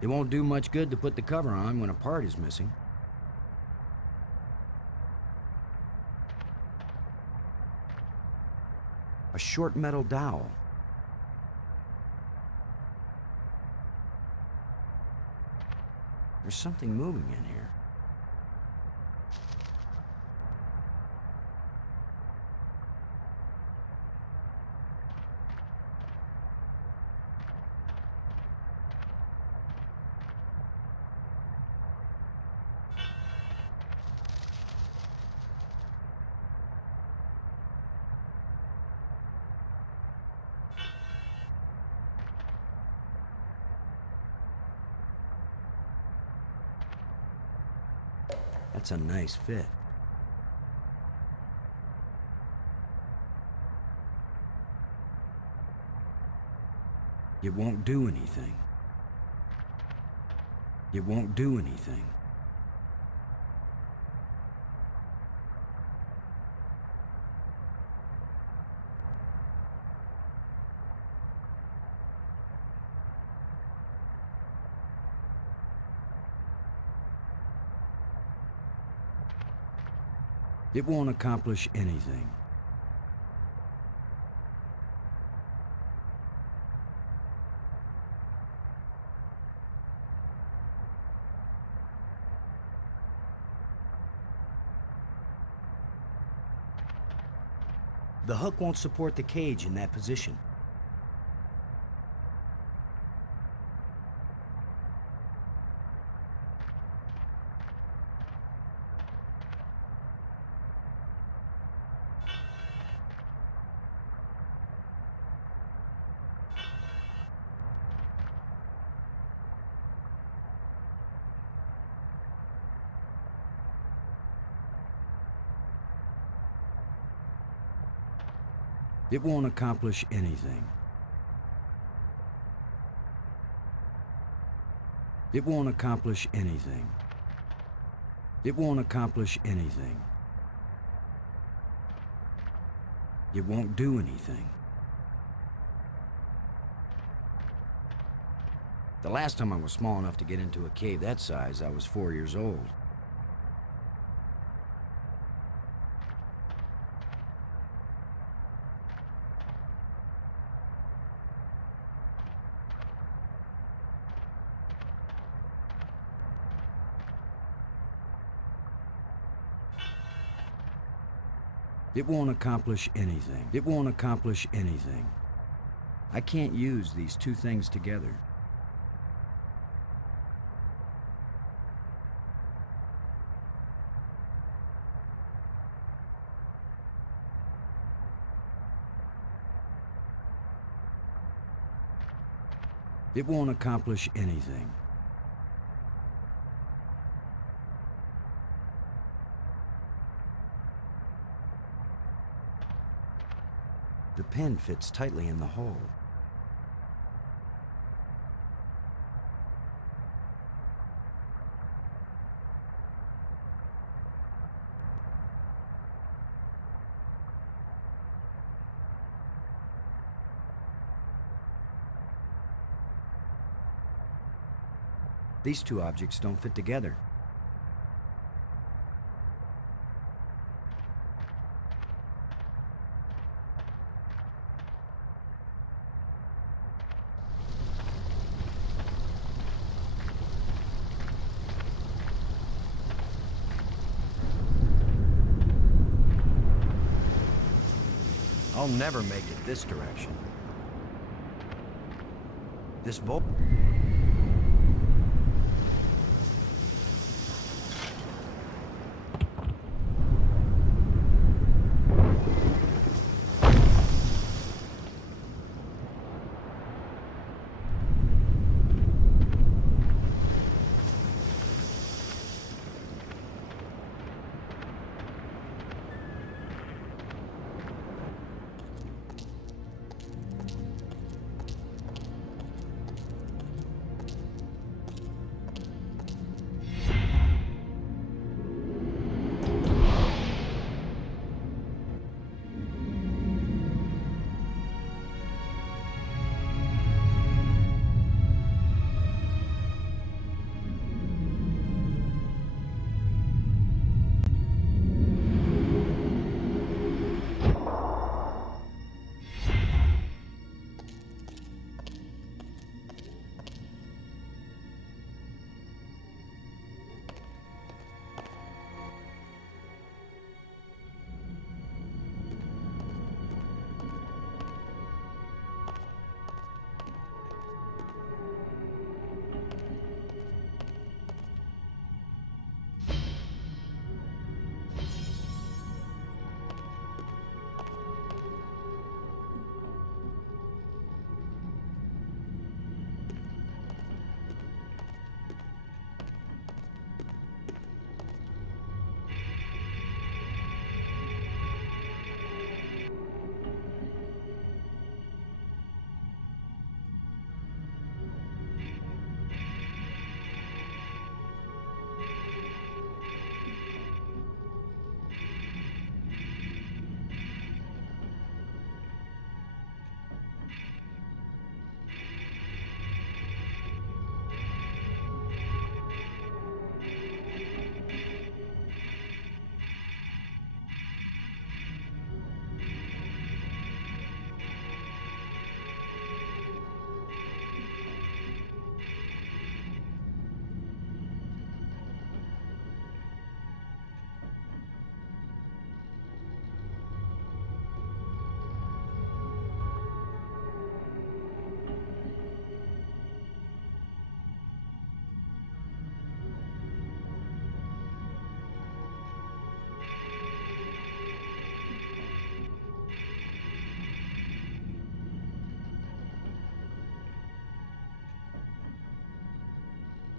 It won't do much good to put the cover on when a part is missing. A short metal dowel. There's something moving in here. That's a nice fit. It won't do anything. It won't do anything. It won't accomplish anything. The hook won't support the cage in that position. It won't accomplish anything. It won't accomplish anything. It won't accomplish anything. It won't do anything. The last time I was small enough to get into a cave that size, I was 4 years old. It won't accomplish anything. It won't accomplish anything. I can't use these two things together. It won't accomplish anything. The pin fits tightly in the hole. These two objects don't fit together. I'll never make it this direction. This bolt...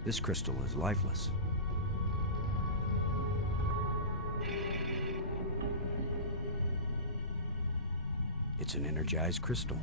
This crystal is lifeless. It's an energized crystal.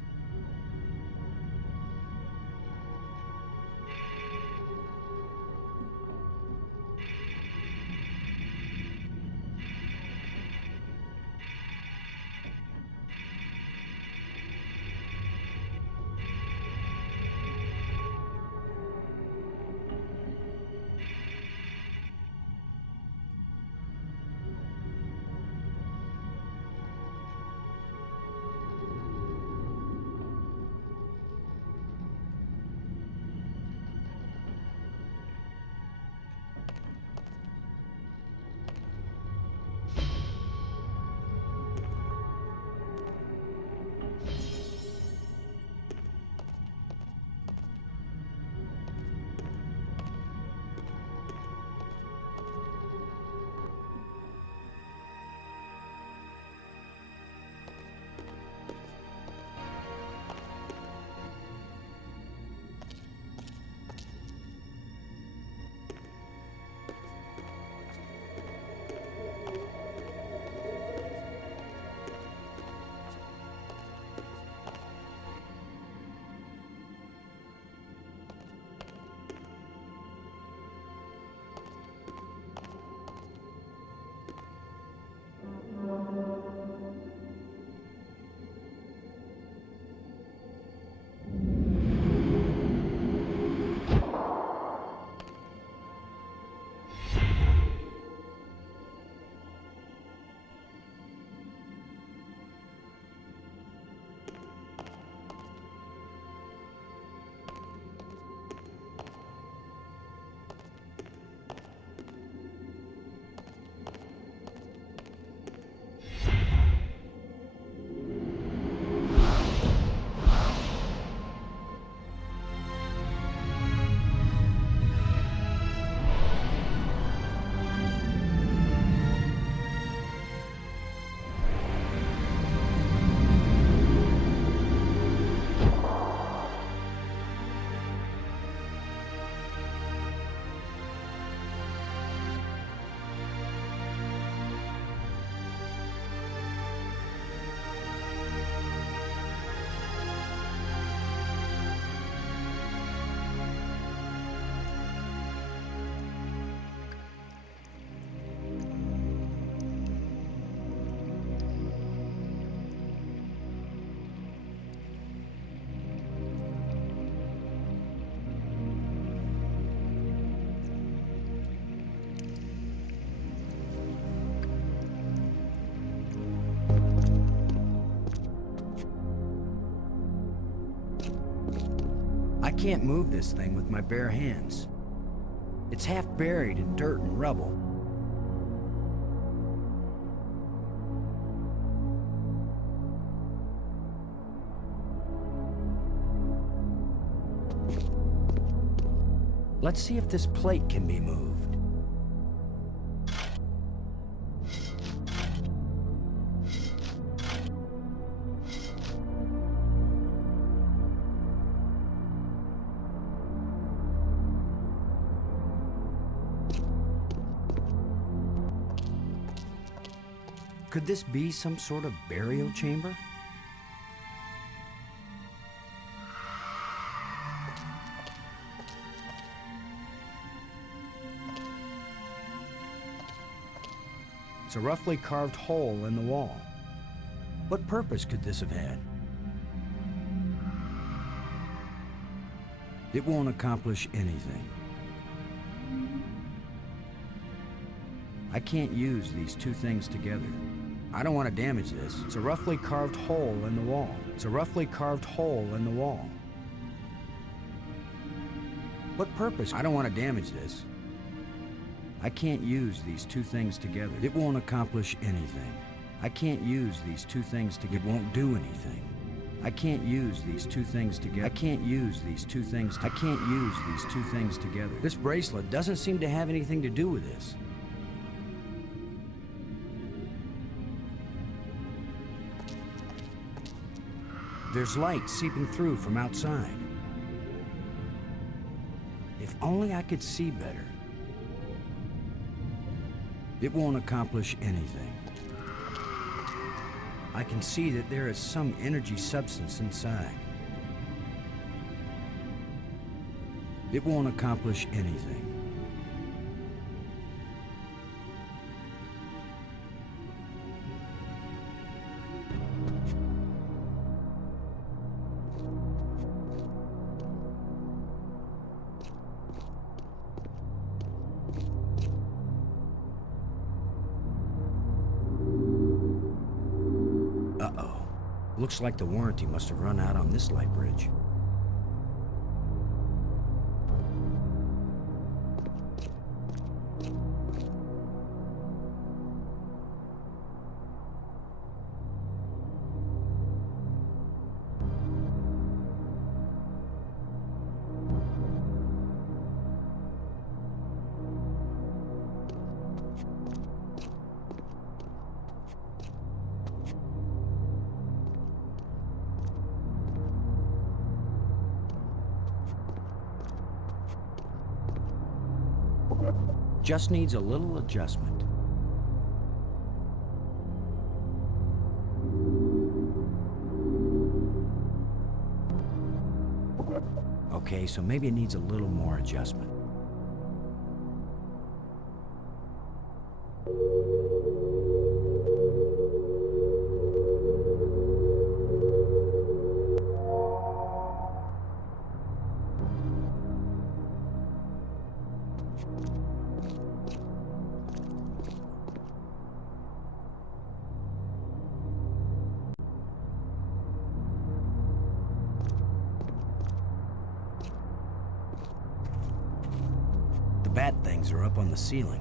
I can't move this thing with my bare hands. It's half buried in dirt and rubble. Let's see if this plate can be moved. Could this be some sort of burial chamber? It's a roughly carved hole in the wall. What purpose could this have had? It won't accomplish anything. I can't use these two things together. I don't want to damage this. It's a roughly carved hole in the wall. It's a roughly carved hole in the wall. What purpose? I don't want to damage this. I can't use these two things together. It won't accomplish anything. I can't use these two things together. It won't do anything. I can't use these two things together. I can't use these two things. I can't use these two things together. This bracelet doesn't seem to have anything to do with this. There's light seeping through from outside. If only I could see better. It won't accomplish anything. I can see that there is some energy substance inside. It won't accomplish anything. Uh-oh. Looks like the warranty must have run out on this light bridge. Just needs a little adjustment. Okay, so maybe it needs a little more adjustment. Bat things are up on the ceiling.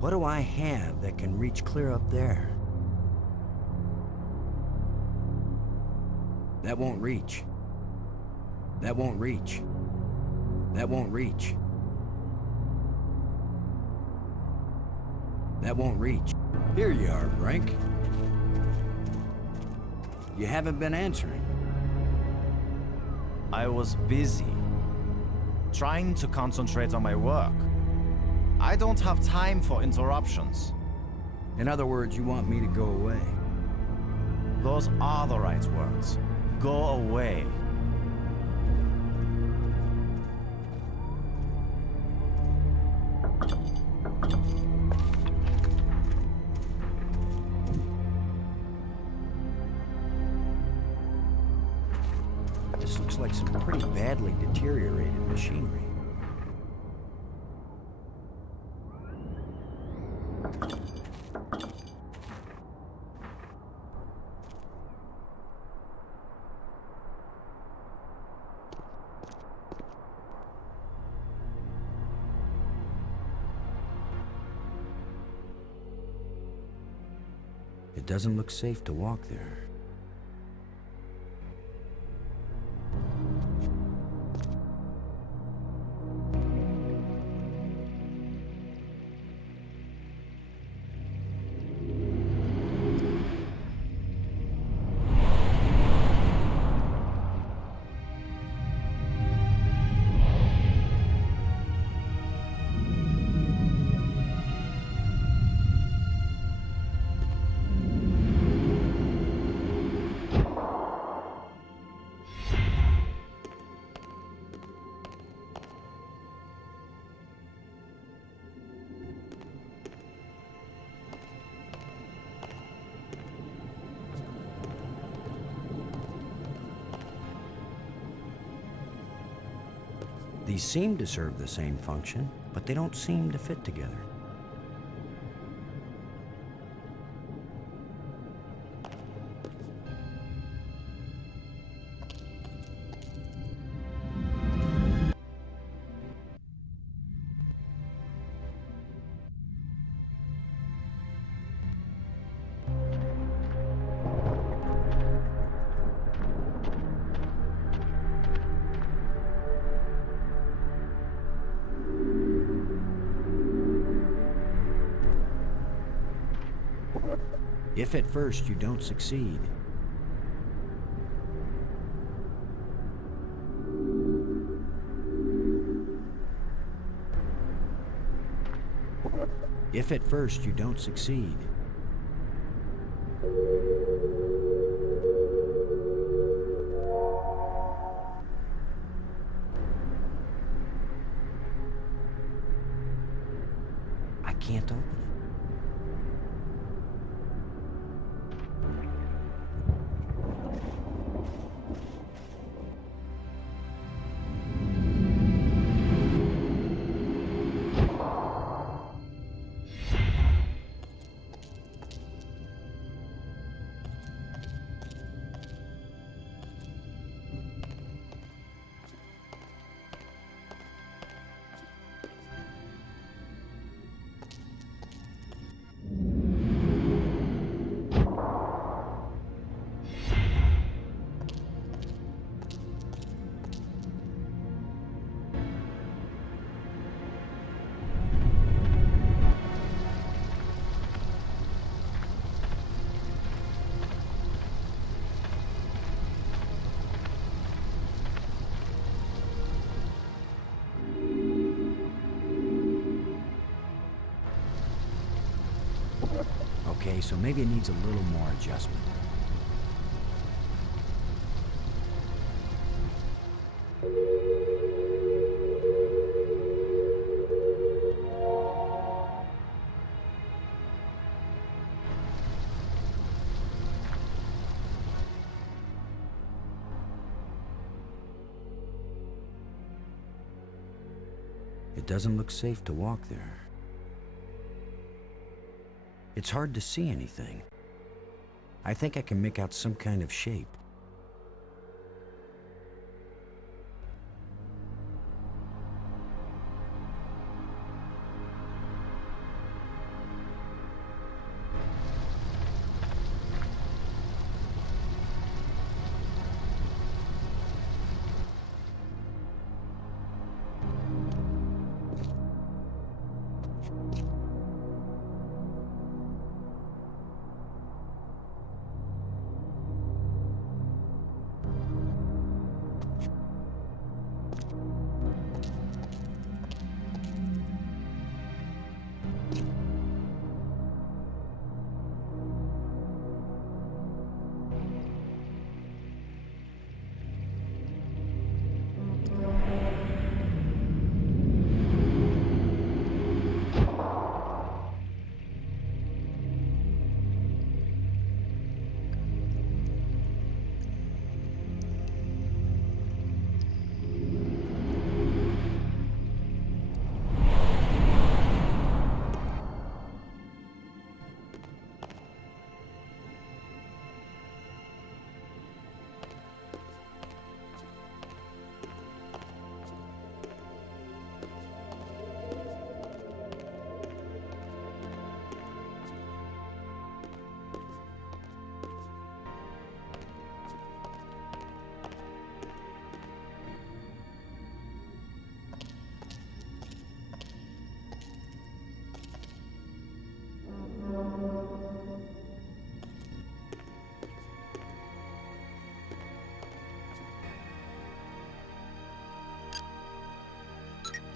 What do I have that can reach clear up there? That won't reach. That won't reach. That won't reach. That won't reach. Here you are, Brink. You haven't been answering. I was busy, trying to concentrate on my work. I don't have time for interruptions. In other words, you want me to go away? Those are the right words. Go away. This looks like some pretty badly deteriorated machinery. It doesn't look safe to walk there. These seem to serve the same function, but they don't seem to fit together. If at first you don't succeed, If at first you don't succeed, I can't open it. Okay, so maybe it needs a little more adjustment. It doesn't look safe to walk there. It's hard to see anything. I think I can make out some kind of shape.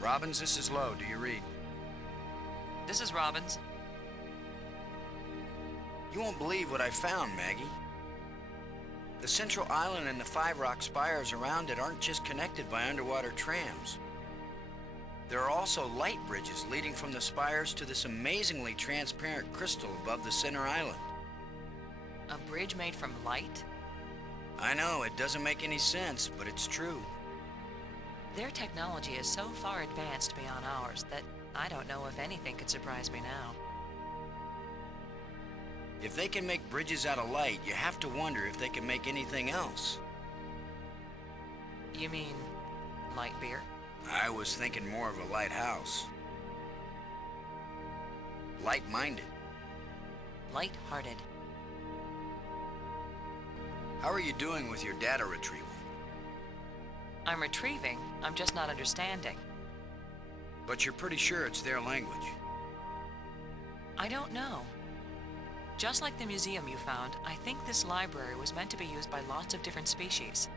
Robbins, this is Lowe. Do you read? This is Robbins. You won't believe what I found, Maggie. The central island and the 5 rock spires around it aren't just connected by underwater trams. There are also light bridges leading from the spires to this amazingly transparent crystal above the center island. A bridge made from light? I know, it doesn't make any sense, but it's true. Their technology is so far advanced beyond ours that I don't know if anything could surprise me now. If they can make bridges out of light, you have to wonder if they can make anything else. You mean light beer? I was thinking more of a lighthouse. Light-minded. Light-hearted. How are you doing with your data retrieval? I'm retrieving, I'm just not understanding. But you're pretty sure it's their language. I don't know. Just like the museum you found, I think this library was meant to be used by lots of different species.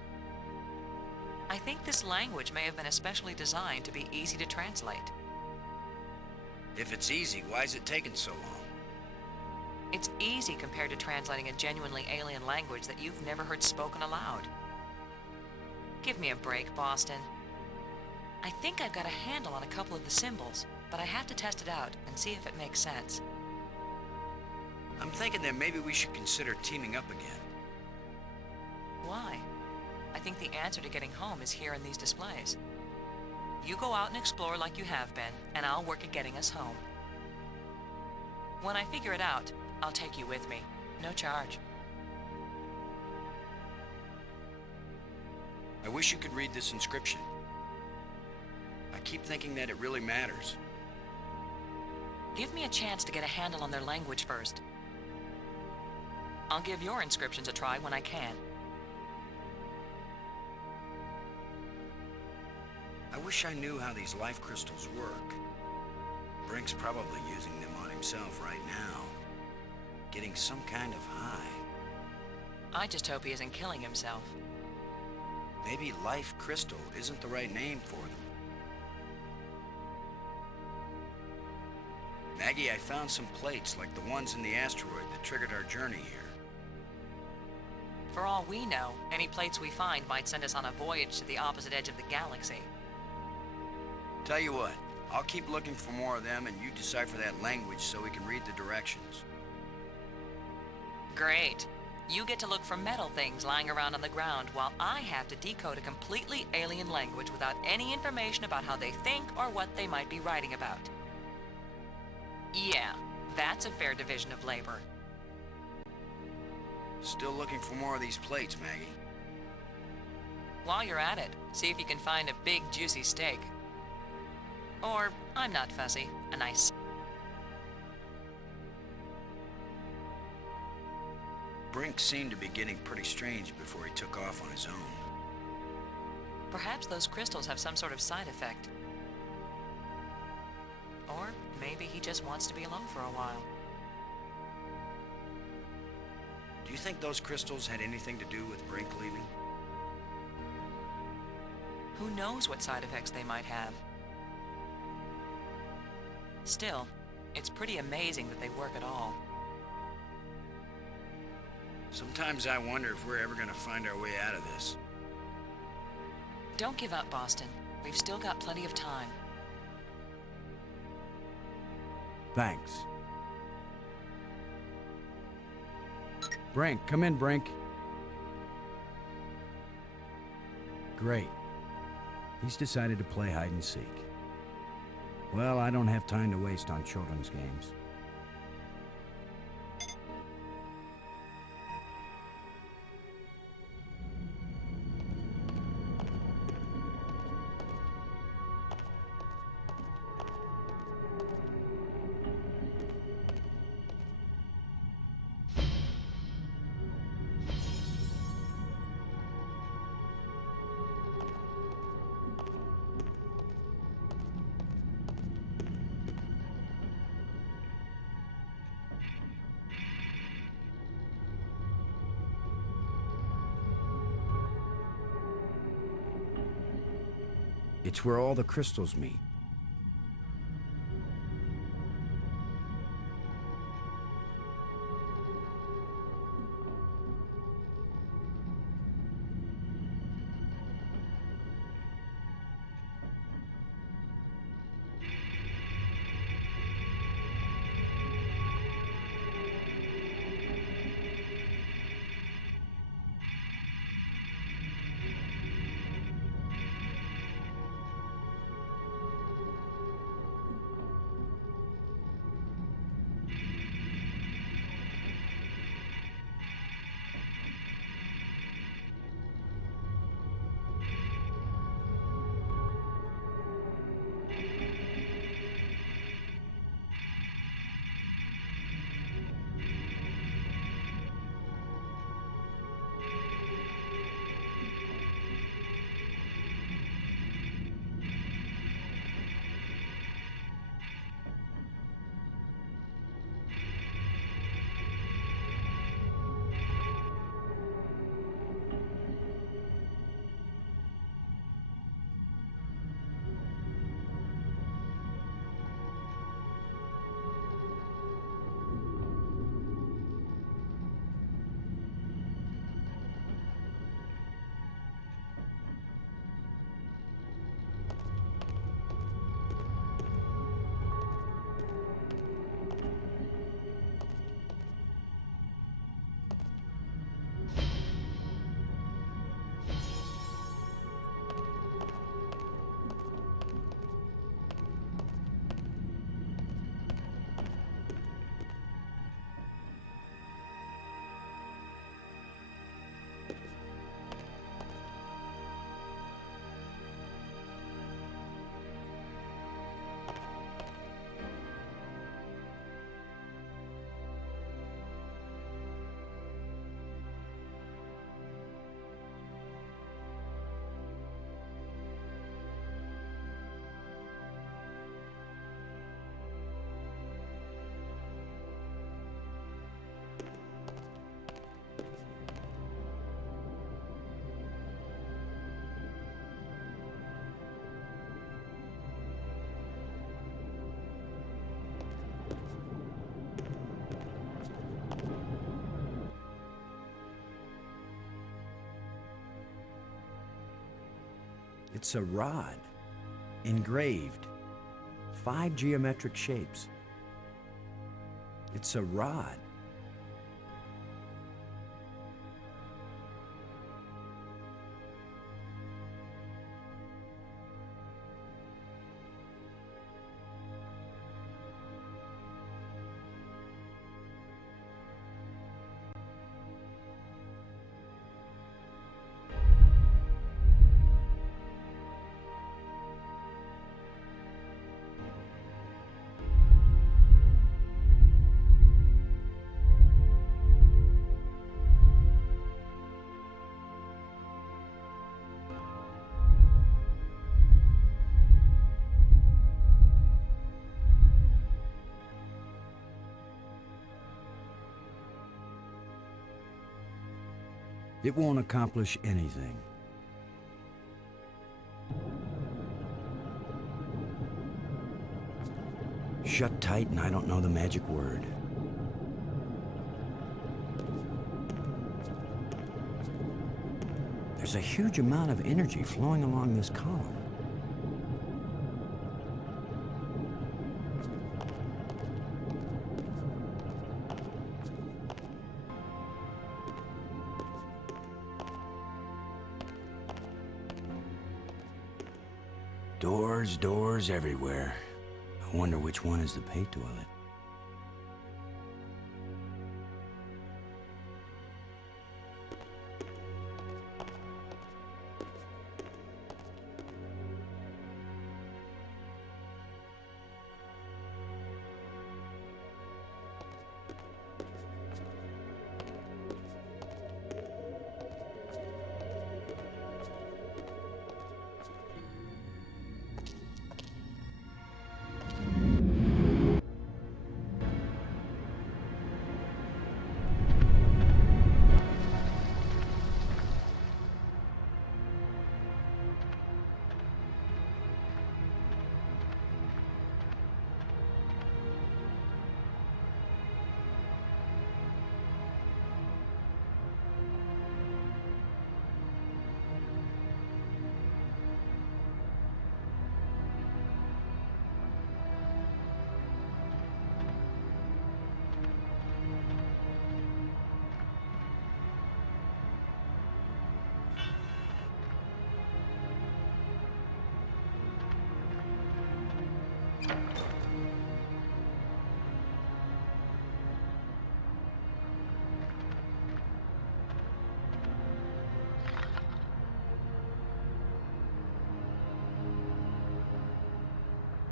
I think this language may have been especially designed to be easy to translate. If it's easy, why is it taking so long? It's easy compared to translating a genuinely alien language that you've never heard spoken aloud. Give me a break, Boston. I think I've got a handle on a couple of the symbols, but I have to test it out and see if it makes sense. I'm thinking that maybe we should consider teaming up again. Why? I think the answer to getting home is here in these displays. You go out and explore like you have been, and I'll work at getting us home. When I figure it out, I'll take you with me. No charge. I wish you could read this inscription. I keep thinking that it really matters. Give me a chance to get a handle on their language first. I'll give your inscriptions a try when I can. I wish I knew how these life crystals work. Brink's probably using them on himself right now. Getting some kind of high. I just hope he isn't killing himself. Maybe life crystal isn't the right name for them. Maggie, I found some plates like the ones in the asteroid that triggered our journey here. For all we know, any plates we find might send us on a voyage to the opposite edge of the galaxy. Tell you what, I'll keep looking for more of them and you decipher that language so we can read the directions. Great. You get to look for metal things lying around on the ground while I have to decode a completely alien language without any information about how they think or what they might be writing about. Yeah, that's a fair division of labor. Still looking for more of these plates, Maggie. While you're at it, see if you can find a big, juicy steak. Or, I'm not fussy, a nice... Brink seemed to be getting pretty strange before he took off on his own. Perhaps those crystals have some sort of side effect. Or maybe he just wants to be alone for a while. Do you think those crystals had anything to do with Brink leaving? Who knows what side effects they might have? Still, it's pretty amazing that they work at all. Sometimes I wonder if we're ever going to find our way out of this. Don't give up, Boston. We've still got plenty of time. Thanks. Brink, come in, Brink. Great. He's decided to play hide and seek. Well, I don't have time to waste on children's games. It's where all the crystals meet. It's a rod, engraved, 5 geometric shapes. It's a rod. It won't accomplish anything. Shut tight and I don't know the magic word. There's a huge amount of energy flowing along this column. Doors everywhere. I wonder which one is the pay toilet.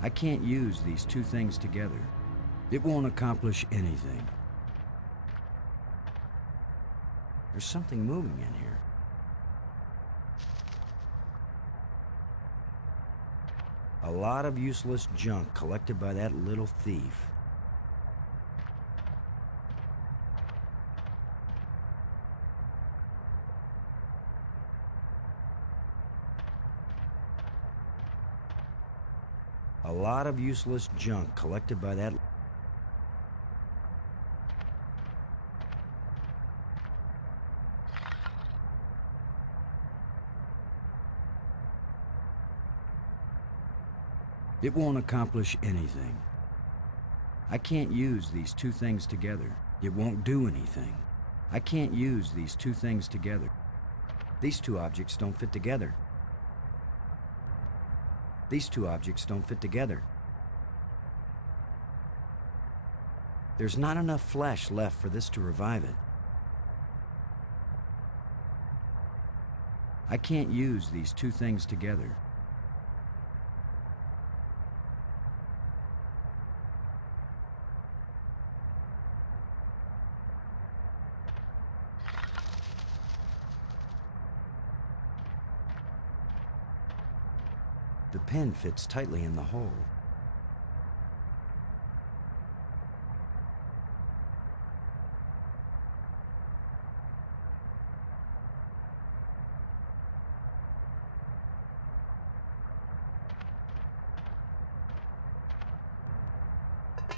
I can't use these two things together. It won't accomplish anything. There's something moving in here. A lot of useless junk collected by that little thief. A lot of useless junk collected by that... It won't accomplish anything. I can't use these two things together. It won't do anything. I can't use these two things together. These two objects don't fit together. These two objects don't fit together. There's not enough flesh left for this to revive it. I can't use these two things together. The pin fits tightly in the hole.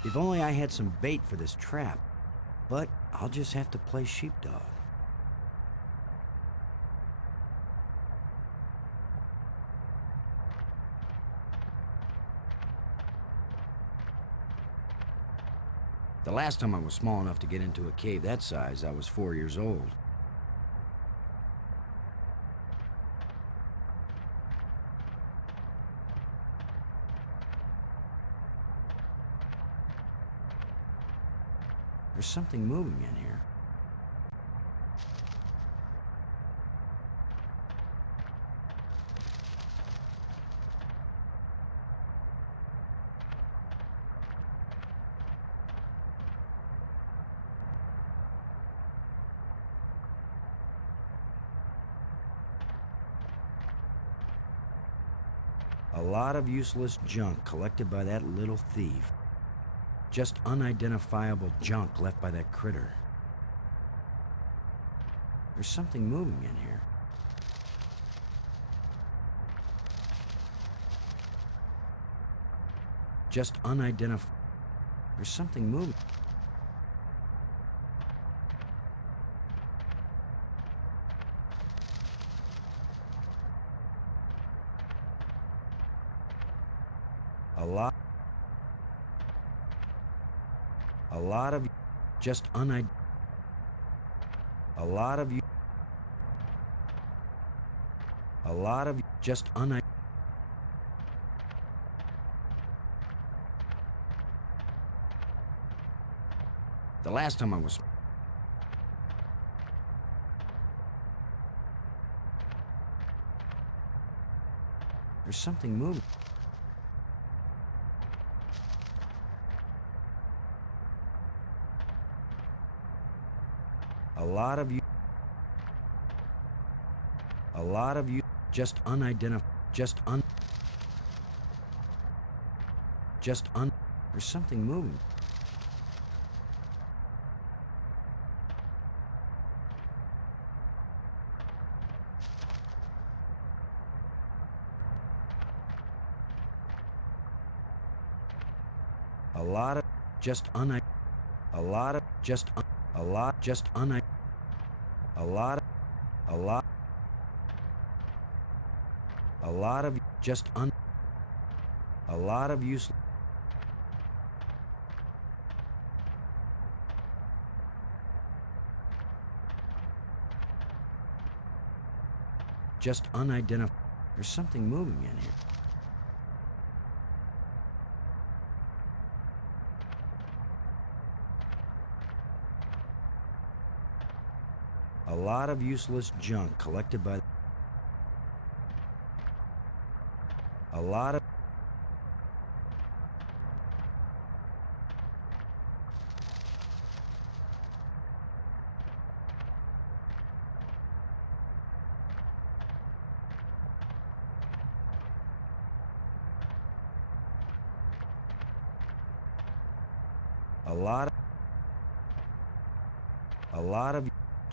If only I had some bait for this trap, but I'll just have to play sheepdog. The last time I was small enough to get into a cave that size, I was 4 years old. There's something moving in here. A lot of useless junk collected by that little thief. Just unidentifiable junk left by that critter. There's something moving in here. Just unidentifiable. There's something moving. A lot of just a lot of you. A lot of just The last time I was. There's something moving. A lot of you just unidentified, just there's something moving. A lot of just a lot of just a lot just a lot of just a lot of use. Just unidentified. There's something moving in here. A lot of useless junk collected by a lot of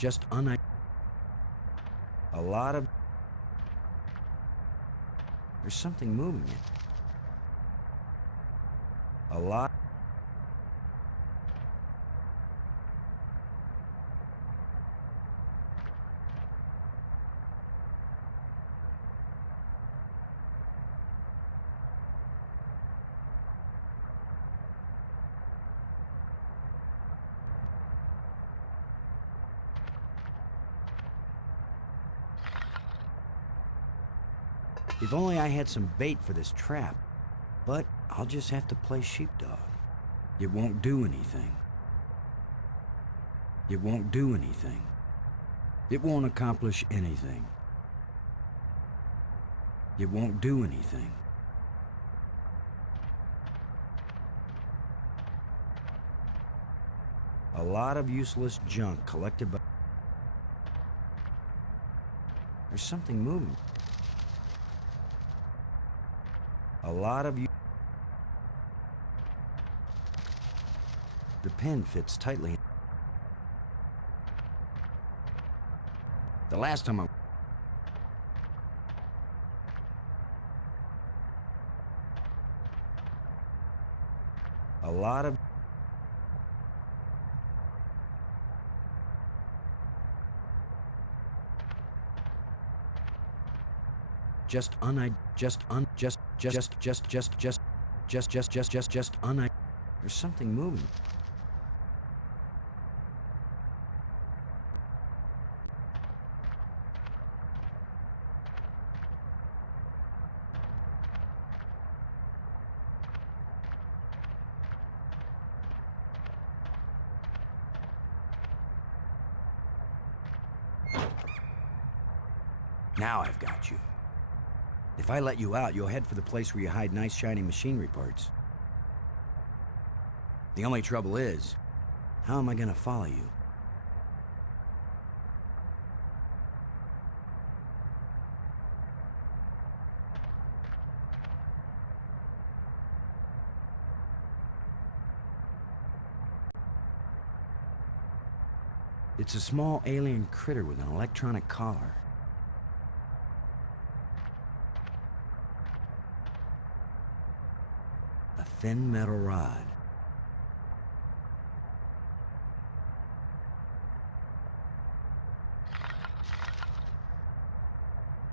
just a lot of there's something moving in a lot If only I had some bait for this trap. But I'll just have to play sheepdog. It won't do anything. It won't do anything. It won't accomplish anything. It won't do anything. A lot of useless junk collected by... There's something moving. A lot of you. The pen fits tightly. The last time I... A lot of... Just There's something moving. Now I've got you. If I let you out, you'll head for the place where you hide nice shiny machinery parts. The only trouble is, how am I gonna follow you? It's a small alien critter with an electronic collar. A thin metal rod.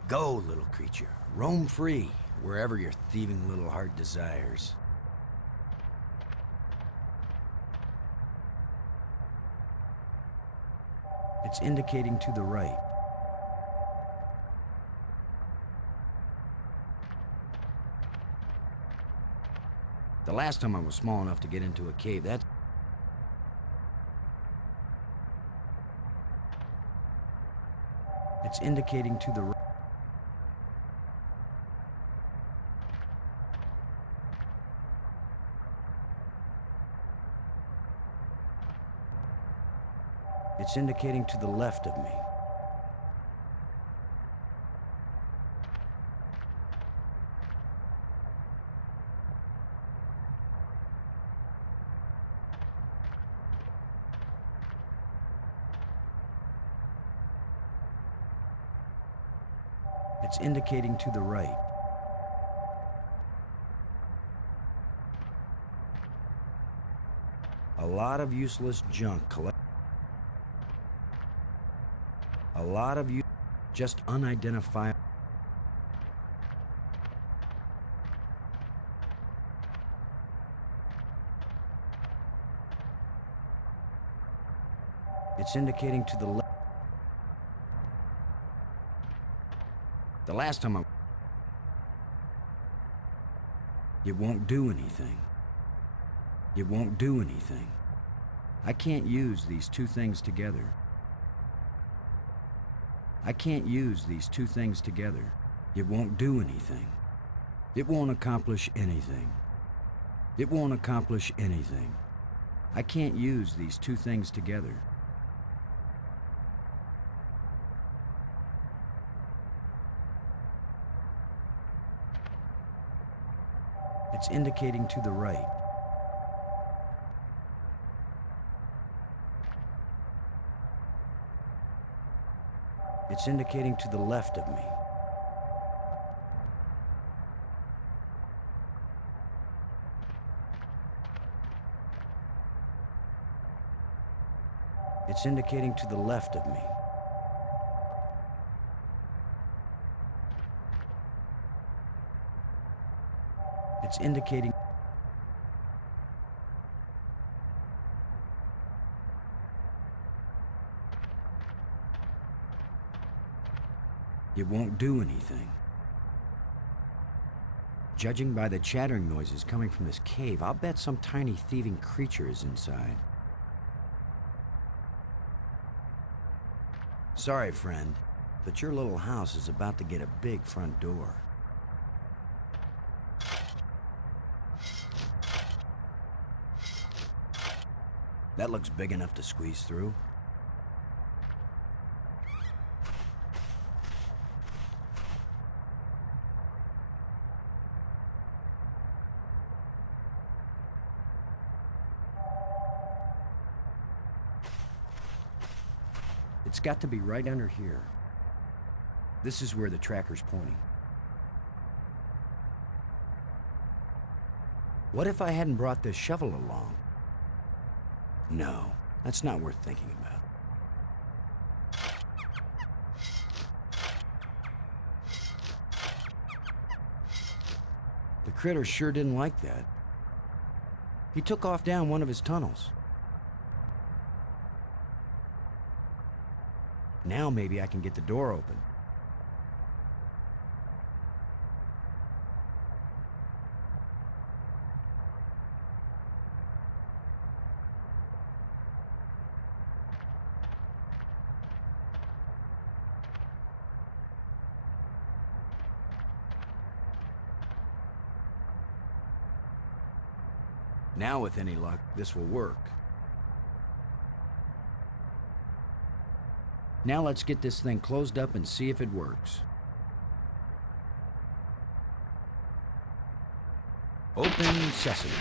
Go, little creature. Roam free, wherever your thieving little heart desires. It's indicating to the right. The last time I was small enough to get into a cave, It's indicating to the right. It's indicating to the left of me. It's indicating to the right. A lot of useless junk A lot of you just unidentifiable. It's indicating to the left. The last time It won't do anything. It won't do anything. I can't use these two things together. I can't use these two things together. It won't do anything. It won't accomplish anything. It won't accomplish anything. I can't use these two things together. It's indicating to the right. It's indicating to the left of me. It's indicating to the left of me. It's indicating. It won't do anything. Judging by the chattering noises coming from this cave, I'll bet some tiny thieving creature is inside. Sorry, friend, but your little house is about to get a big front door. That looks big enough to squeeze through. It's got to be right under here. This is where the tracker's pointing. What if I hadn't brought this shovel along? No, that's not worth thinking about. The critter sure didn't like that. He took off down one of his tunnels. Now maybe I can get the door open. Now, with any luck, this will work. Now let's get this thing closed up and see if it works. Open sesame.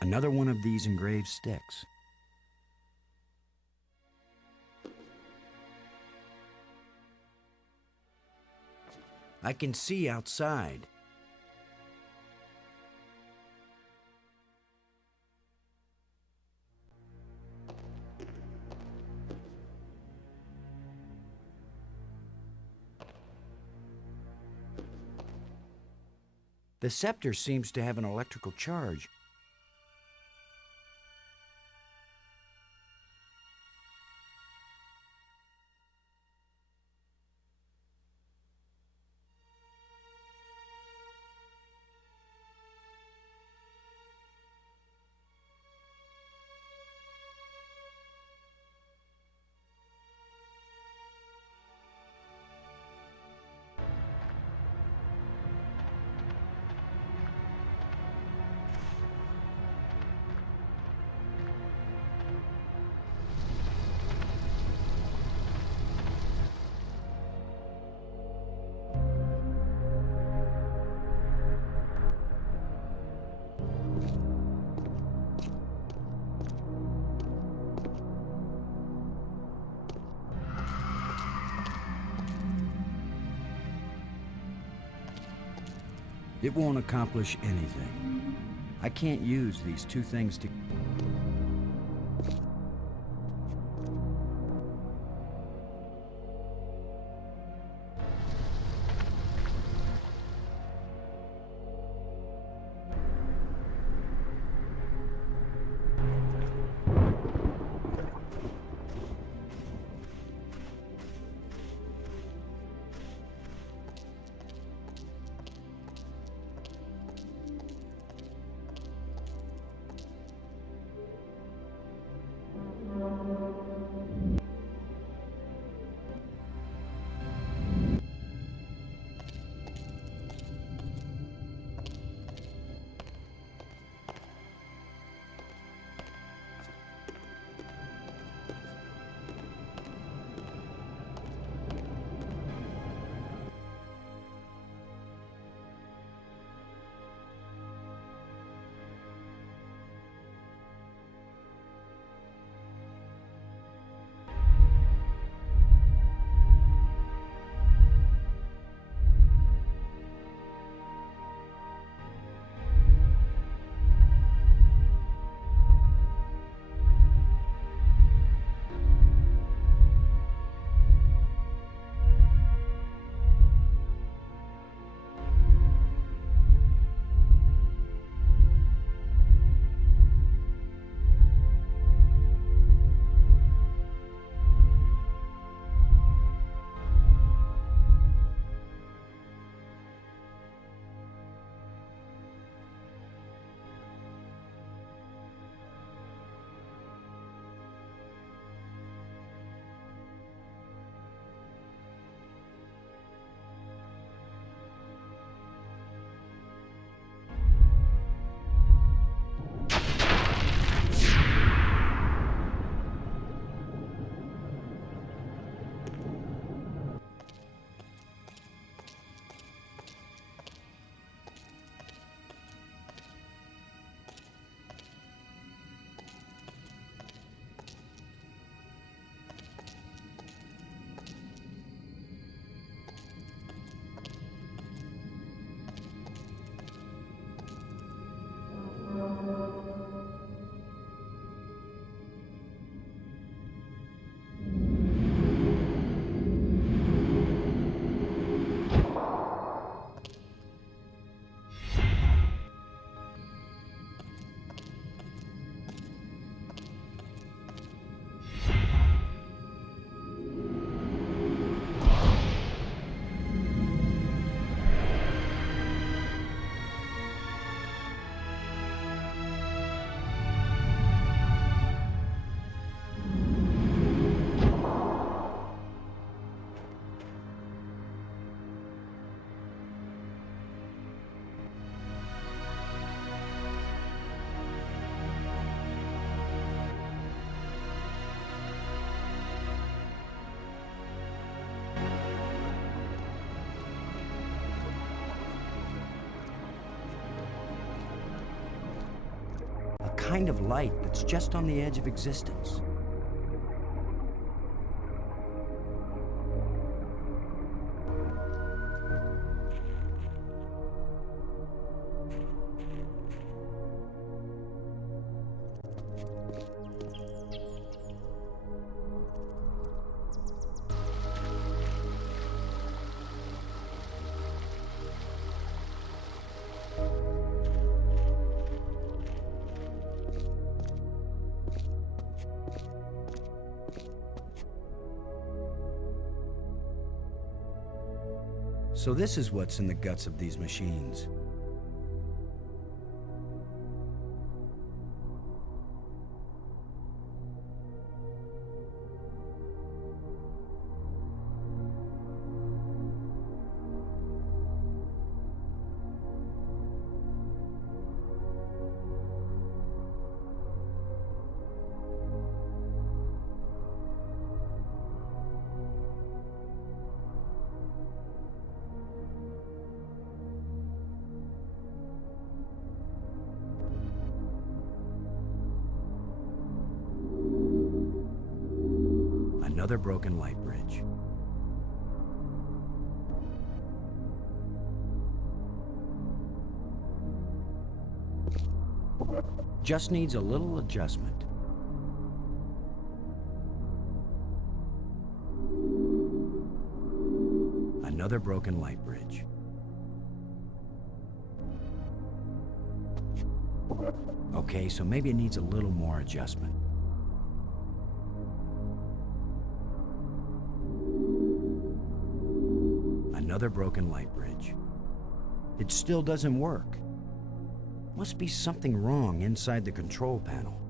Another one of these engraved sticks. I can see outside. The scepter seems to have an electrical charge. It won't accomplish anything. I can't use these two things to... kind of light that's just on the edge of existence. So this is what's in the guts of these machines. Another broken light bridge. Just needs a little adjustment. Another broken light bridge. Okay, so maybe it needs a little more adjustment. Another broken light bridge. It still doesn't work. Must be something wrong inside the control panel.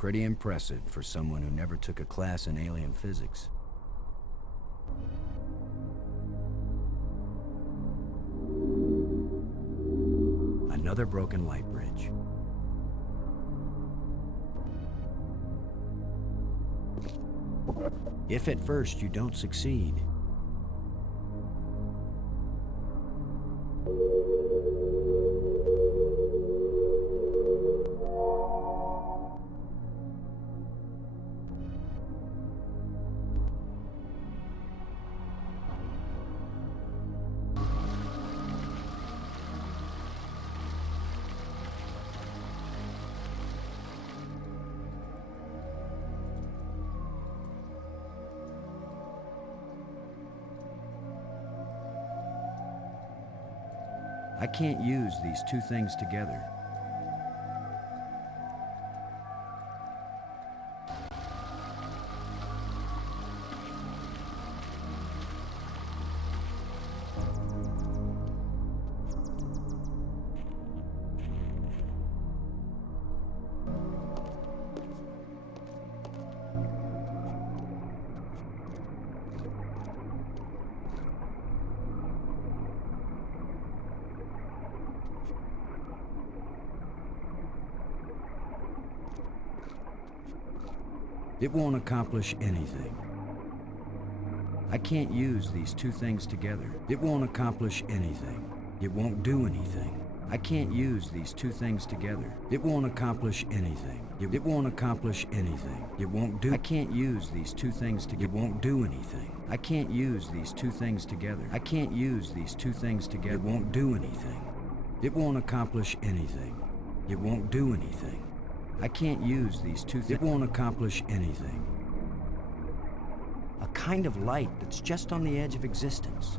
Pretty impressive for someone who never took a class in alien physics. Another broken light bridge. If at first you don't succeed, I can't use these two things together. It won't accomplish anything. I can't use these two things together. It won't accomplish anything. It won't do anything. I can't use these two things together. It won't accomplish anything. It won't accomplish anything. It won't do. I can't use these two things together. It won't do anything. I can't use these two things together. I can't use these two things together. It won't do anything. It won't accomplish anything. It won't do anything. I can't use these two things. It won't accomplish anything. A kind of light that's just on the edge of existence.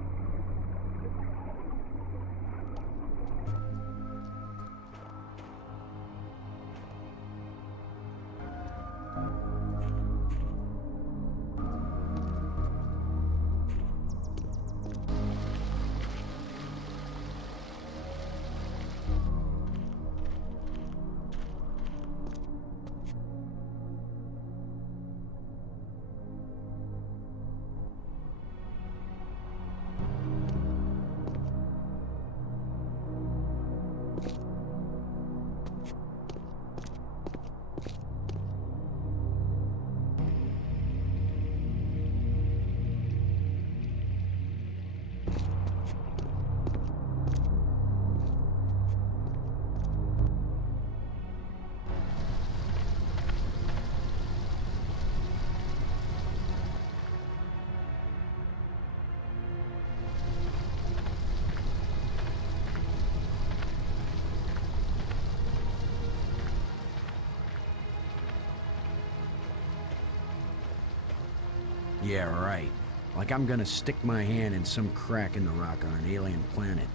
Yeah, right. Like I'm gonna stick my hand in some crack in the rock on an alien planet.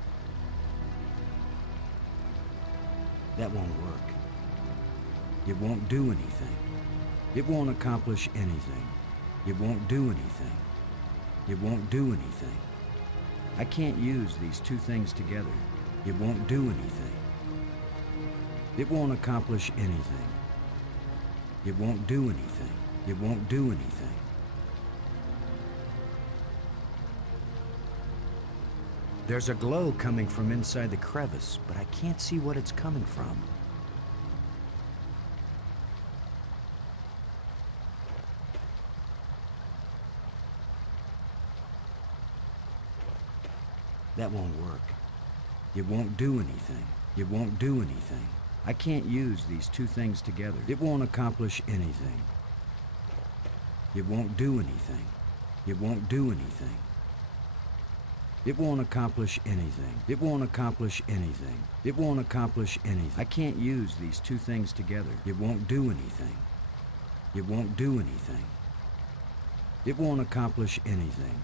That won't work. It won't do anything. It won't accomplish anything. It won't do anything. It won't do anything. I can't use these two things together. It won't do anything. It won't accomplish anything. It won't do anything. It won't do anything. There's a glow coming from inside the crevice, but I can't see what it's coming from. That won't work. It won't do anything. It won't do anything. I can't use these two things together. It won't accomplish anything. It won't do anything. It won't do anything. It won't accomplish anything. It won't accomplish anything. It won't accomplish anything. I can't use these two things together. It won't do anything. It won't do anything. It won't accomplish anything.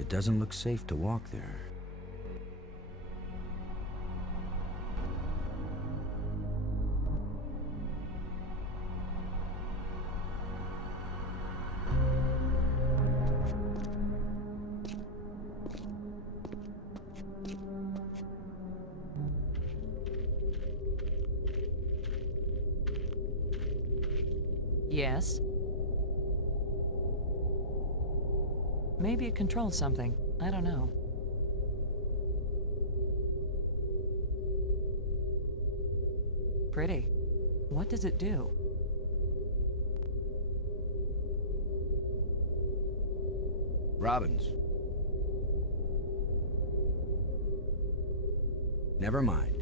It doesn't look safe to walk there. Yes? Maybe it controls something. I don't know. Pretty. What does it do? Robbins. Never mind.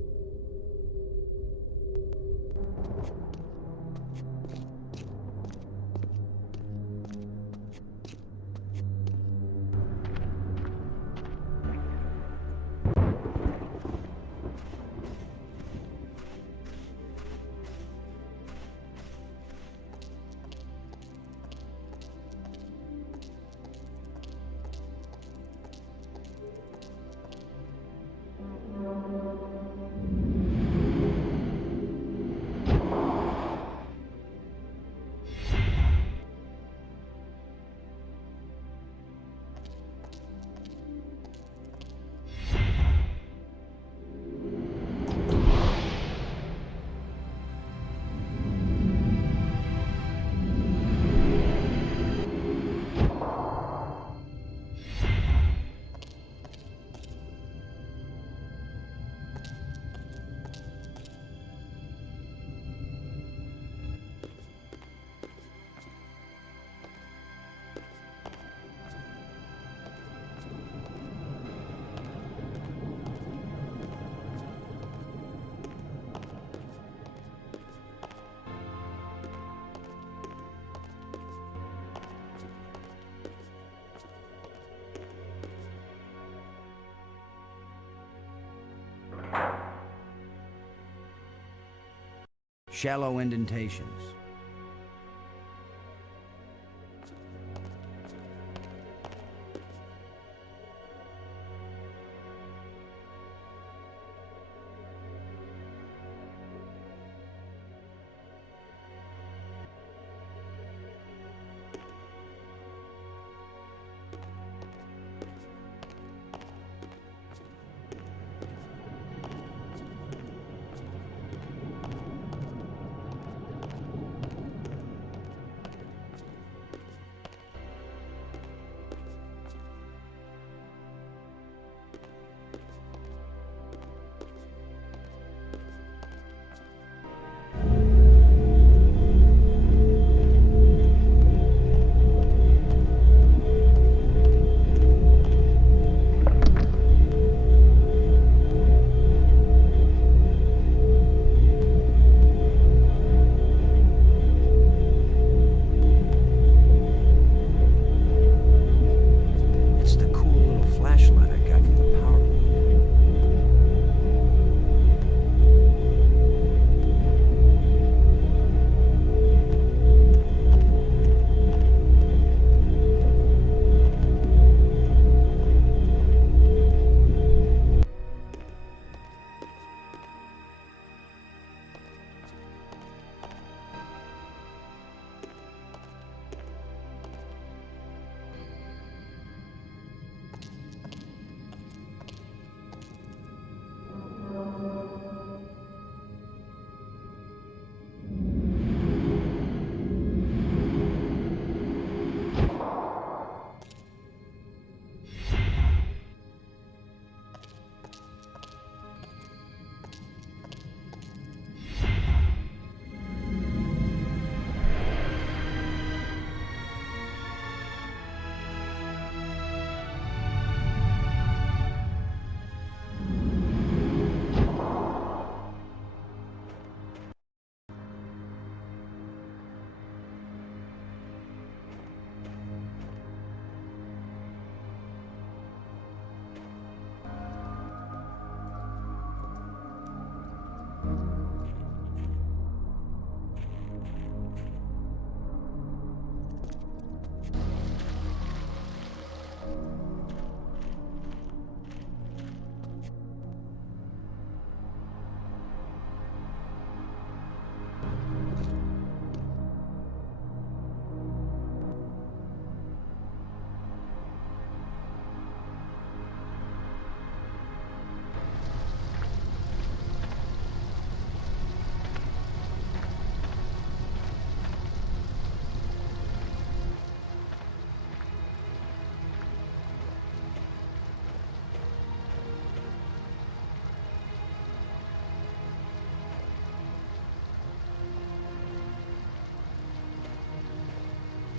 Shallow indentations.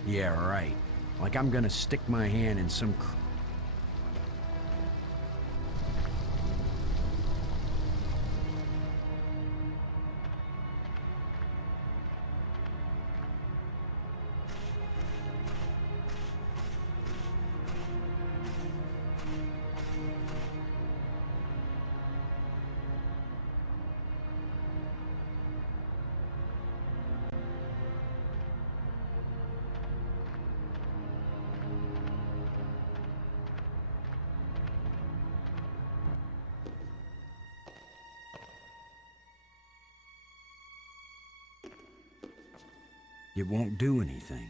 Yeah, right. Like I'm gonna stick my hand in some It won't do anything.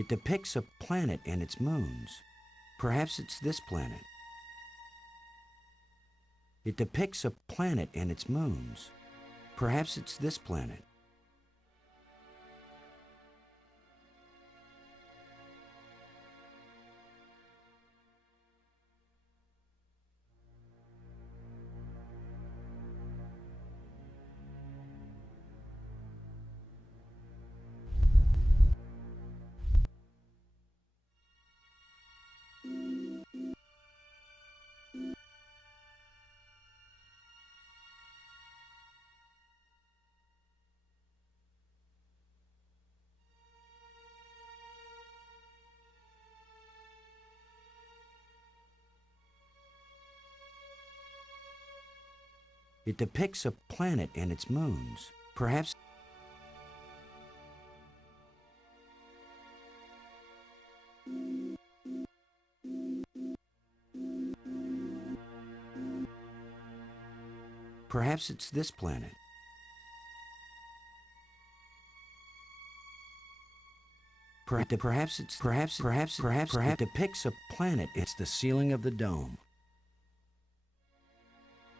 It depicts a planet and its moons. Perhaps it's this planet. It depicts a planet and its moons. Perhaps it's this planet. It depicts a planet and its moons. Perhaps it's this planet. Perhaps it depicts a planet. It's the ceiling of the dome.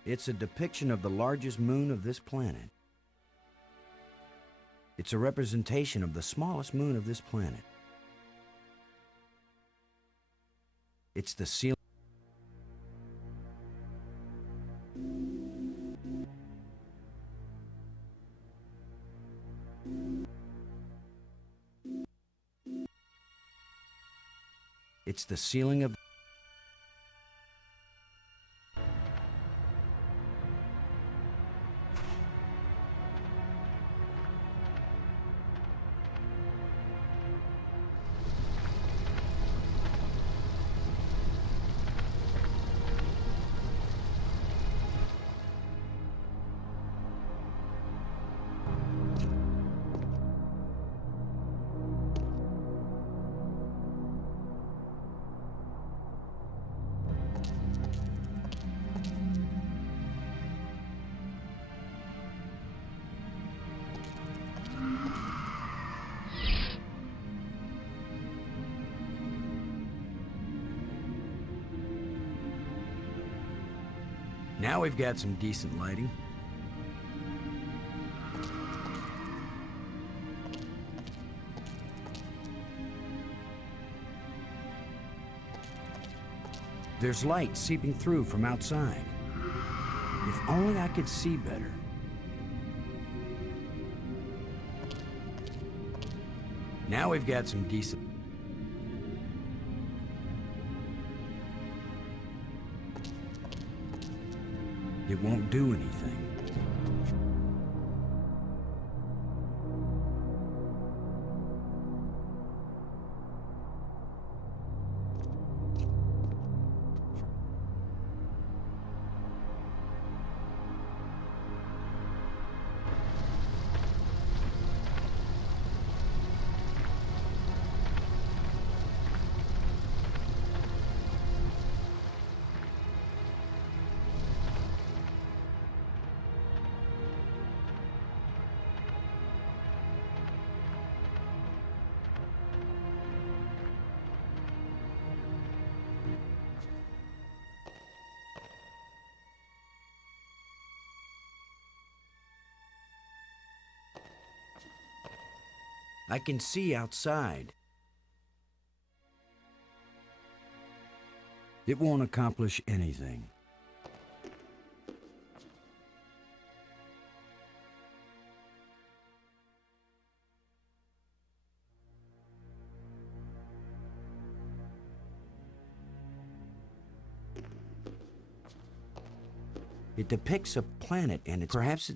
It's a depiction of the largest moon of this planet. It's a representation of the smallest moon of this planet. It's the ceiling. It's the ceiling of Now we've got some decent lighting. There's light seeping through from outside. If only I could see better. Now we've got some decent... It won't do anything. I can see outside. It won't accomplish anything. It depicts a planet and it's perhaps...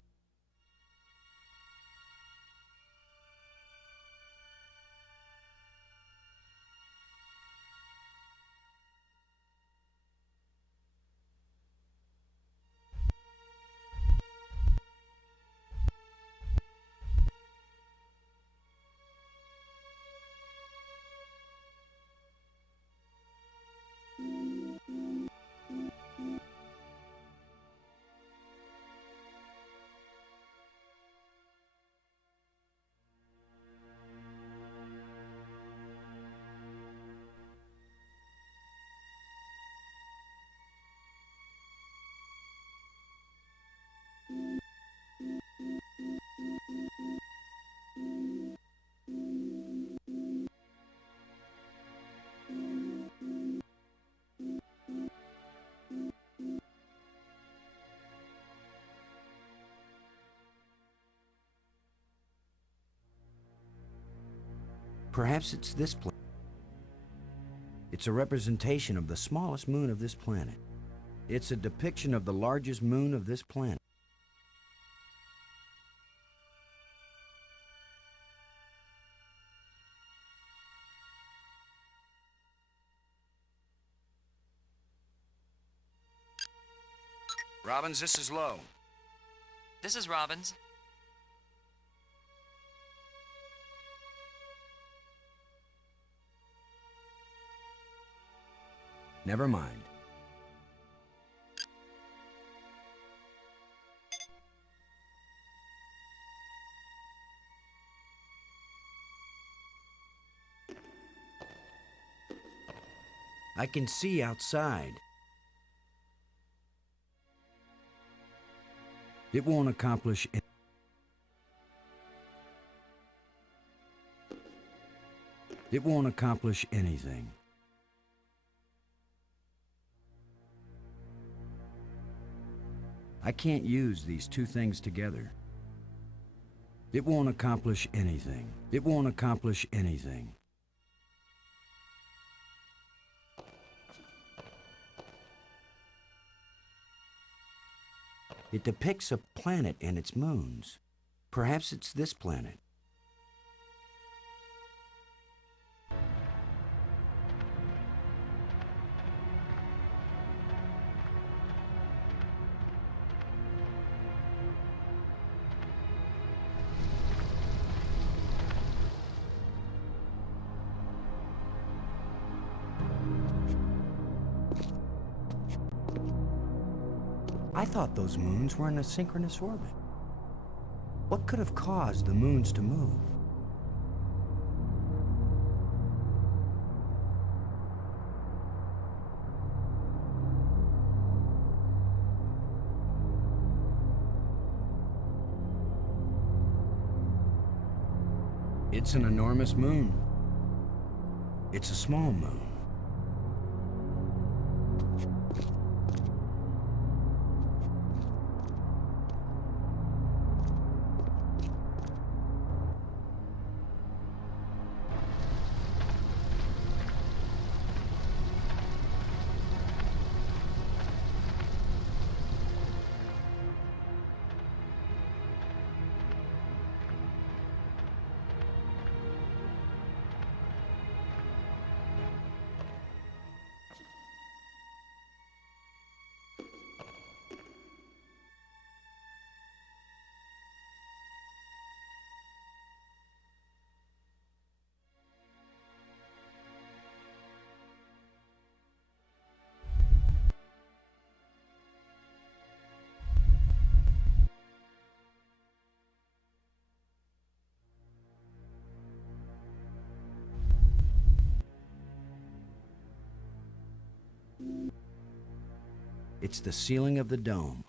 Perhaps it's this planet. It's a representation of the smallest moon of this planet. It's a depiction of the largest moon of this planet. Robbins, this is Lowe. This is Robbins. Never mind. I can see outside. It won't accomplish it. It won't accomplish anything. I can't use these two things together. It won't accomplish anything. It won't accomplish anything. It depicts a planet and its moons. Perhaps it's this planet. I thought those moons were in a synchronous orbit. What could have caused the moons to move? It's an enormous moon. It's a small moon. It's the ceiling of the dome.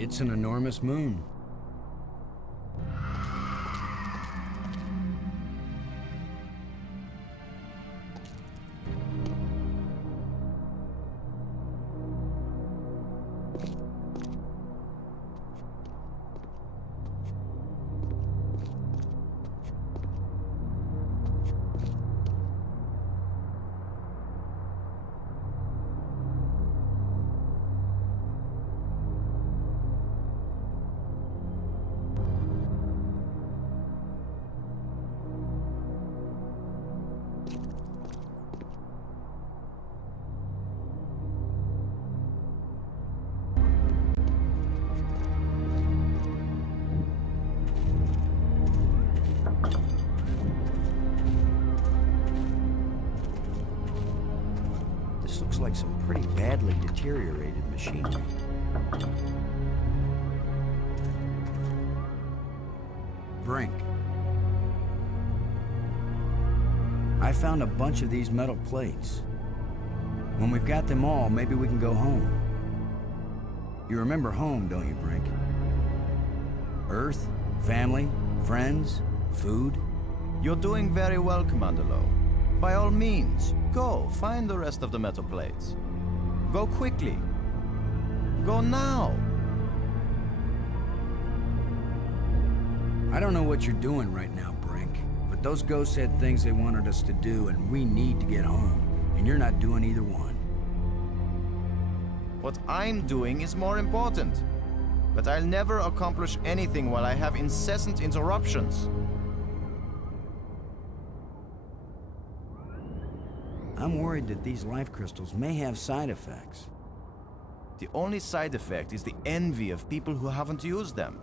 It's an enormous moon. This looks like some pretty badly deteriorated machinery. Brink. I found a bunch of these metal plates. When we've got them all, maybe we can go home. You remember home, don't you, Brink? Earth, family, friends, food. You're doing very well, Commander Lowe. By all means, go find the rest of the metal plates. Go quickly. Go now. I don't know what you're doing right now, Brink, but those ghosts had things they wanted us to do, and we need to get home, and you're not doing either one. What I'm doing is more important. But I'll never accomplish anything while I have incessant interruptions. I'm worried that these life crystals may have side effects. The only side effect is the envy of people who haven't used them.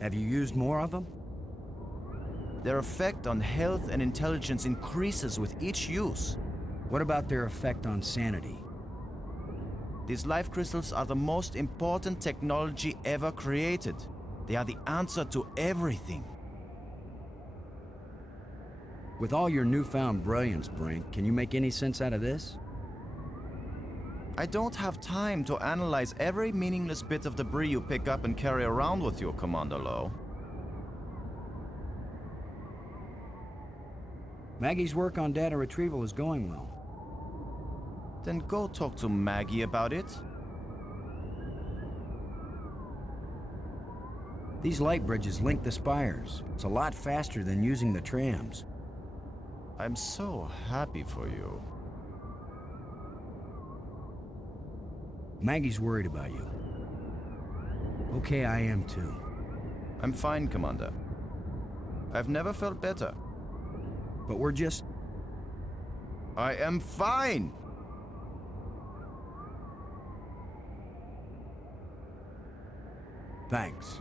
Have you used more of them? Their effect on health and intelligence increases with each use. What about their effect on sanity? These life crystals are the most important technology ever created. They are the answer to everything. With all your newfound brilliance, Brink, can you make any sense out of this? I don't have time to analyze every meaningless bit of debris you pick up and carry around with you, Commander Lowe. Maggie's work on data retrieval is going well. Then go talk to Maggie about it. These light bridges link the spires. It's a lot faster than using the trams. I'm so happy for you. Maggie's worried about you. Okay, I am too. I'm fine, Commander. I've never felt better. But we're just... I am fine! Thanks.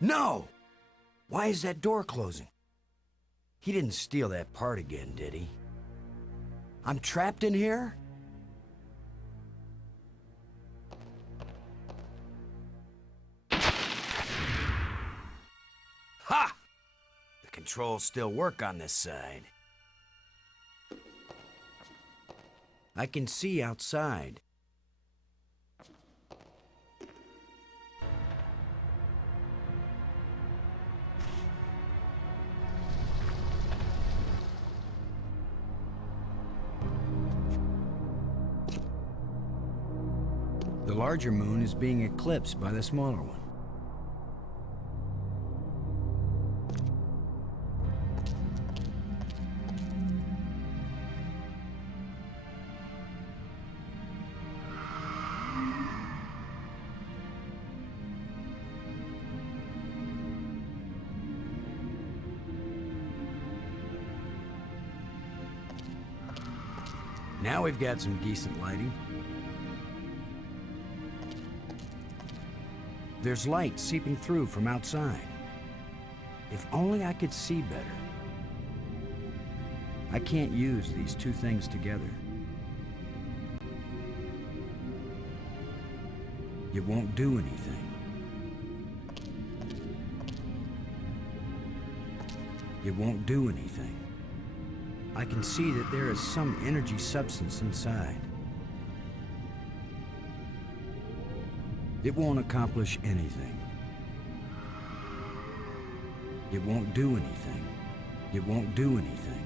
No! Why is that door closing? He didn't steal that part again, did he? I'm trapped in here? Ha! The controls still work on this side. I can see outside. The larger moon is being eclipsed by the smaller one. Now we've got some decent lighting. There's light seeping through from outside. If only I could see better. I can't use these two things together. It won't do anything. It won't do anything. I can see that there is some energy substance inside. It won't accomplish anything. It won't do anything. It won't do anything.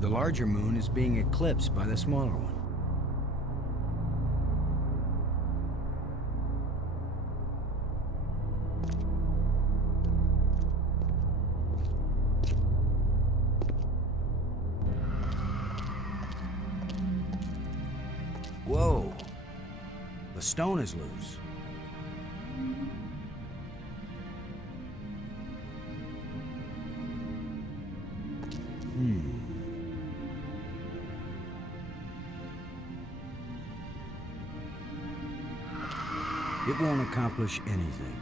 The larger moon is being eclipsed by the smaller one. Whoa! The stone is loose. It won't accomplish anything.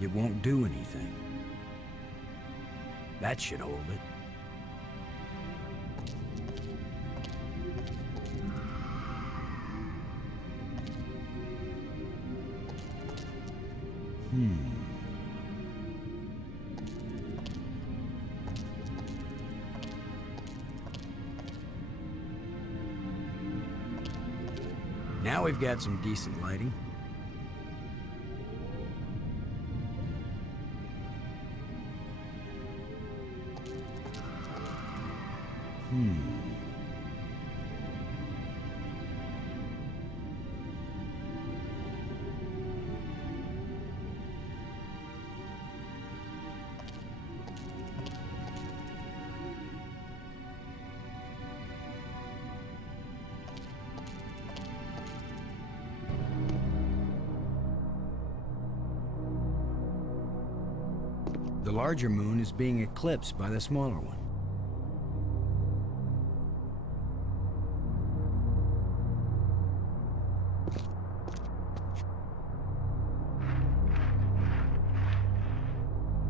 It won't do anything. That should hold it. Now we've got some decent lighting. The larger moon is being eclipsed by the smaller one.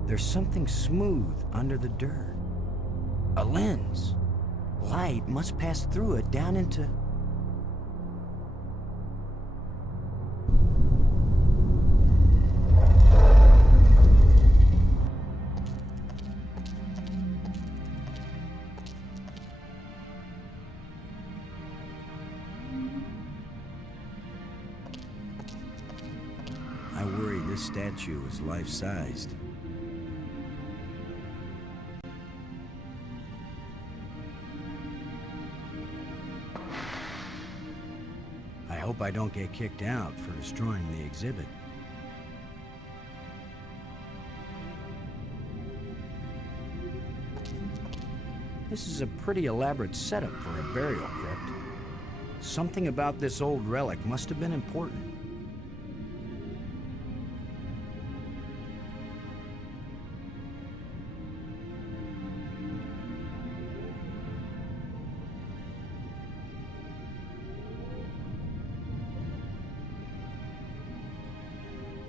There's something smooth under the dirt. A lens. Light must pass through it down into... I worry this statue is life-sized. I hope I don't get kicked out for destroying the exhibit. This is a pretty elaborate setup for a burial crypt. Something about this old relic must have been important.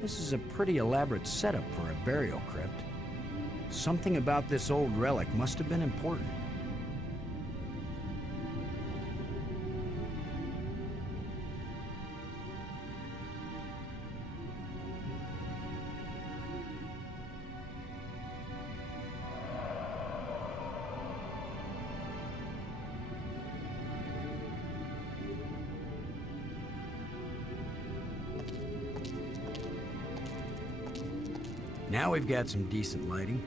This is a pretty elaborate setup for a burial crypt. Something about this old relic must have been important. Now we've got some decent lighting.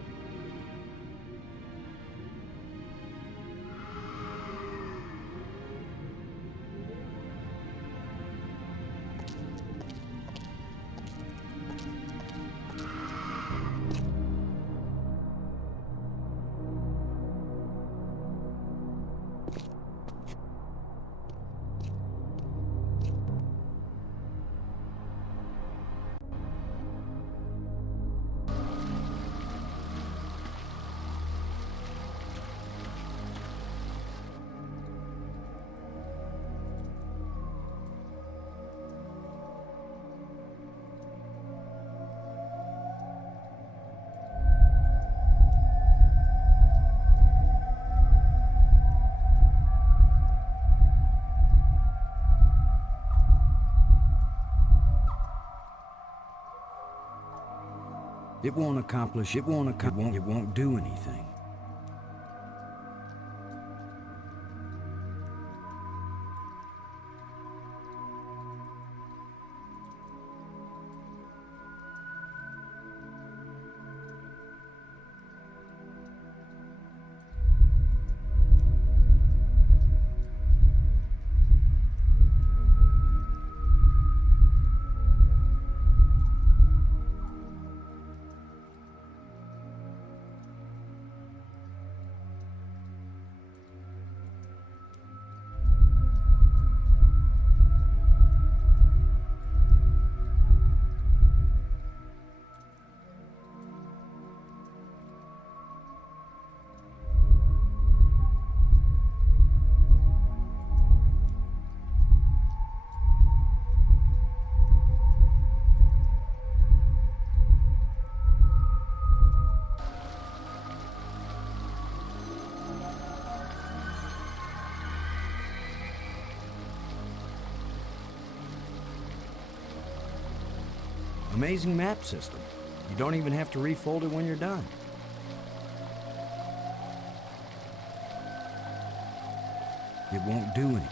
It won't accomplish, it won't do anything. Amazing map system. You don't even have to refold it when you're done. It won't do anything.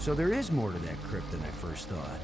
So there is more to that crypt than I first thought.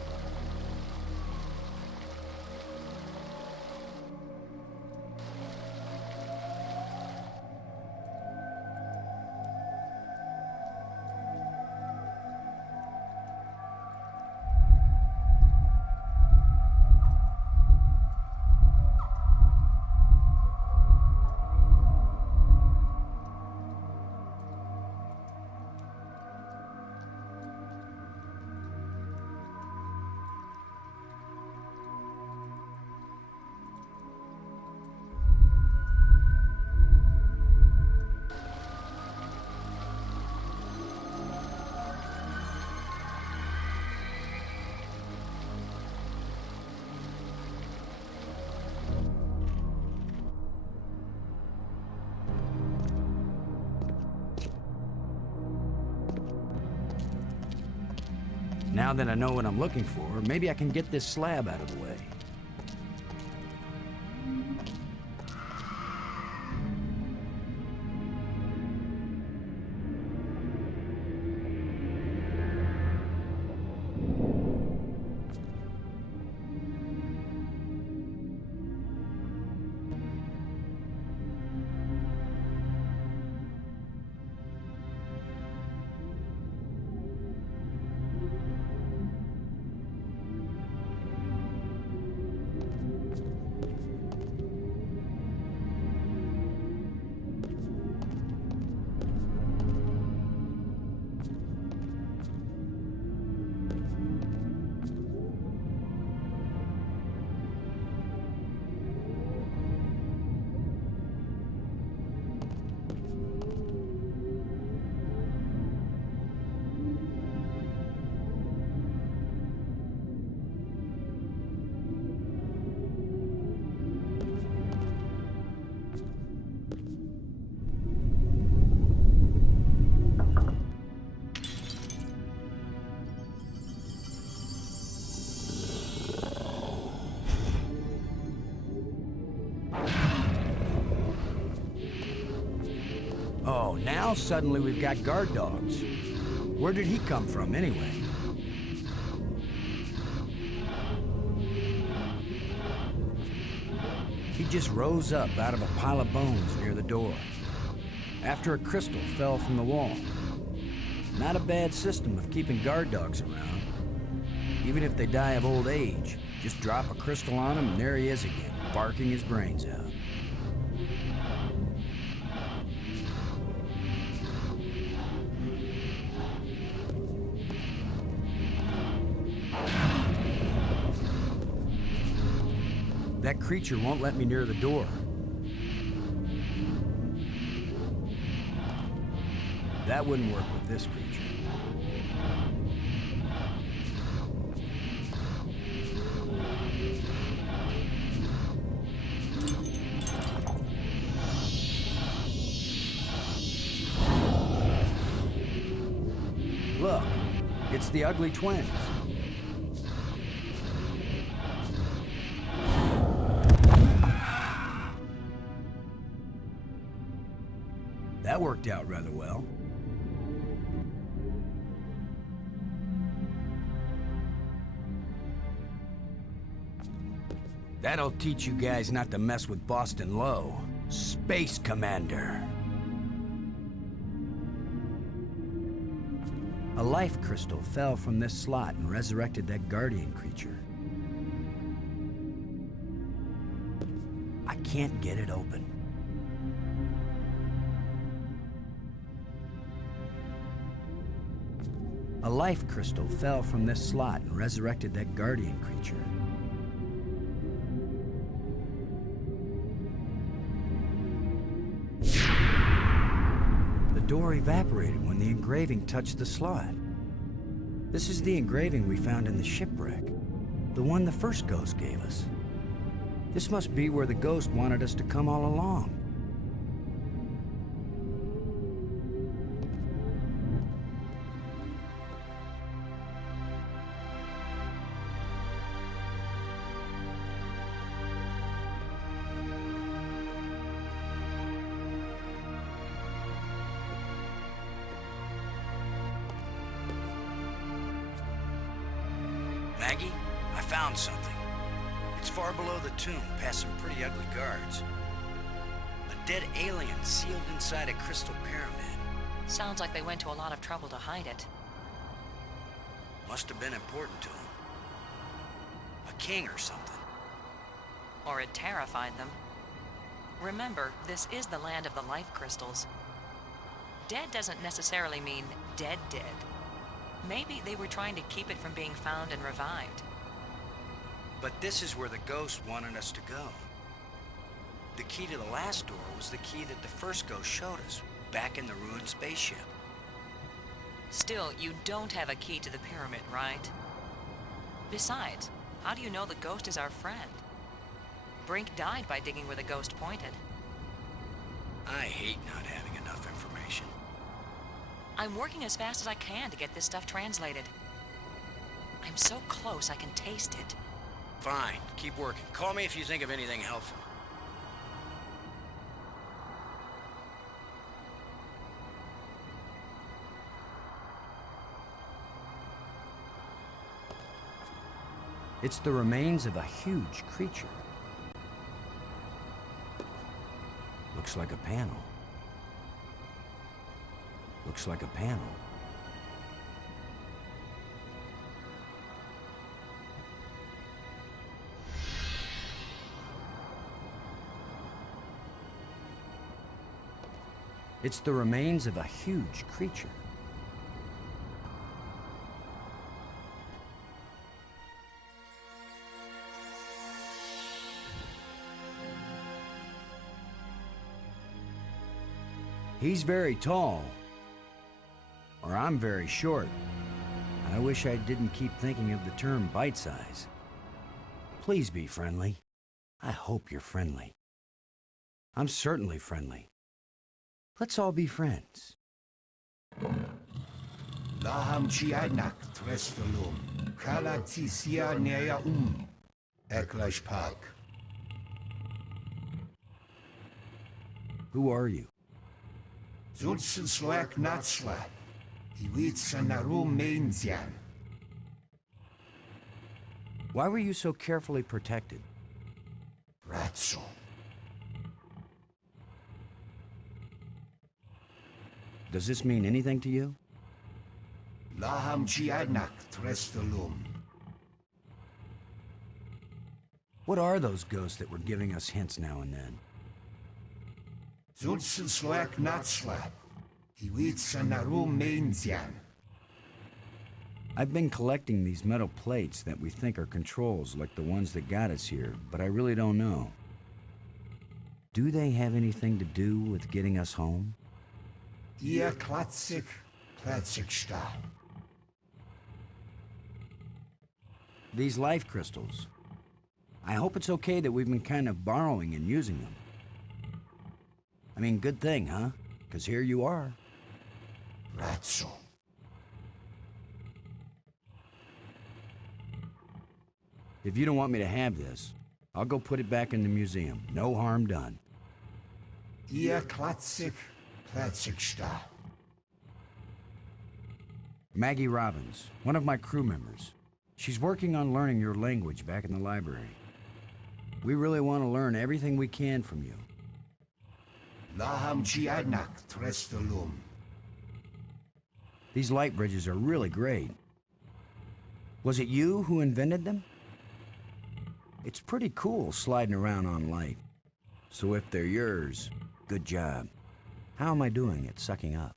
Now that I know what I'm looking for, maybe I can get this slab out of the way. Oh, now suddenly we've got guard dogs. Where did he come from, anyway? He just rose up out of a pile of bones near the door, after a crystal fell from the wall. Not a bad system of keeping guard dogs around. Even if they die of old age, just drop a crystal on him and there he is again, barking his brains out. That creature won't let me near the door. That wouldn't work with this creature. Look, it's the ugly twins. That worked out rather well. That'll teach you guys not to mess with Boston Low, Space Commander. A life crystal fell from this slot and resurrected that guardian creature. I can't get it open. A life crystal fell from this slot and resurrected that guardian creature. The door evaporated when the engraving touched the slot. This is the engraving we found in the shipwreck, the one the first ghost gave us. This must be where the ghost wanted us to come all along. Maggie, I found something. It's far below the tomb, past some pretty ugly guards. A dead alien sealed inside a crystal pyramid. Sounds like they went to a lot of trouble to hide it. Must have been important to him. A king or something. Or it terrified them. Remember, this is the land of the life crystals. Dead doesn't necessarily mean dead. Maybe they were trying to keep it from being found and revived. But this is where the ghost wanted us to go. The key to the last door was the key that the first ghost showed us, back in the ruined spaceship. Still, you don't have a key to the pyramid, right? Besides, how do you know the ghost is our friend? Brink died by digging where the ghost pointed. I hate not having enough information. I'm working as fast as I can to get this stuff translated. I'm so close, I can taste it. Fine, keep working. Call me if you think of anything helpful. It's the remains of a huge creature. Looks like a panel. Looks like a panel. It's the remains of a huge creature. He's very tall. Or I'm very short. I wish I didn't keep thinking of the term bite size. Please be friendly. I hope you're friendly. I'm certainly friendly. Let's all be friends. Laham Chianak Trestelum, Kalatisia Nea Eklash Park. Who are you? Zulsen Sloak Natsla, Iwitsa Narum Mainzian. Why were you so carefully protected? Ratso. Does this mean anything to you? Laham Chianak Trestelum. What are those ghosts that were giving us hints now and then? Zulsen Sloak Natsla, Iwitsa Narum Mainzian. I've been collecting these metal plates that we think are controls like the ones that got us here, but I really don't know. Do they have anything to do with getting us home? Ihr Klatsik, Klatziksta. These life crystals. I hope it's okay that we've been kind of borrowing and using them. I mean, good thing, huh? Because here you are. Ratso. If you don't want me to have this, I'll go put it back in the museum. No harm done. Ihr Klatsik, Klatziksta. Maggie Robbins, one of my crew members. She's working on learning your language back in the library. We really want to learn everything we can from you. Laham Chianak Trestelum. These light bridges are really great. Was it you who invented them? It's pretty cool sliding around on light. So if they're yours, good job. How am I doing at sucking up?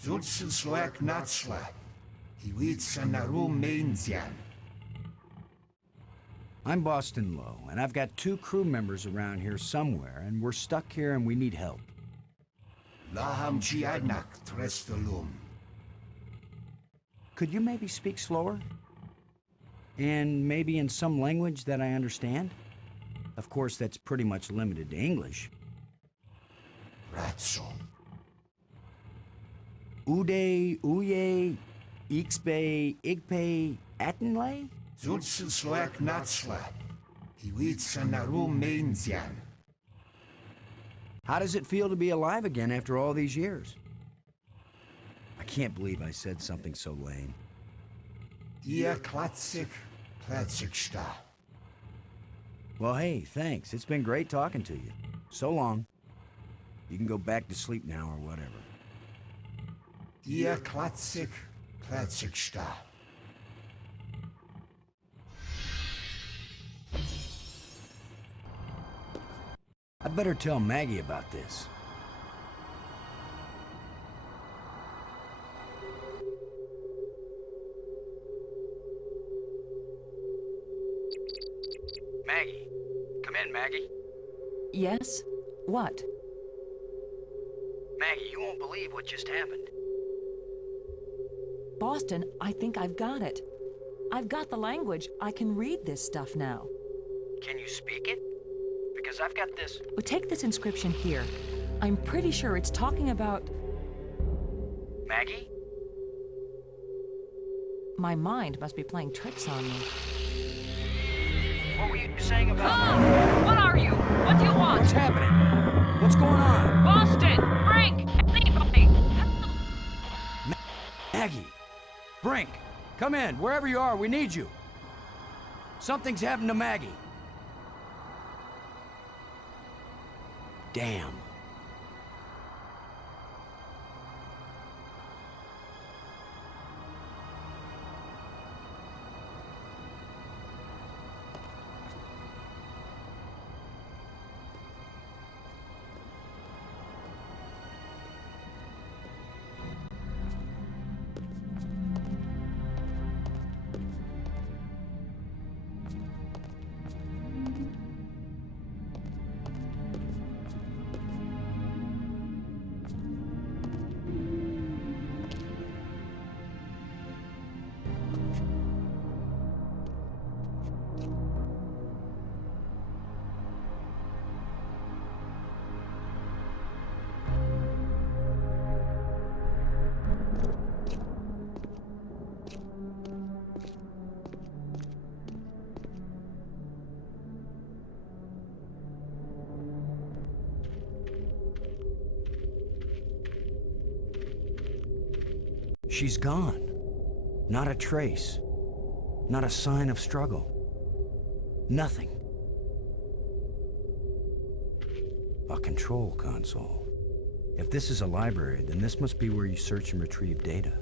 Zulsen Sloak Natsla, Iwitsa Narum Mainzian. I'm Boston Lowe, and I've got 2 crew members around here somewhere, and we're stuck here and we need help. Laham Chianak Trestelum. Could you maybe speak slower? And maybe in some language that I understand? Of course, that's pretty much limited to English. Ratso. Ude, Uye, Ixpe, Igpe, Atenlay? Zulsen Sloak Natsla, Iwitsa Narum Mainzian. How does it feel to be alive again after all these years? I can't believe I said something so lame. Ihr Klatsik, Klatziksta. Well, hey, thanks. It's been great talking to you. So long. You can go back to sleep now or whatever. Ihr Klatsik, Klatziksta. I better tell Maggie about this. Maggie. Come in, Maggie. Yes? What? Maggie, you won't believe what just happened. Boston, I think I've got it. I've got the language. I can read this stuff now. Can you speak it? Because I've got this. Well, take this inscription here. I'm pretty sure it's talking about... Maggie? My mind must be playing tricks on me. What were you saying about... Oh! What are you? What do you want? What's happening? What's going on? Boston! Brink! Anybody! Maggie! Brink! Come in, wherever you are, we need you. Something's happened to Maggie. Damn. She's gone. Not a trace. Not a sign of struggle. Nothing. A control console. If this is a library, then this must be where you search and retrieve data.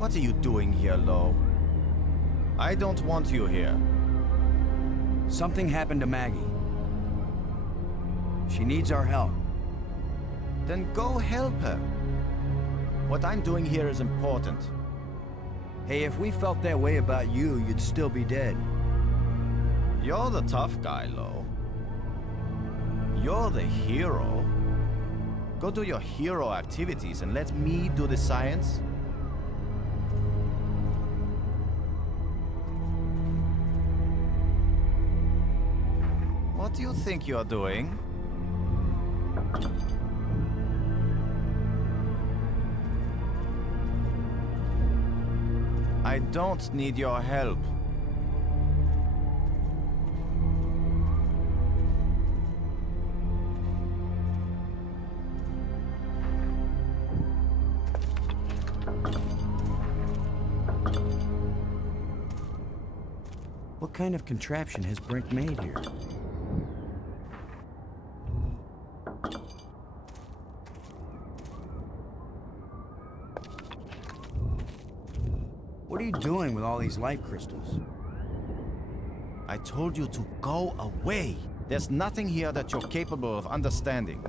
What are you doing here, Lo? I don't want you here. Something happened to Maggie. She needs our help. Then go help her. What I'm doing here is important. Hey, if we felt that way about you, you'd still be dead. You're the tough guy, Lo. You're the hero. Go do your hero activities and let me do the science. What do you think you're doing? I don't need your help. What kind of contraption has Brink made here? What are you doing with all these life crystals? I told you to go away. There's nothing here that you're capable of understanding.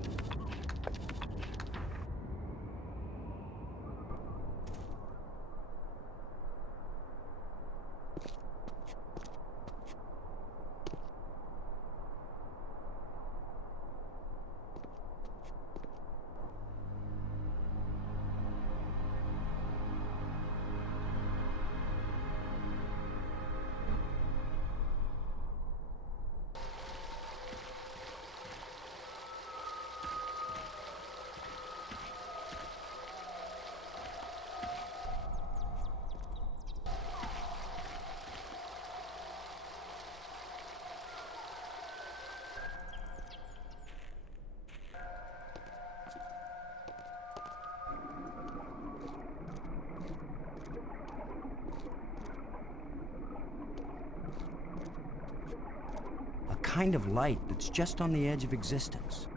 Kind of light that's just on the edge of existence.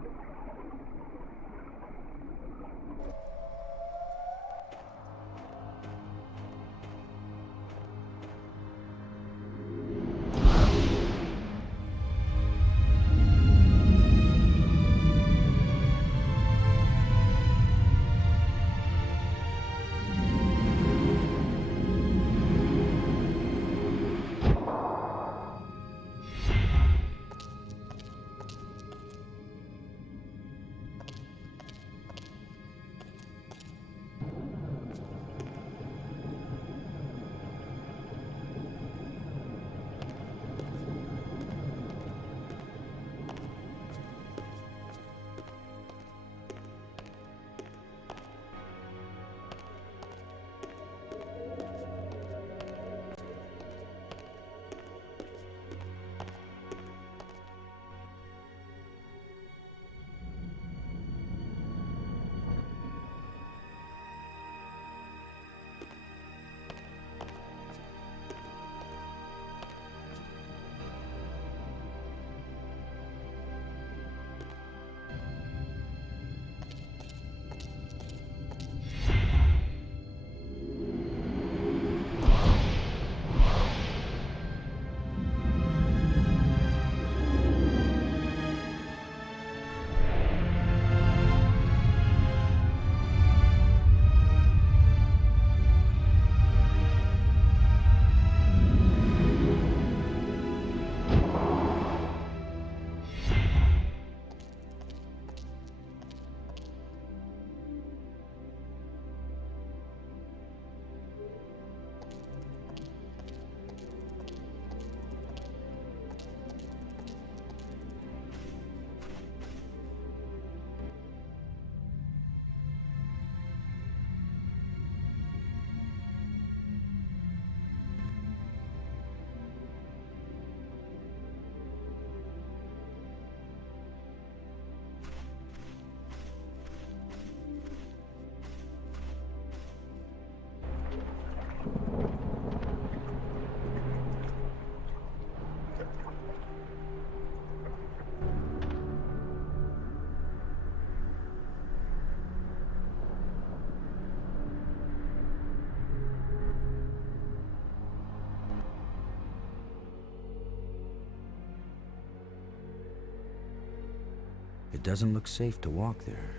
It doesn't look safe to walk there.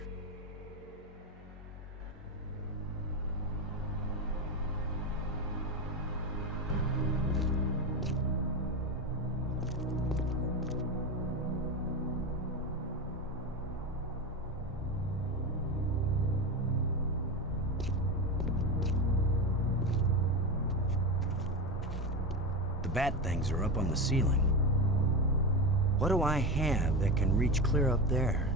The bat things are up on the ceiling. What do I have that can reach clear up there?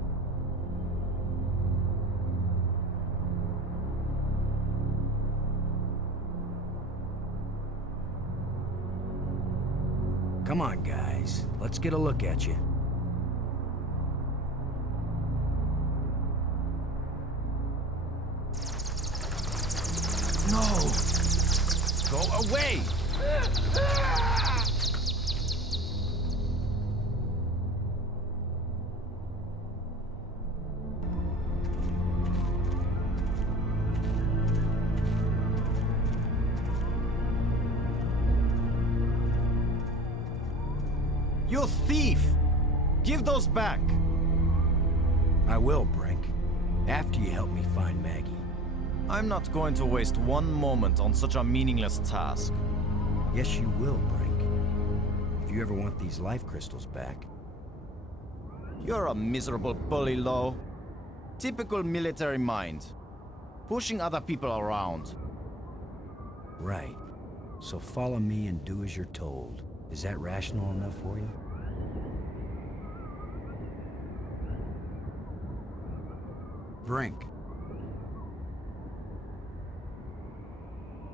Come on, guys. Let's get a look at you. No! Go away! You thief! Give those back! I will, Brink. After you help me find Maggie. I'm not going to waste one moment on such a meaningless task. Yes, you will, Brink. If you ever want these life crystals back. You're a miserable bully, Lo. Typical military mind. Pushing other people around. Right. So follow me and do as you're told. Is that rational enough for you? Brink.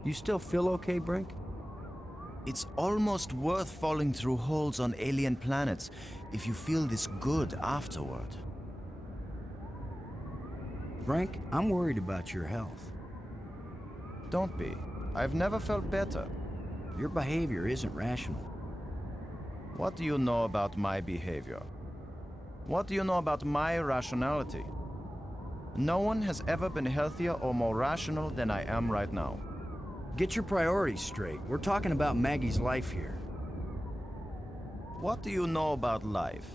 You still feel okay, Brink? It's almost worth falling through holes on alien planets if you feel this good afterward. Brink, I'm worried about your health. Don't be. I've never felt better. Your behavior isn't rational. What do you know about my behavior? What do you know about my rationality? No one has ever been healthier or more rational than I am right now. Get your priorities straight. We're talking about Maggie's life here. What do you know about life?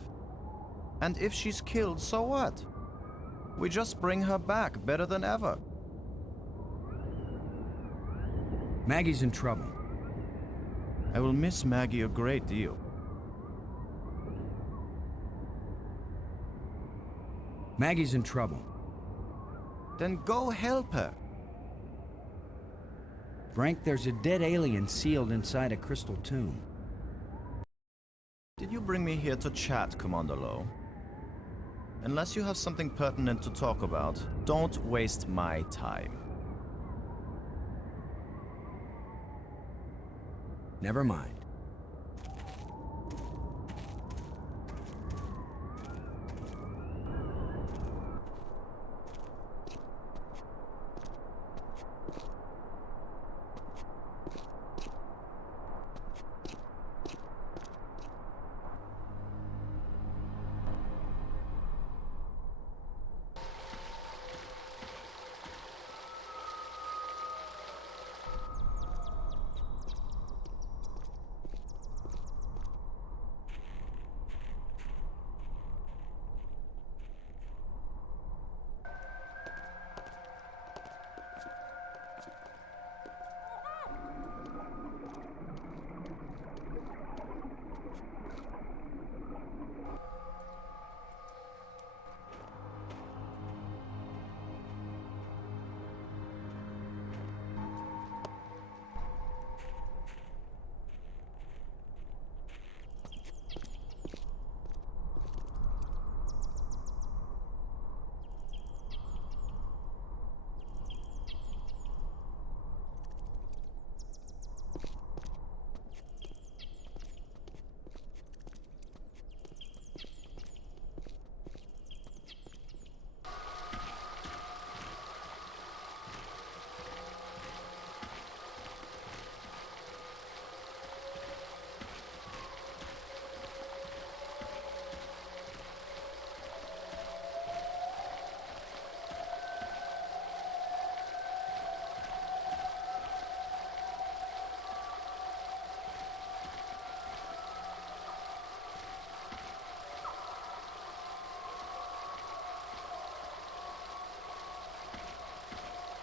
And if she's killed, so what? We just bring her back better than ever. Maggie's in trouble. I will miss Maggie a great deal. Maggie's in trouble. Then go help her. Brink, there's a dead alien sealed inside a crystal tomb. Did you bring me here to chat, Commander Lo? Unless you have something pertinent to talk about, don't waste my time. Never mind.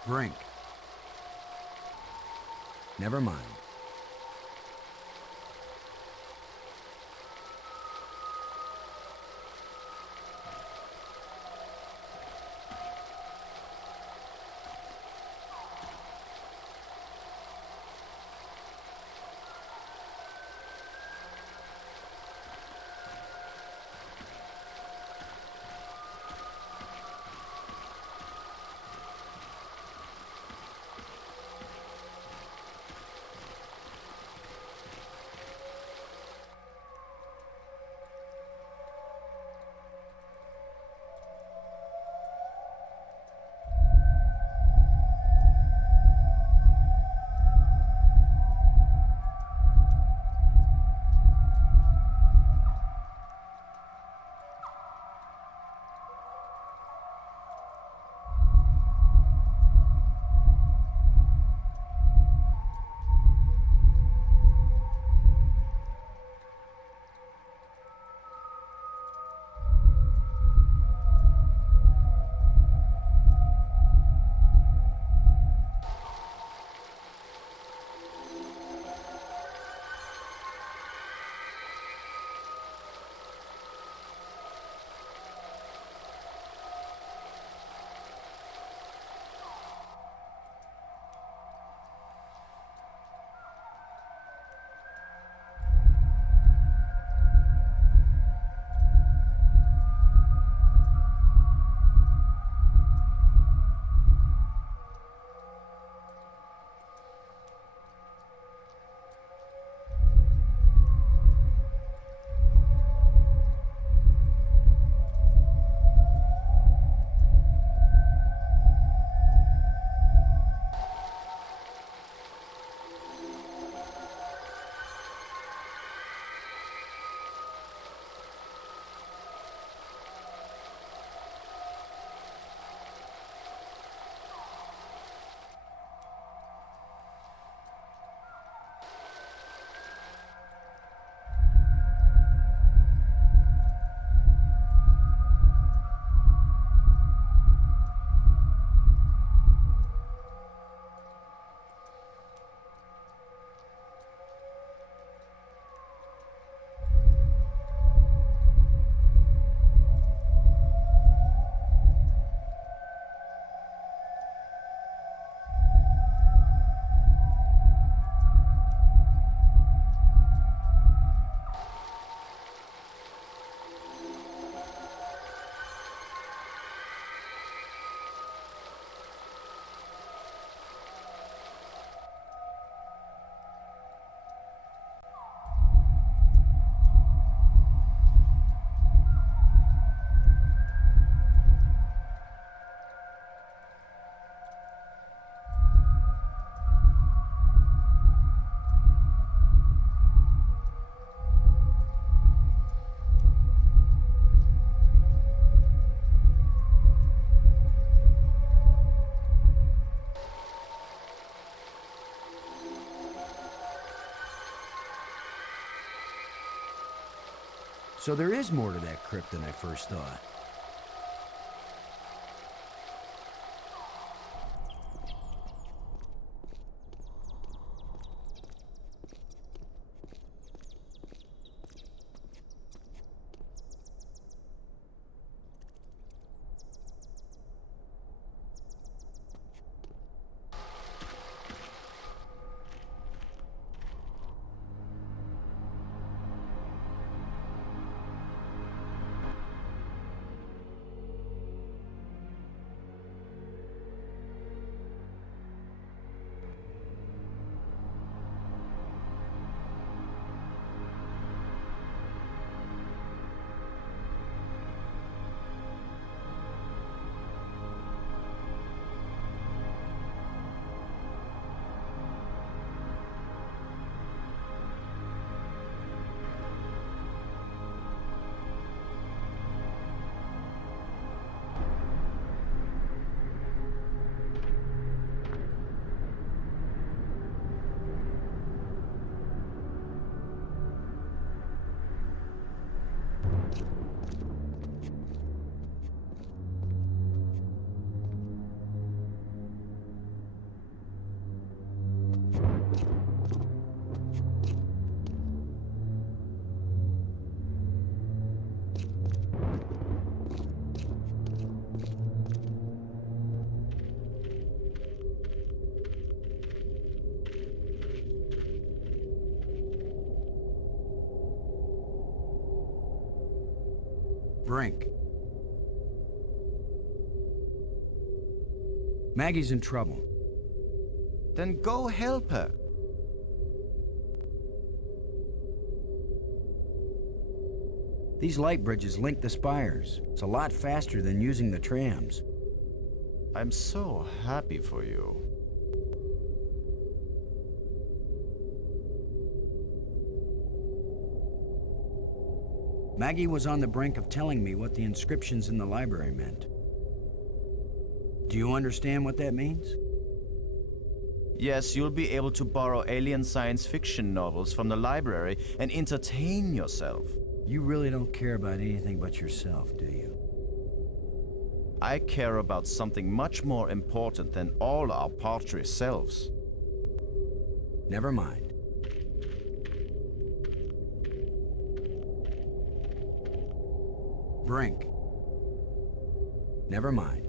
Brink. Never mind. So there is more to that crypt than I first thought. Brink. Maggie's in trouble. Then go help her. These light bridges link the spires. It's a lot faster than using the trams. I'm so happy for you. Maggie was on the brink of telling me what the inscriptions in the library meant. Do you understand what that means? Yes, you'll be able to borrow alien science fiction novels from the library and entertain yourself. You really don't care about anything but yourself, do you? I care about something much more important than all our paltry selves. Never mind. Brink. Never mind.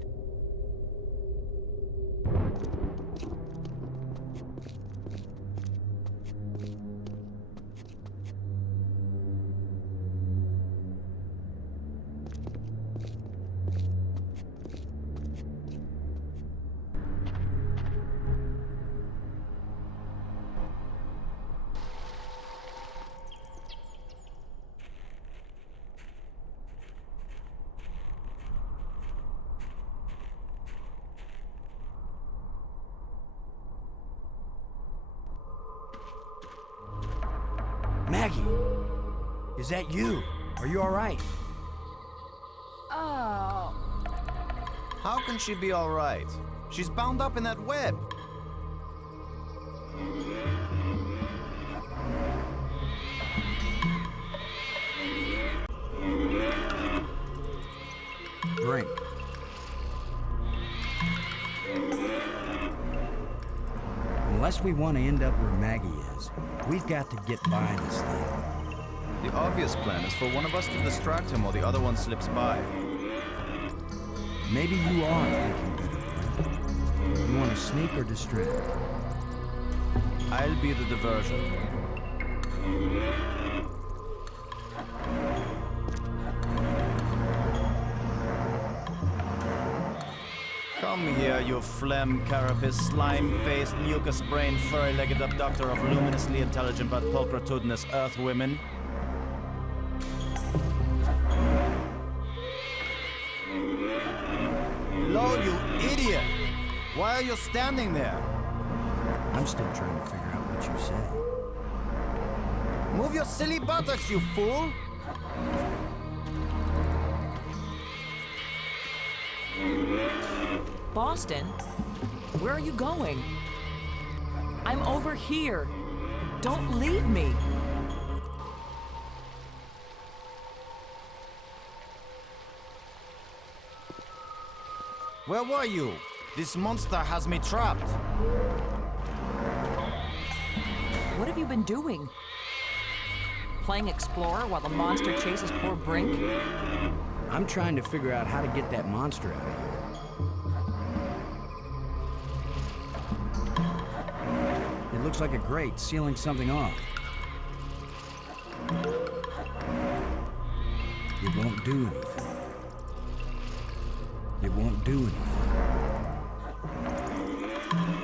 Maggie! Is that you? Are you all right? Oh. How can she be all right? She's bound up in that web. Brink. Unless we want to end up where Maggie is, we've got to get by this thing. The obvious plan is for one of us to distract him while the other one slips by. Maybe you are thinking better. You want to sneak or distract? I'll be the diversion. Come here, you phlegm carapace, slime-faced, mucus-brained, furry-legged abductor of luminously intelligent but pulchritudinous earth women. Lo, you idiot! Why are you standing there? I'm still trying to figure out what you said. Move your silly buttocks, you fool! Boston? Where are you going? I'm over here. Don't leave me. Where were you? This monster has me trapped. What have you been doing? Playing explorer while the monster chases poor Brink? I'm trying to figure out how to get that monster out of here. It looks like a grate sealing something off. It won't do anything. It won't do anything.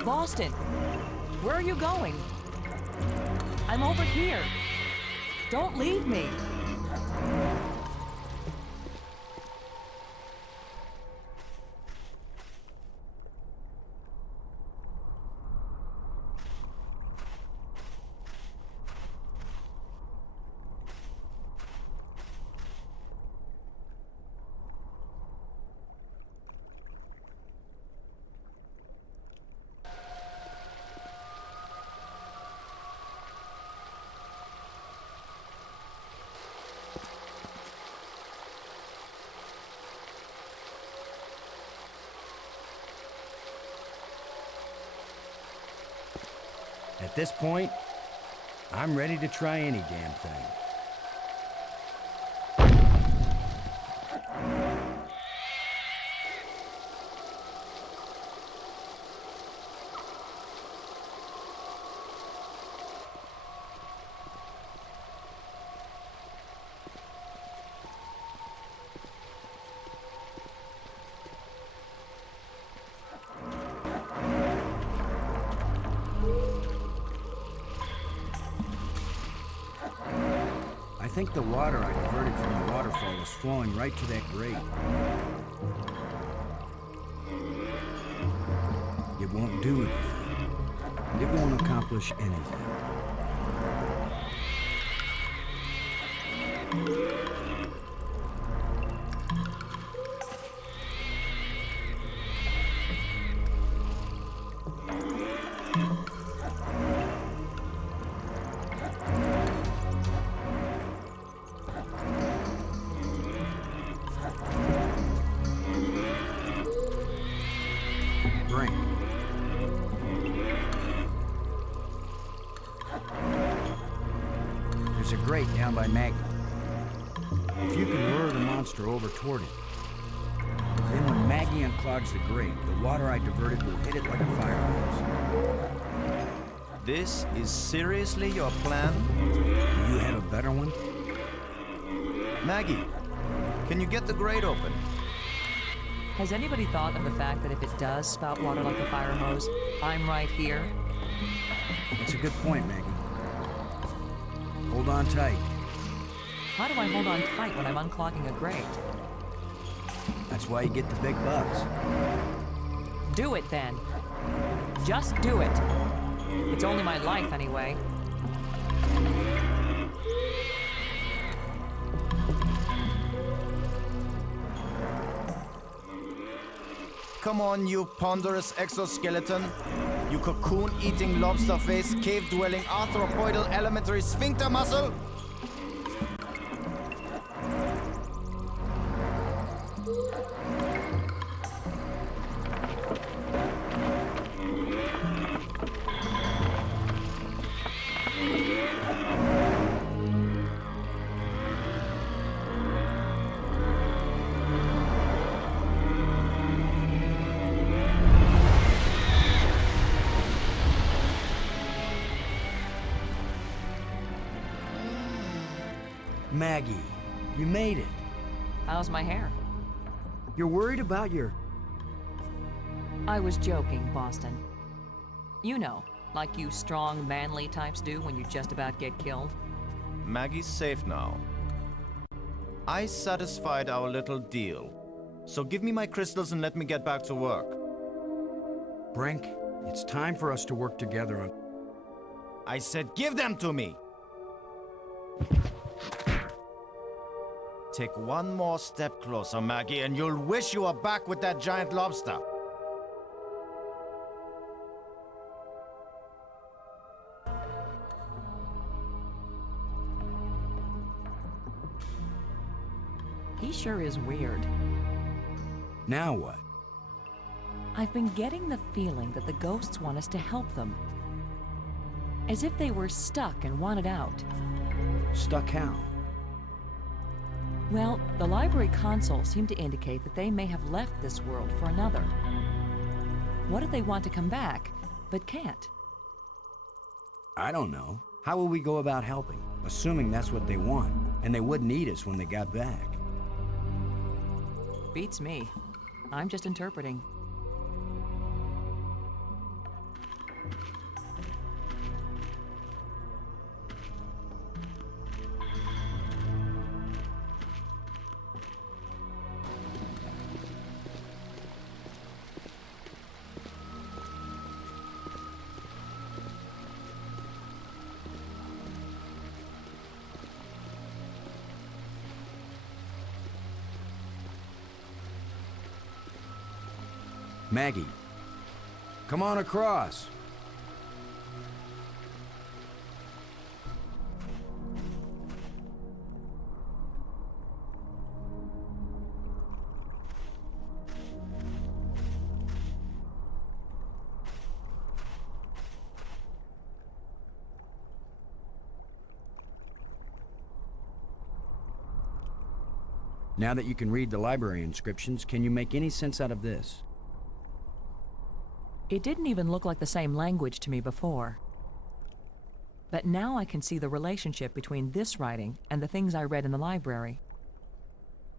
Boston, where are you going? I'm over here. Don't leave me. At this point, I'm ready to try any damn thing. I think the water I diverted from the waterfall is flowing right to that grate. It won't do anything. It won't accomplish anything. Brink. There's a grate down by Maggie. If you can lure the monster over toward it, then when Maggie unclogs the grate, the water I diverted will hit it like a fire hose. This is seriously your plan? Do you have a better one? Maggie, can you get the grate open? Has anybody thought of the fact that if it does spout water like a fire hose, I'm right here? That's a good point, Maggie. Hold on tight. How do I hold on tight when I'm unclogging a grate? That's why you get the big bucks. Do it then. Just do it. It's only my life anyway. Come on, you ponderous exoskeleton. You cocoon-eating, lobster-faced, cave-dwelling, arthropoidal elementary sphincter muscle. Maggie, you made it. How's my hair? You're worried about your... I was joking, Boston. You know, like you strong, manly types do when you just about get killed. Maggie's safe now. I satisfied our little deal. So give me my crystals and let me get back to work. Brink, it's time for us to work together on... I said give them to me! Take one more step closer, Maggie, and you'll wish you were back with that giant lobster. He sure is weird. Now what? I've been getting the feeling that the ghosts want us to help them. As if they were stuck and wanted out. Stuck how? Well, the library console seemed to indicate that they may have left this world for another. What if they want to come back, but can't? I don't know. How will we go about helping, assuming that's what they want, and they wouldn't eat us when they got back? Beats me. I'm just interpreting. Maggie, come on across. Now that you can read the library inscriptions, can you make any sense out of this? It didn't even look like the same language to me before. But now I can see the relationship between this writing and the things I read in the library.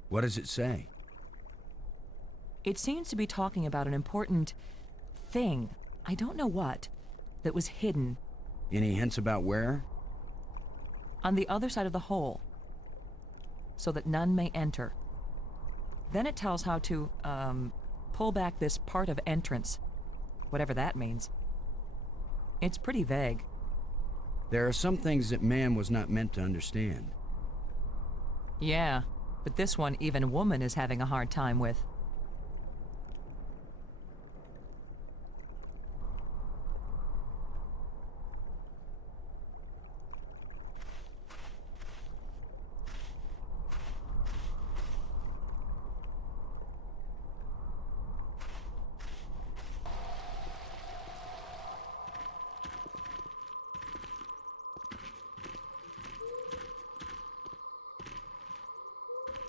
What does it say? It seems to be talking about an important thing, I don't know what, that was hidden. Any hints about where? On the other side of the hole, so that none may enter. Then it tells how to, pull back this part of entrance, whatever that means. It's pretty vague. There are some things that man was not meant to understand. Yeah, but this one even woman is having a hard time with.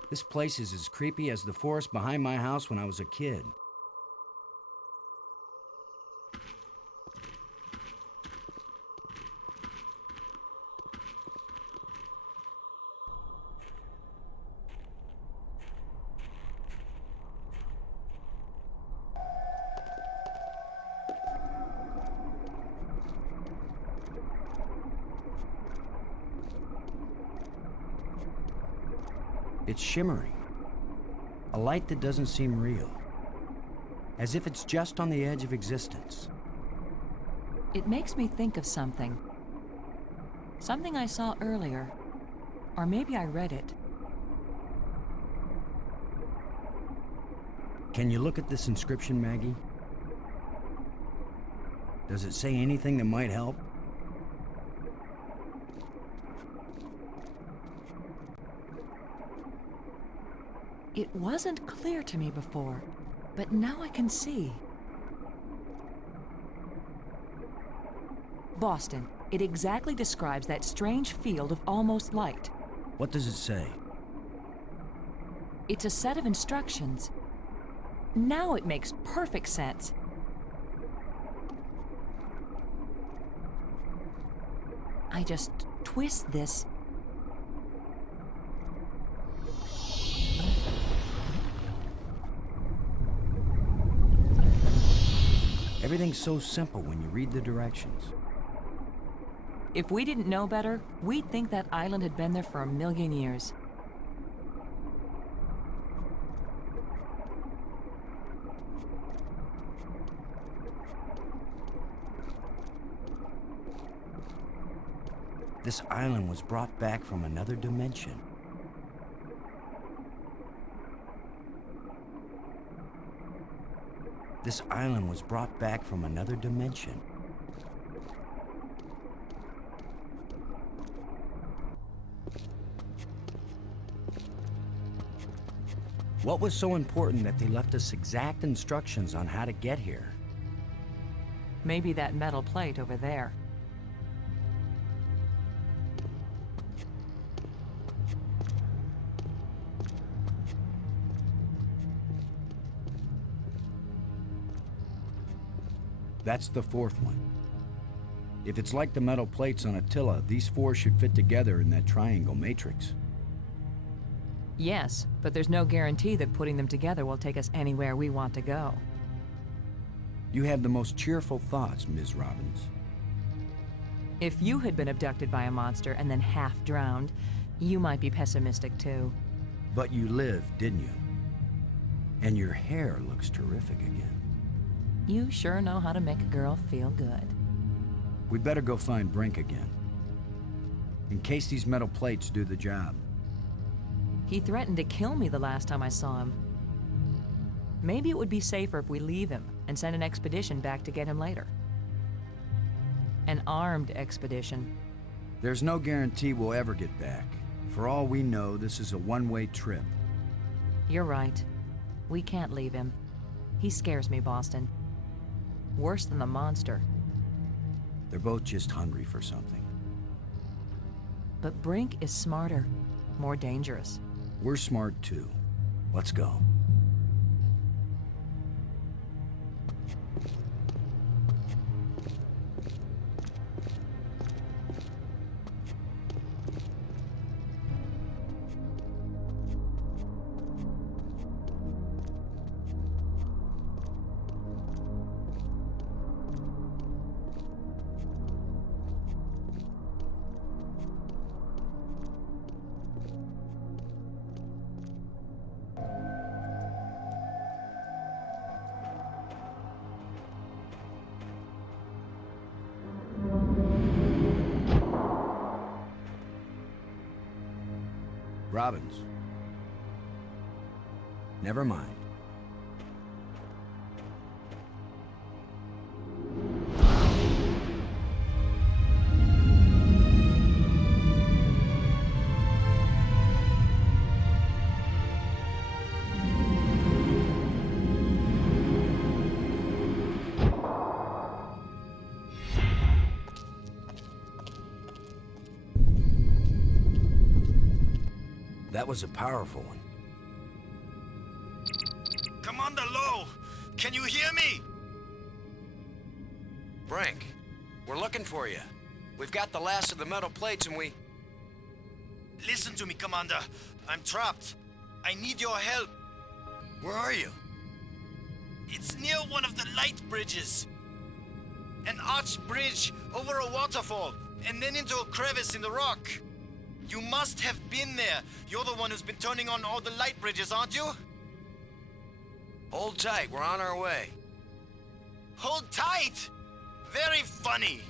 This place is as creepy as the forest behind my house when I was a kid. It's shimmering. A light that doesn't seem real. As if it's just on the edge of existence. It makes me think of something. Something I saw earlier. Or maybe I read it. Can you look at this inscription, Maggie? Does it say anything that might help? It wasn't clear to me before, but now I can see. Boston. It exactly describes that strange field of almost light. What does it say? It's a set of instructions. Now it makes perfect sense. I just twist this. Everything's so simple when you read the directions. If we didn't know better, we'd think that island had been there for 1,000,000 years. This island was brought back from another dimension. This island was brought back from another dimension. What was so important that they left us exact instructions on how to get here? Maybe that metal plate over there. That's the fourth one. If it's like the metal plates on Attila, these four should fit together in that triangle matrix. Yes, but there's no guarantee that putting them together will take us anywhere we want to go. You have the most cheerful thoughts, Ms. Robbins. If you had been abducted by a monster and then half drowned, you might be pessimistic too. But you lived, didn't you? And your hair looks terrific again. You sure know how to make a girl feel good. We'd better go find Brink again. In case these metal plates do the job. He threatened to kill me the last time I saw him. Maybe it would be safer if we leave him and send an expedition back to get him later. An armed expedition. There's no guarantee we'll ever get back. For all we know, this is a one-way trip. You're right. We can't leave him. He scares me, Boston. Worse than the monster. They're both just hungry for something. But Brink is smarter, more dangerous. We're smart too. Let's go. Robbins. Never mind. That was a powerful one. Commander Lowe, can you hear me? Brink, we're looking for you. We've got the last of the metal plates and we... Listen to me, Commander. I'm trapped. I need your help. Where are you? It's near one of the light bridges. An arched bridge over a waterfall, and then into a crevice in the rock. You must have been there. You're the one who's been turning on all the light bridges, aren't you? Hold tight, we're on our way. Hold tight! Very funny.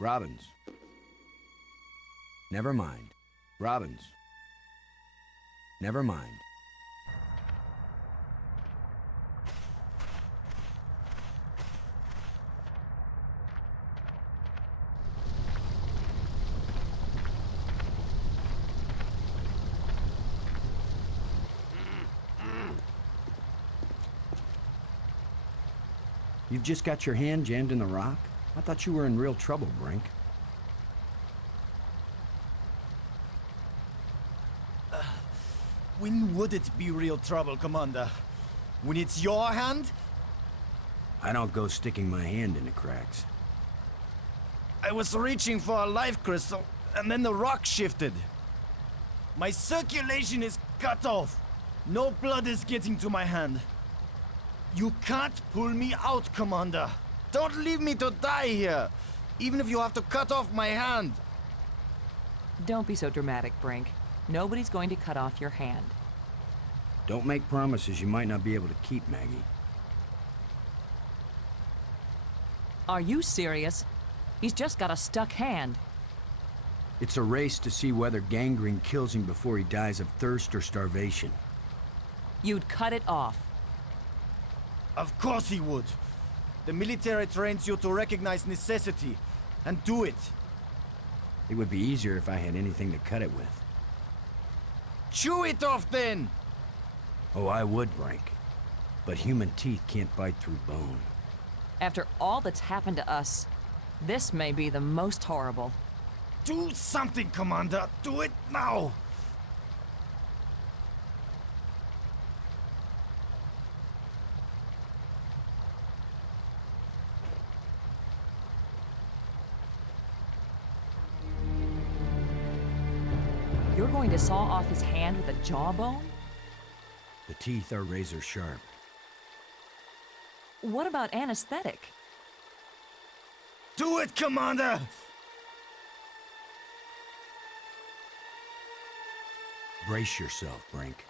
Robbins. Never mind. Robbins. Never mind. You've just got your hand jammed in the rock? I thought you were in real trouble, Brink. When would it be real trouble, Commander? When it's your hand? I don't go sticking my hand in the cracks. I was reaching for a life crystal, and then the rock shifted. My circulation is cut off. No blood is getting to my hand. You can't pull me out, Commander. Don't leave me to die here, even if you have to cut off my hand. Don't be so dramatic, Brink. Nobody's going to cut off your hand. Don't make promises you might not be able to keep, Maggie. Are you serious? He's just got a stuck hand. It's a race to see whether gangrene kills him before he dies of thirst or starvation. You'd cut it off. Of course he would. The military trains you to recognize necessity, and do it. It would be easier if I had anything to cut it with. Chew it off, then! Oh, I would, Brink. But human teeth can't bite through bone. After all that's happened to us, this may be the most horrible. Do something, Commander! Do it now! You're going to saw off his hand with a jawbone? The teeth are razor sharp. What about anesthetic? Do it, Commander! Brace yourself, Brink.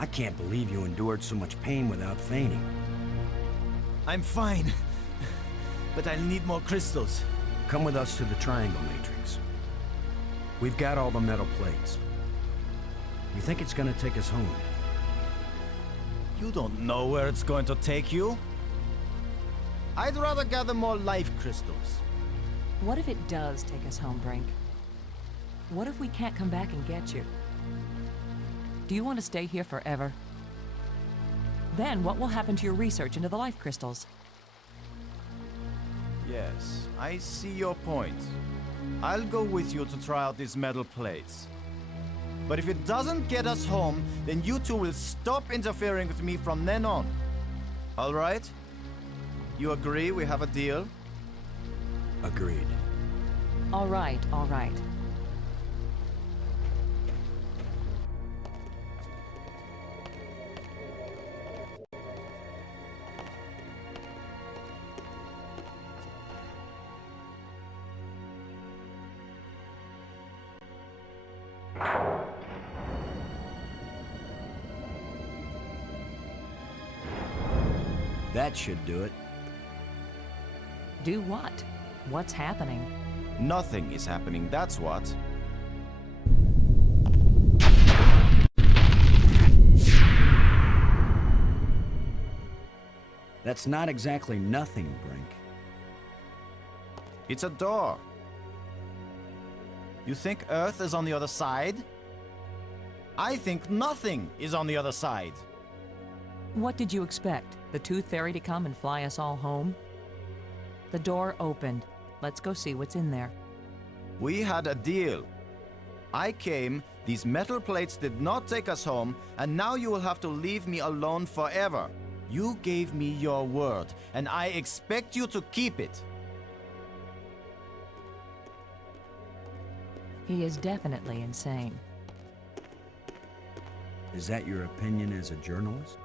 I can't believe you endured so much pain without fainting. I'm fine. But I'll need more crystals. Come with us to the Triangle Matrix. We've got all the metal plates. You think it's gonna take us home? You don't know where it's going to take you. I'd rather gather more life crystals. What if it does take us home, Brink? What if we can't come back and get you? Do you want to stay here forever? Then what will happen to your research into the life crystals? Yes, I see your point. I'll go with you to try out these metal plates. But if it doesn't get us home, then you two will stop interfering with me from then on. All right? You agree we have a deal? Agreed. All right, all right. That should do it. Do what? What's happening? Nothing is happening, that's what. That's not exactly nothing, Brink. It's a door. You think Earth is on the other side? I think nothing is on the other side. What did you expect? The Tooth Fairy to come and fly us all home? The door opened. Let's go see what's in there. We had a deal. I came, these metal plates did not take us home, and now you will have to leave me alone forever. You gave me your word, and I expect you to keep it. He is definitely insane. Is that your opinion as a journalist?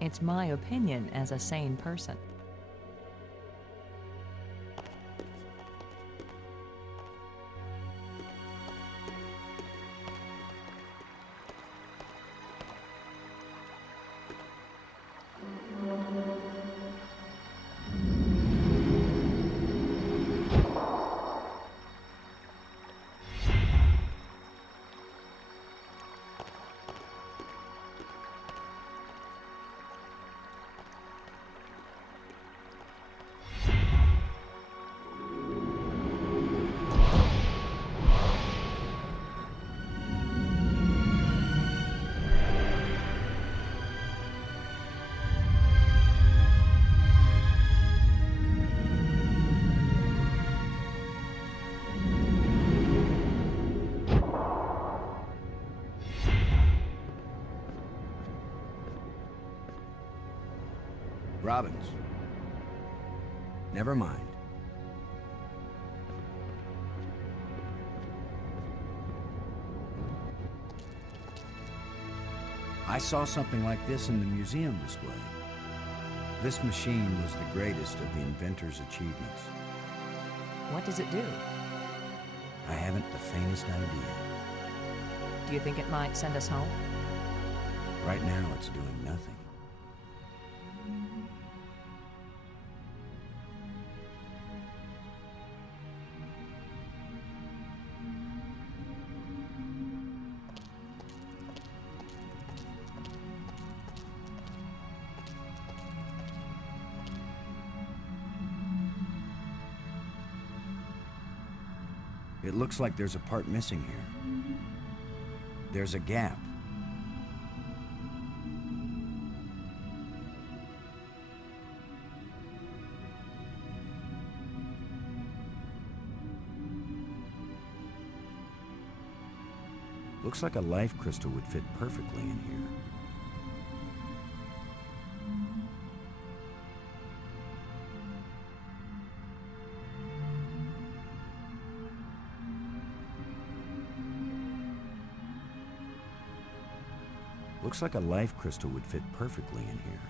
It's my opinion as a sane person. Robbins. Never mind. I saw something like this in the museum display. This machine was the greatest of the inventor's achievements. What does it do? I haven't the faintest idea. Do you think it might send us home? Right now, it's doing nothing. It looks like there's a part missing here. There's a gap. Looks like a life crystal would fit perfectly in here. Looks like a life crystal would fit perfectly in here.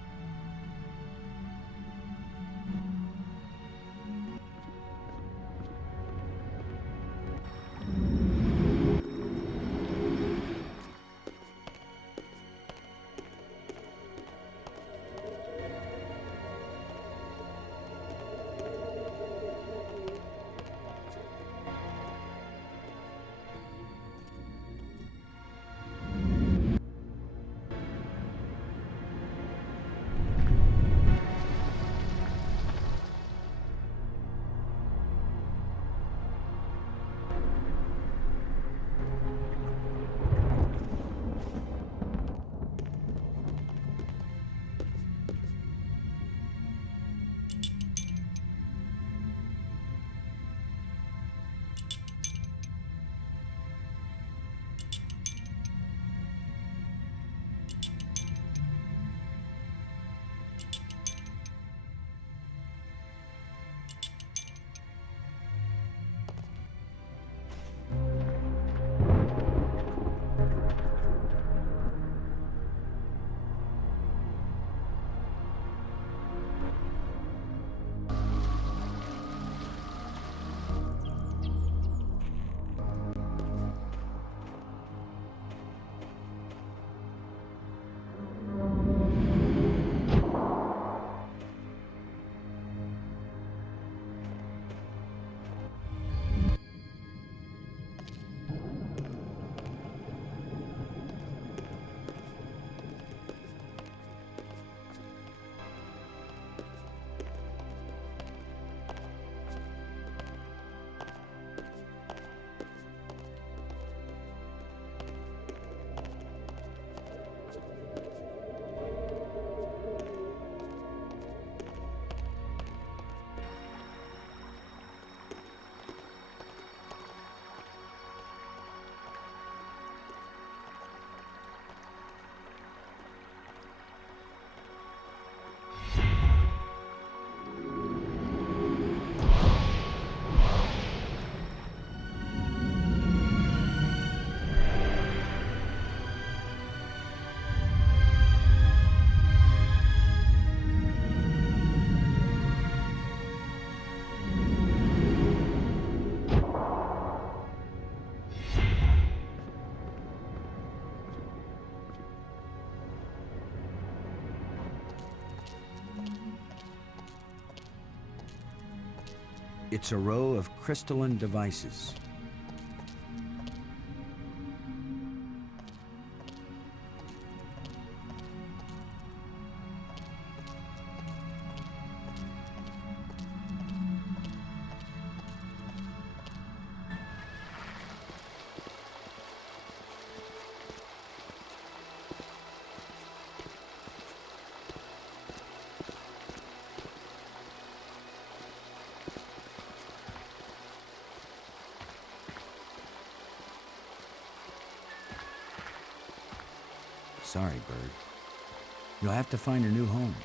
It's a row of crystalline devices. Sorry, Bird. You'll have to find a new home.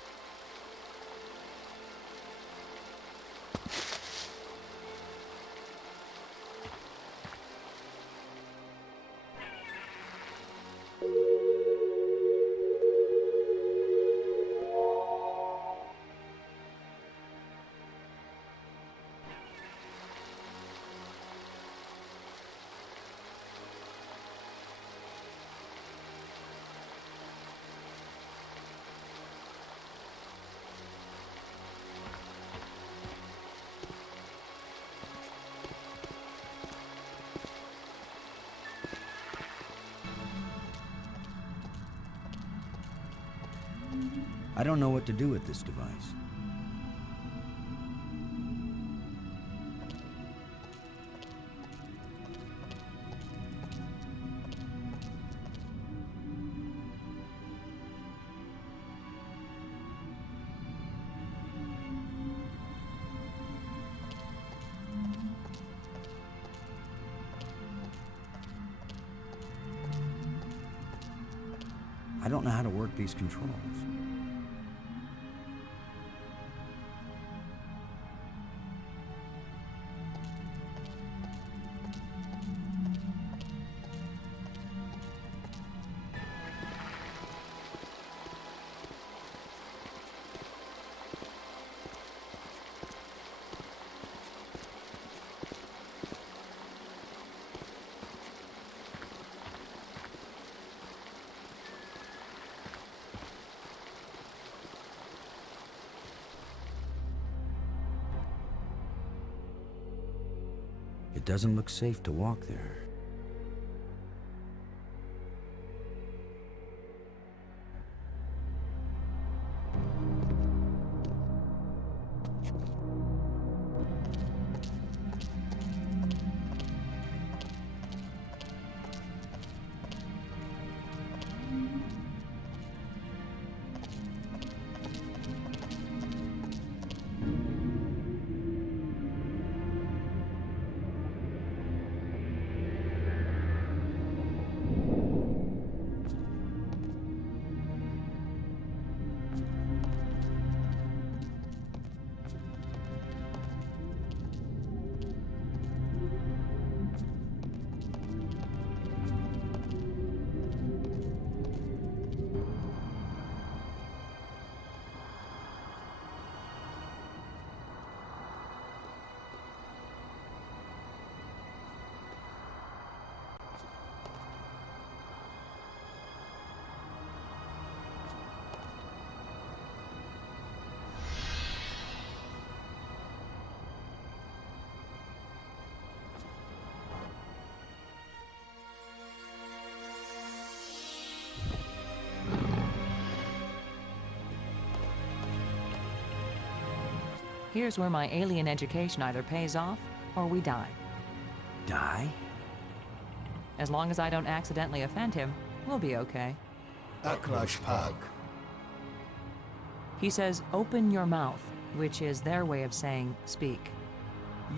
I don't know what to do with this device. I don't know how to work these controls. It doesn't look safe to walk there. Here's where my alien education either pays off or we die. Die? As long as I don't accidentally offend him, we'll be okay. Aklash Pag. He says, open your mouth, which is their way of saying speak.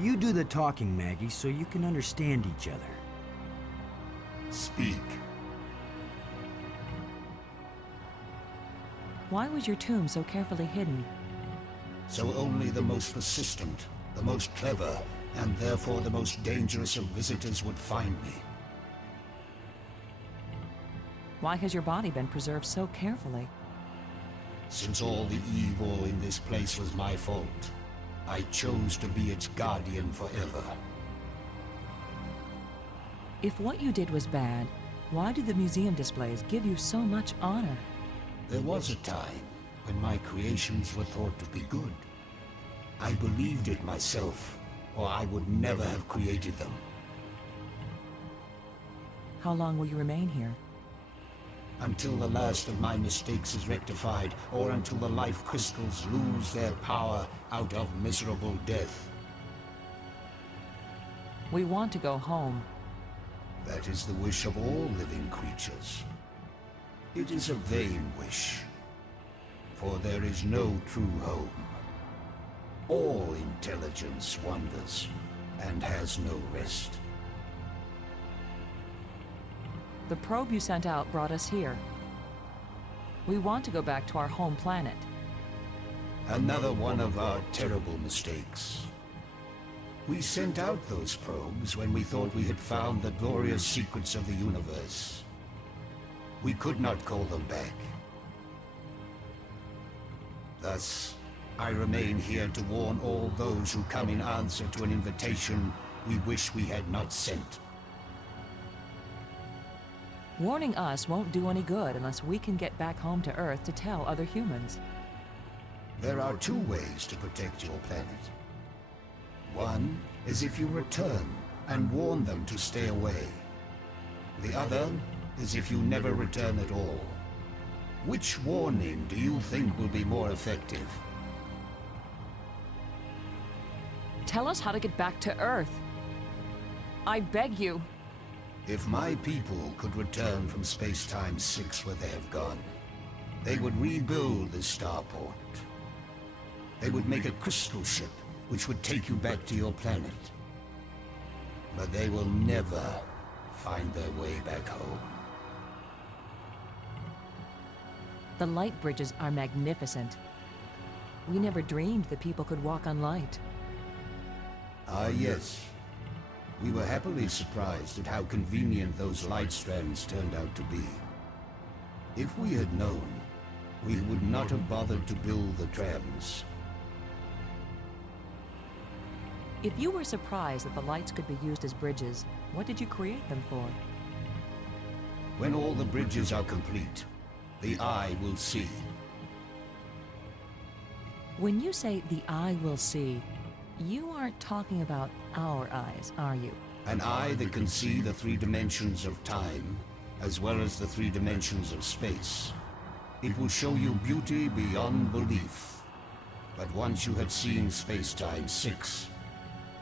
You do the talking, Maggie, so you can understand each other. Speak. Why was your tomb so carefully hidden? So only the most persistent, the most clever, and therefore the most dangerous of visitors would find me. Why has your body been preserved so carefully? Since all the evil in this place was my fault, I chose to be its guardian forever. If what you did was bad, why do the museum displays give you so much honor? There was a time when my creations were thought to be good. I believed it myself, or I would never have created them. How long will you remain here? Until the last of my mistakes is rectified, or until the life crystals lose their power out of miserable death. We want to go home. That is the wish of all living creatures. It is a vain wish, for there is no true home. All intelligence wanders and has no rest. The probe you sent out brought us here. We want to go back to our home planet. Another one of our terrible mistakes. We sent out those probes when we thought we had found the glorious secrets of the universe. We could not call them back. Thus, I remain here to warn all those who come in answer to an invitation we wish we had not sent. Warning us won't do any good unless we can get back home to Earth to tell other humans. There are two ways to protect your planet. One is if you return and warn them to stay away. The other is if you never return at all. Which warning do you think will be more effective? Tell us how to get back to Earth. I beg you. If my people could return from Space-Time 6 where they have gone, they would rebuild the starport. They would make a crystal ship which would take you back to your planet. But they will never find their way back home. The light bridges are magnificent. We never dreamed that people could walk on light. Ah, yes. We were happily surprised at how convenient those light strands turned out to be. If we had known, we would not have bothered to build the trams. If you were surprised that the lights could be used as bridges, what did you create them for? When all the bridges are complete, the eye will see. When you say the eye will see, You aren't talking about our eyes, are you? An eye that can see the 3 dimensions of time, as well as the 3 dimensions of space. It will show you beauty beyond belief. But once you have seen Space-Time 6,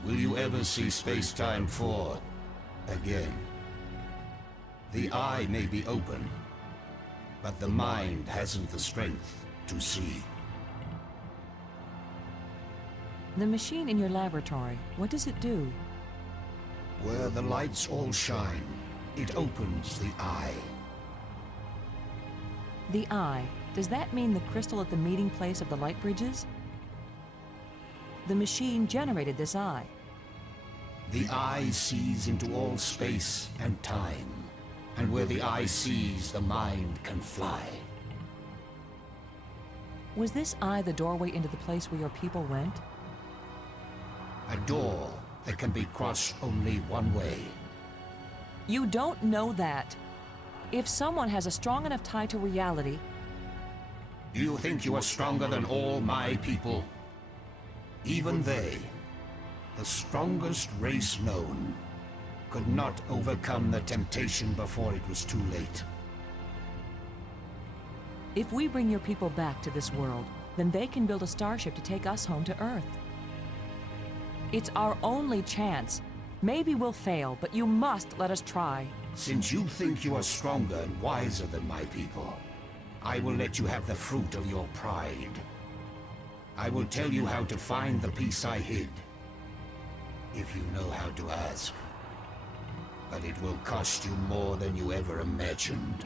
will you ever see Space-Time 4 again? The eye may be open, but the mind hasn't the strength to see. The machine in your laboratory, what does it do? Where the lights all shine, it opens the eye. The eye, does that mean the crystal at the meeting place of the light bridges? The machine generated this eye. The eye sees into all space and time, and where the eye sees, the mind can fly. Was this eye the doorway into the place where your people went? A door that can be crossed only one way. You don't know that. If someone has a strong enough tie to reality... Do you think you are stronger than all my people? Even they, the strongest race known, could not overcome the temptation before it was too late. If we bring your people back to this world, then they can build a starship to take us home to Earth. It's our only chance. Maybe we'll fail, but you must let us try. Since you think you are stronger and wiser than my people, I will let you have the fruit of your pride. I will tell you how to find the piece I hid, if you know how to ask. But it will cost you more than you ever imagined.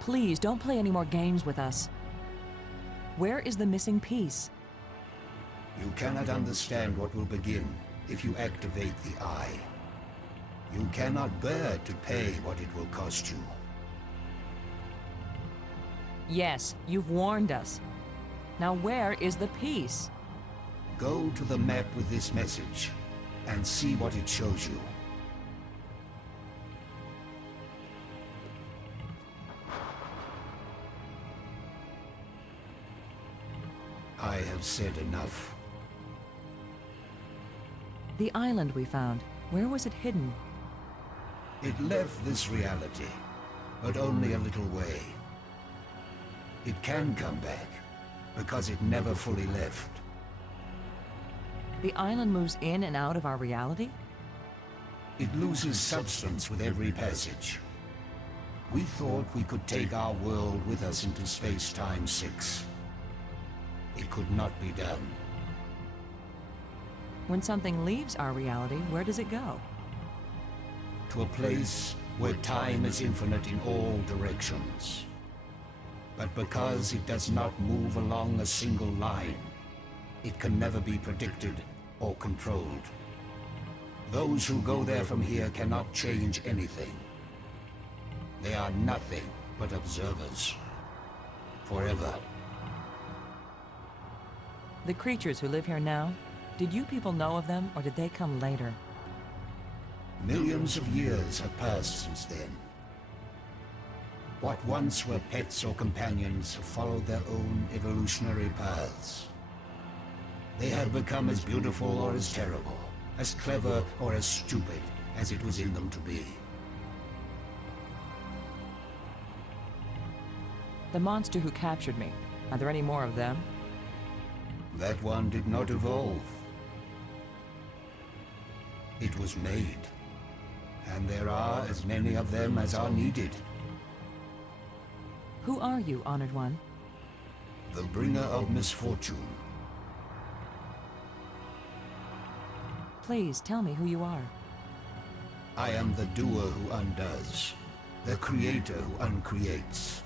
Please, don't play any more games with us. Where is the missing piece? You cannot understand what will begin if you activate the eye. You cannot bear to pay what it will cost you. Yes, you've warned us. Now where is the piece? Go to the map with this message and see what it shows you. I have said enough. The island we found, where was it hidden? It left this reality, but only a little way. It can come back, because it never fully left. The island moves in and out of our reality? It loses substance with every passage. We thought we could take our world with us into Space-Time 6. It could not be done. When something leaves our reality, where does it go? To a place where time is infinite in all directions. But because it does not move along a single line, it can never be predicted or controlled. Those who go there from here cannot change anything. They are nothing but observers. Forever. The creatures who live here now, did you people know of them, or did they come later? Millions of years have passed since then. What once were pets or companions have followed their own evolutionary paths. They have become as beautiful or as terrible, as clever or as stupid as it was in them to be. The monster who captured me, are there any more of them? That one did not evolve. It was made. And there are as many of them as are needed. Who are you, Honored One? The bringer of misfortune. Please, tell me who you are. I am the doer who undoes, the creator who uncreates.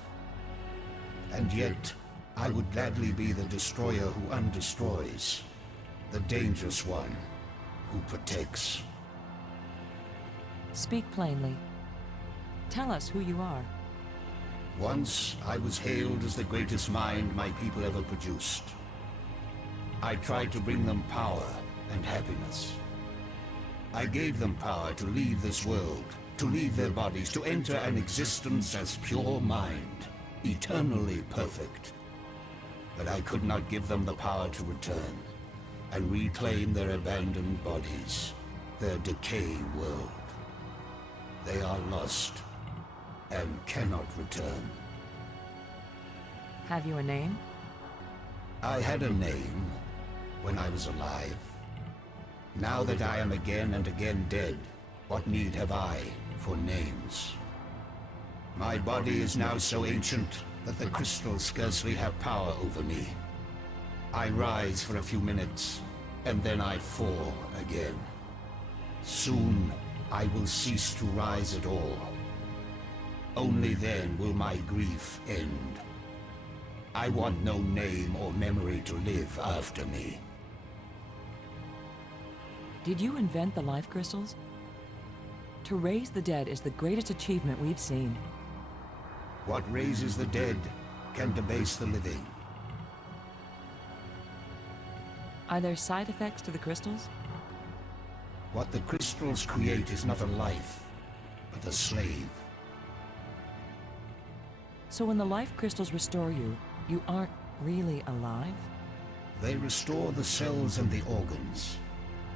And yet, I would gladly be the destroyer who undestroys, the dangerous one who protects. Speak plainly. Tell us who you are. Once, I was hailed as the greatest mind my people ever produced. I tried to bring them power and happiness. I gave them power to leave this world, to leave their bodies, to enter an existence as pure mind, eternally perfect. but I could not give them the power to return and reclaim their abandoned bodies, their decaying world. They are lost and cannot return. Have you a name? I had a name when I was alive. Now that I am again and again dead, what need have I for names? My body is now so ancient that the crystals scarcely have power over me. I rise for a few minutes, and then I fall again. Soon, I will cease to rise at all. Only then will my grief end. I want no name or memory to live after me. Did you invent the life crystals? To raise the dead is the greatest achievement we've seen. What raises the dead can debase the living. Are there side effects to the crystals? What the crystals create is not a life, but a slave. So when the life crystals restore you, you aren't really alive? They restore the cells and the organs,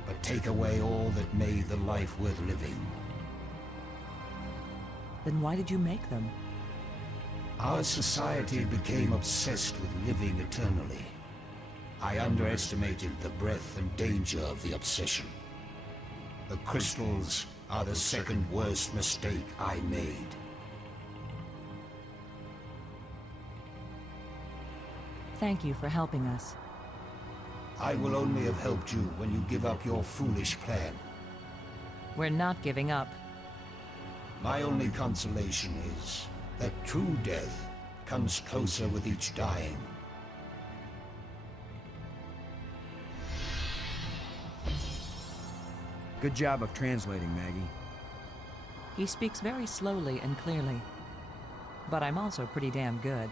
but take away all that made the life worth living. Then why did you make them? Our society became obsessed with living eternally. I underestimated the breadth and danger of the obsession. The crystals are the second worst mistake I made. Thank you for helping us. I will only have helped you when you give up your foolish plan. We're not giving up. My only consolation is that true death comes closer with each dying. Good job of translating, Maggie. He speaks very slowly and clearly. But I'm also pretty damn good.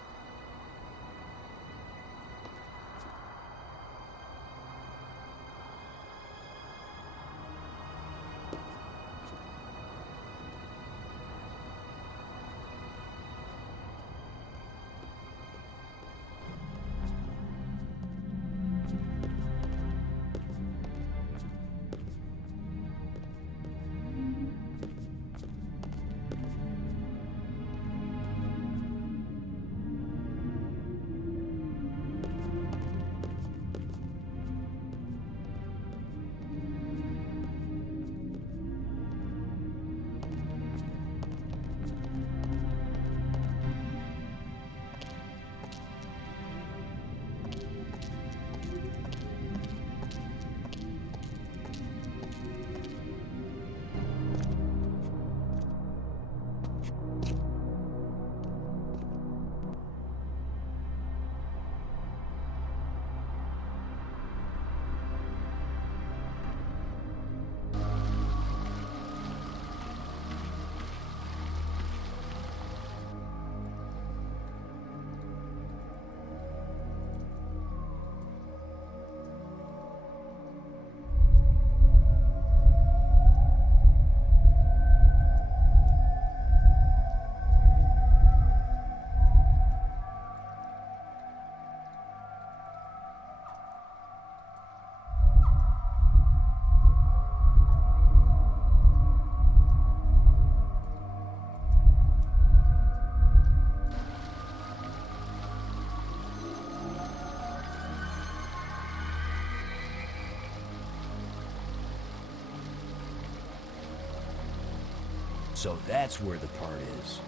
So that's where the part is.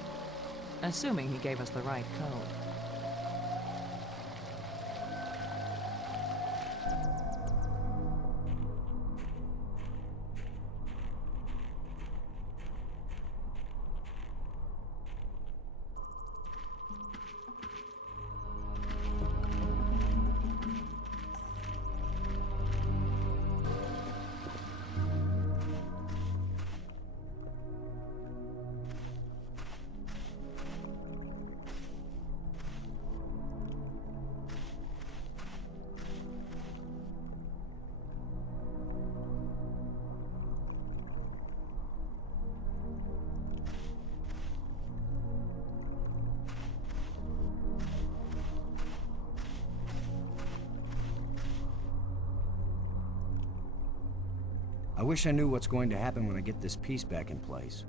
Assuming he gave us the right code. wish I knew what's going to happen when I get this piece back in place.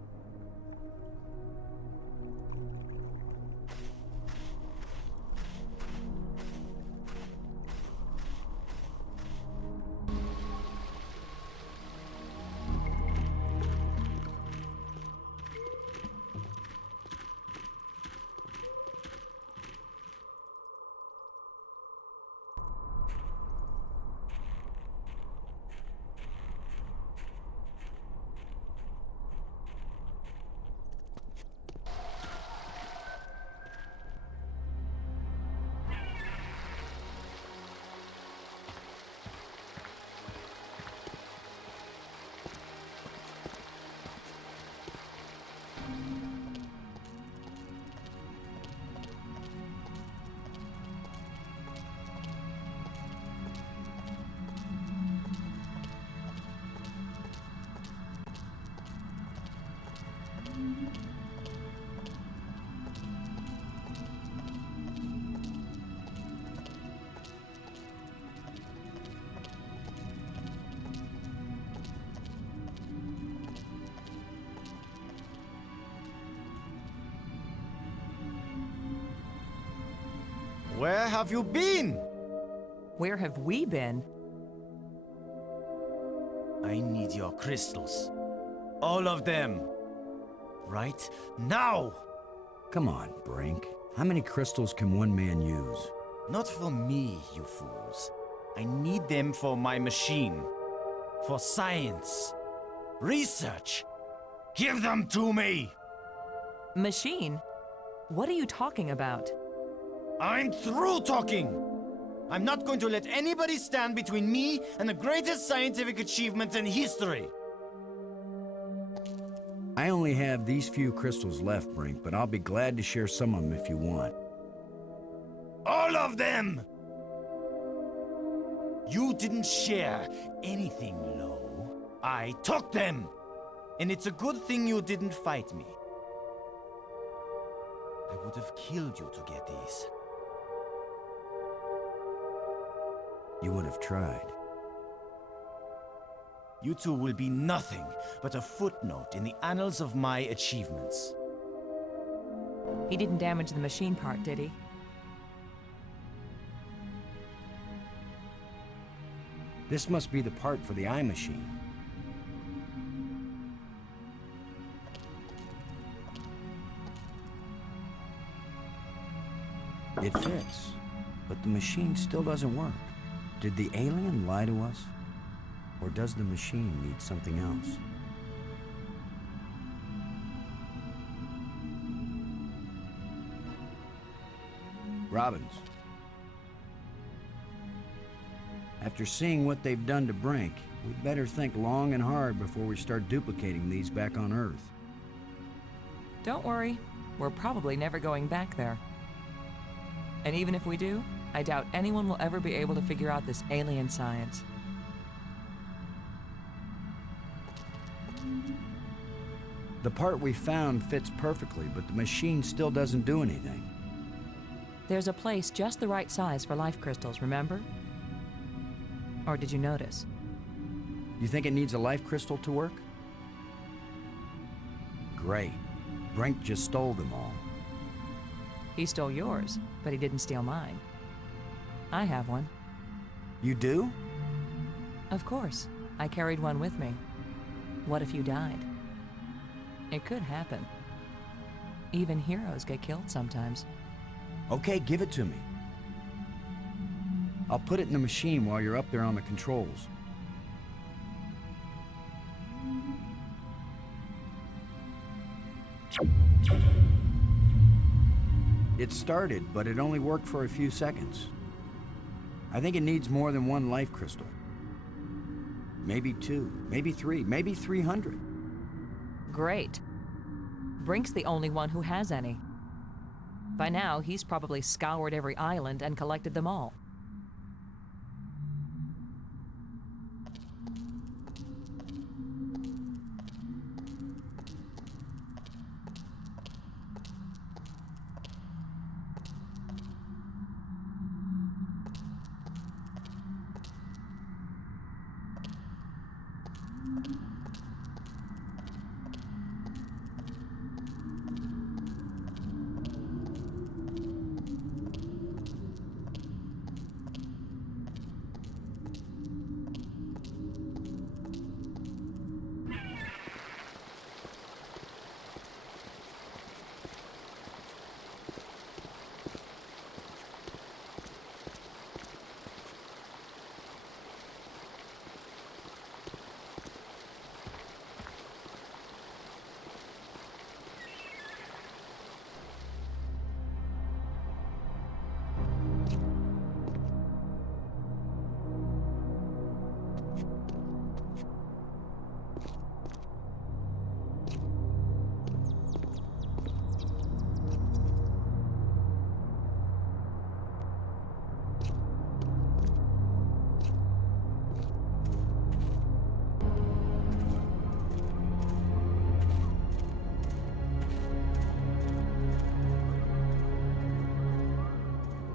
Where have you been? Where have we been? I need your crystals. All of them. Right now! Come on, Brink. How many crystals can one man use? Not for me, you fools. I need them for my machine. For science. Research. Give them to me! Machine? What are you talking about? I'm through talking! I'm not going to let anybody stand between me and the greatest scientific achievement in history! I only have these few crystals left, Brink, but I'll be glad to share some of them if you want. All of them! You didn't share anything, Lo. I took them! And it's a good thing you didn't fight me. I would have killed you to get these. You would have tried. You two will be nothing but a footnote in the annals of my achievements. He didn't damage the machine part, did he? This must be the part for the eye machine. It fits, but the machine still doesn't work. Did the alien lie to us? Or does the machine need something else? Robbins. After seeing what they've done to Brink, we'd better think long and hard before we start duplicating these back on Earth. Don't worry, we're probably never going back there. And even if we do, I doubt anyone will ever be able to figure out this alien science. The part we found fits perfectly, but the machine still doesn't do anything. There's a place just the right size for life crystals, remember? Or did you notice? You think it needs a life crystal to work? Great. Brink just stole them all. He stole yours, but he didn't steal mine. I have one. You do? Of course. I carried one with me. What if you died? It could happen. Even heroes get killed sometimes. Okay, give it to me. I'll put it in the machine while you're up there on the controls. It started, but it only worked for a few seconds. I think it needs more than one life crystal. Maybe 2, maybe 3, maybe 300. Great. Brink's the only one who has any. By now, he's probably scoured every island and collected them all.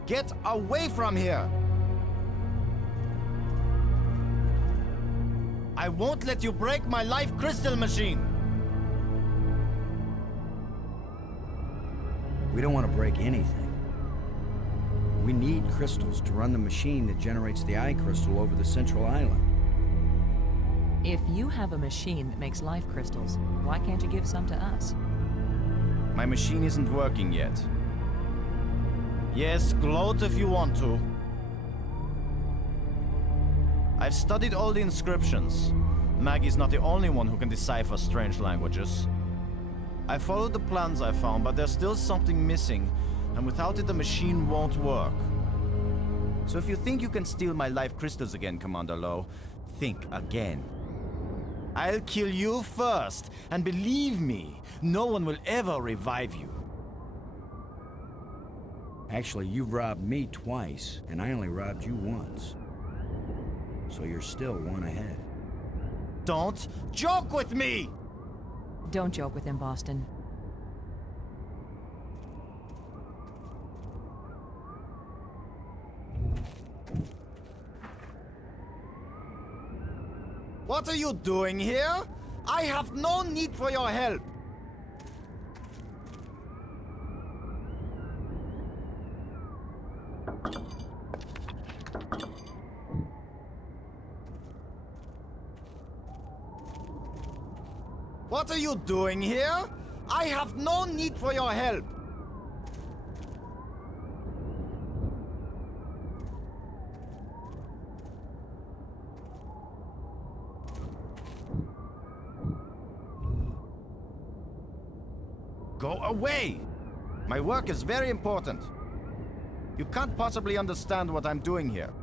Get away from here! I won't let you break my life crystal machine! We don't want to break anything. We need crystals to run the machine that generates the eye crystal over the central island. If you have a machine that makes life crystals, why can't you give some to us? My machine isn't working yet. Yes, gloat if you want to. I've studied all the inscriptions. Maggie's not the only one who can decipher strange languages. I followed the plans I found, but there's still something missing, and without it the machine won't work. So if you think you can steal my life crystals again, Commander Lowe, think again. I'll kill you first, and believe me, no one will ever revive you. Actually, you've robbed me twice, and I only robbed you once. So you're still one ahead. Don't joke with me! Don't joke with him, Boston. What are you doing here? I have no need for your help. What are you doing here? I have no need for your help. Go away! My work is very important. You can't possibly understand what I'm doing here.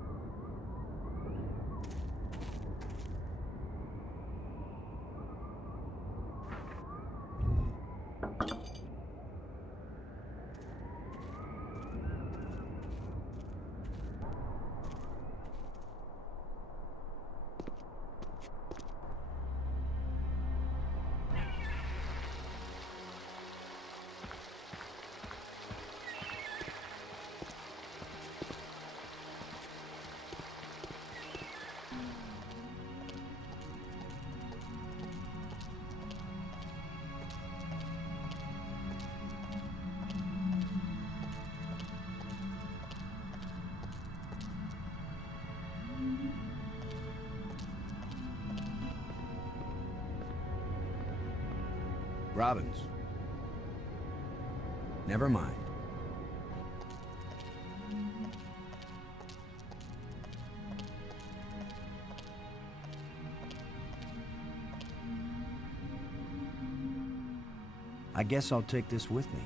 Robbins. Never mind. I guess I'll take this with me.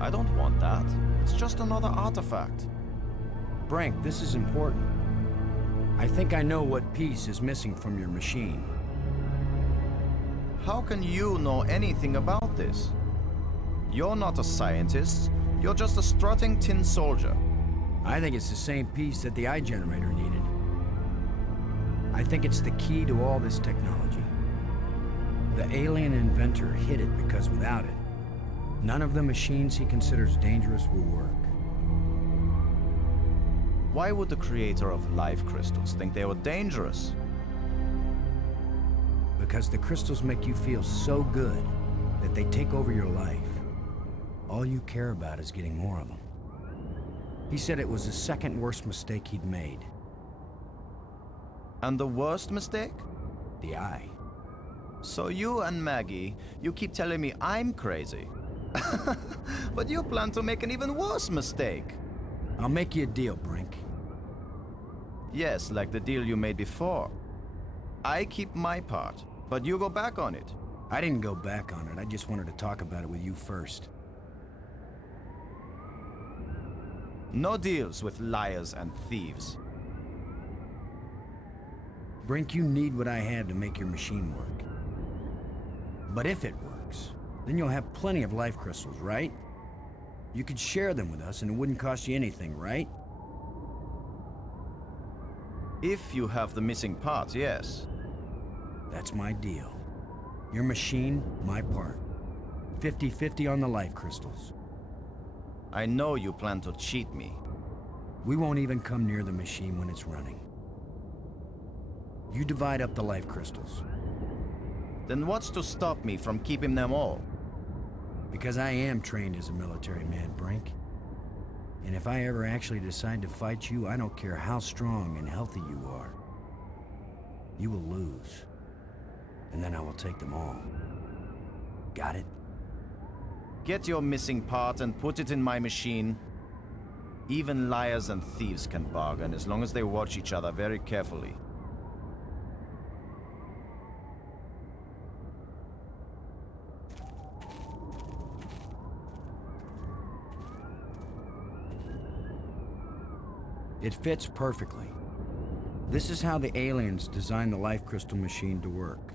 I don't want that. It's just another artifact. Brank, this is important. I think I know what piece is missing from your machine. How can you know anything about this? You're not a scientist. You're just a strutting tin soldier. I think it's the same piece that the eye generator needed. I think it's the key to all this technology. The alien inventor hid it because without it, None of the machines he considers dangerous will work. Why would the creator of life crystals think they were dangerous? Because the crystals make you feel so good that they take over your life. All you care about is getting more of them. He said it was the second worst mistake he'd made. And the worst mistake? The eye. So you and Maggie, you keep telling me I'm crazy. But you plan to make an even worse mistake. I'll make you a deal, Brink. Yes, like the deal you made before. I keep my part, but you go back on it. I didn't go back on it. I just wanted to talk about it with you first. No deals with liars and thieves. Brink, you need what I had to make your machine work. But if it works, then you'll have plenty of life crystals, right? You could share them with us and it wouldn't cost you anything, right? If you have the missing parts, yes. That's my deal. Your machine, my part. 50-50 on the life crystals. I know you plan to cheat me. We won't even come near the machine when it's running. You divide up the life crystals. Then what's to stop me from keeping them all? Because I am trained as a military man, Brink. And if I ever actually decide to fight you, I don't care how strong and healthy you are. You will lose. And then I will take them all. Got it? Get your missing part and put it in my machine. Even liars and thieves can bargain as long as they watch each other very carefully. It fits perfectly. This is how the aliens designed the life crystal machine to work.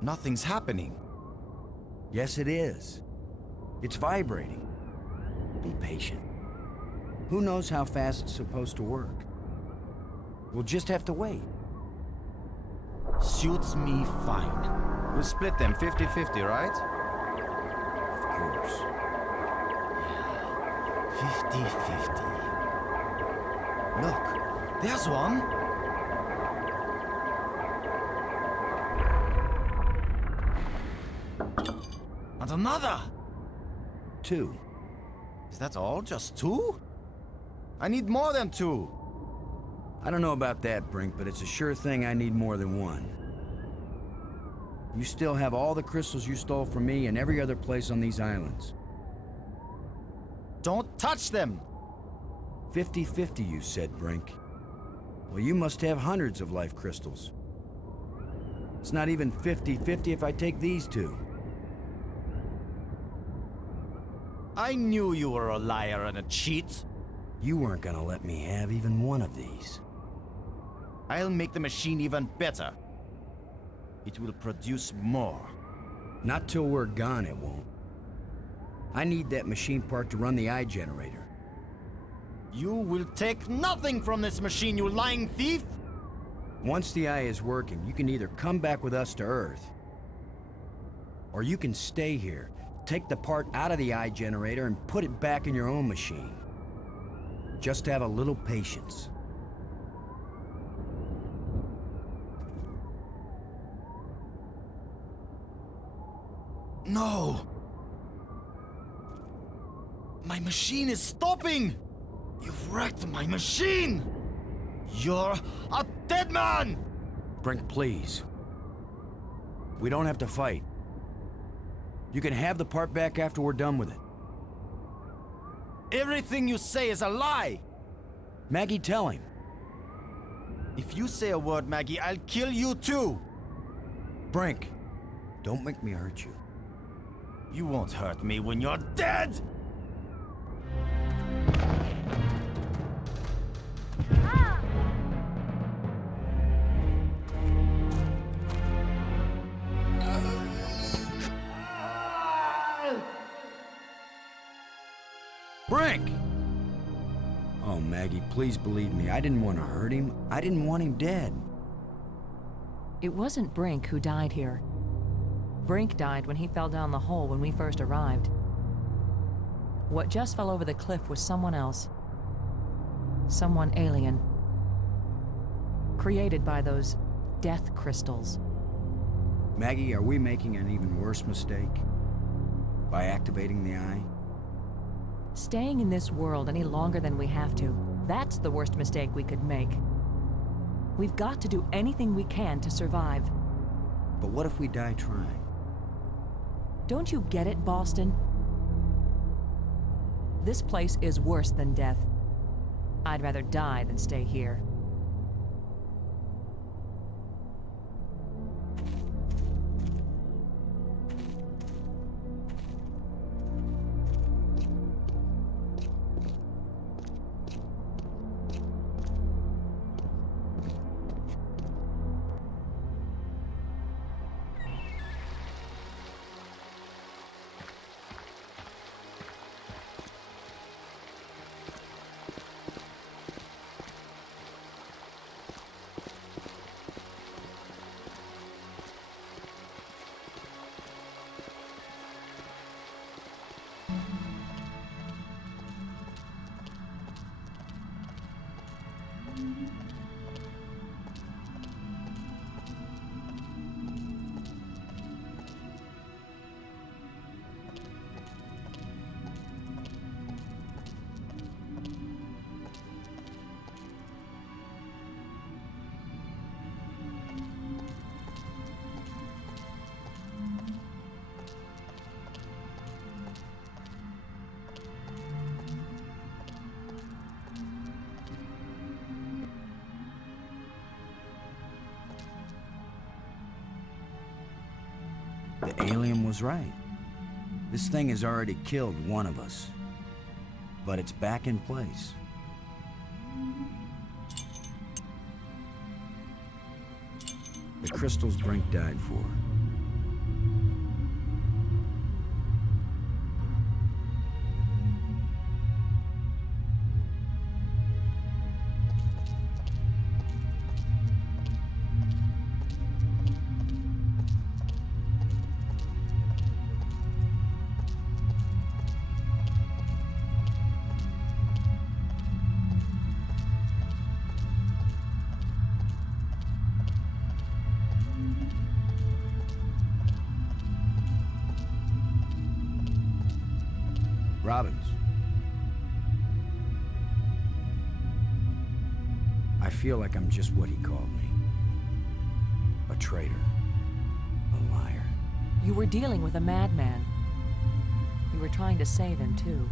Nothing's happening. Yes, it is. It's vibrating. Be patient. Who knows how fast it's supposed to work? We'll just have to wait. Suits me fine. We'll split them 50-50, right? Of course. 50-50. Look, there's one. And another. 2. Is that all? Just 2? I need more than 2. I don't know about that, Brink, but it's a sure thing I need more than 1. You still have all the crystals you stole from me and every other place on these islands. Don't touch them! 50-50, you said, Brink. Well, you must have hundreds of life crystals. It's not even 50-50 if I take these 2. I knew you were a liar and a cheat. You weren't gonna let me have even one of these. I'll make the machine even better. It will produce more. Not till we're gone, it won't. I need that machine part to run the eye generator. You will take nothing from this machine, you lying thief! Once the eye is working, you can either come back with us to Earth, or you can stay here, take the part out of the eye generator and put it back in your own machine. Just have a little patience. No! My machine is stopping! You've wrecked my machine! You're a dead man! Brink, please. We don't have to fight. You can have the part back after we're done with it. Everything you say is a lie! Maggie, tell him. If you say a word, Maggie, I'll kill you too! Brink, don't make me hurt you. You won't hurt me when you're dead! Brink! Oh, Maggie, please believe me. I didn't want to hurt him. I didn't want him dead. It wasn't Brink who died here. Brink died when he fell down the hole when we first arrived. What just fell over the cliff was someone else. Someone alien. Created by those death crystals. Maggie, are we making an even worse mistake? By activating the eye? Staying in this world any longer than we have to, that's the worst mistake we could make. We've got to do anything we can to survive. But what if we die trying? Don't you get it, Boston? This place is worse than death. I'd rather die than stay here. The alien was right. This thing has already killed one of us. But it's back in place. The crystals Brink died for. Robbins. I feel like I'm just what he called me. A traitor. A liar. You were dealing with a madman. You were trying to save him, too.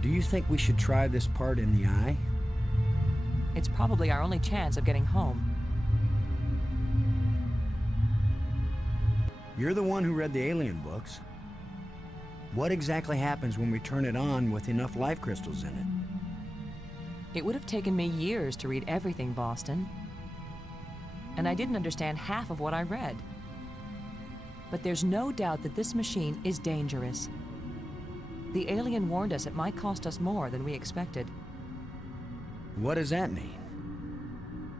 Do you think we should try this part in the eye? It's probably our only chance of getting home. You're the one who read the alien books. What exactly happens when we turn it on with enough life crystals in it? It would have taken me years to read everything, Boston. And I didn't understand half of what I read. But there's no doubt that this machine is dangerous. The alien warned us it might cost us more than we expected. What does that mean?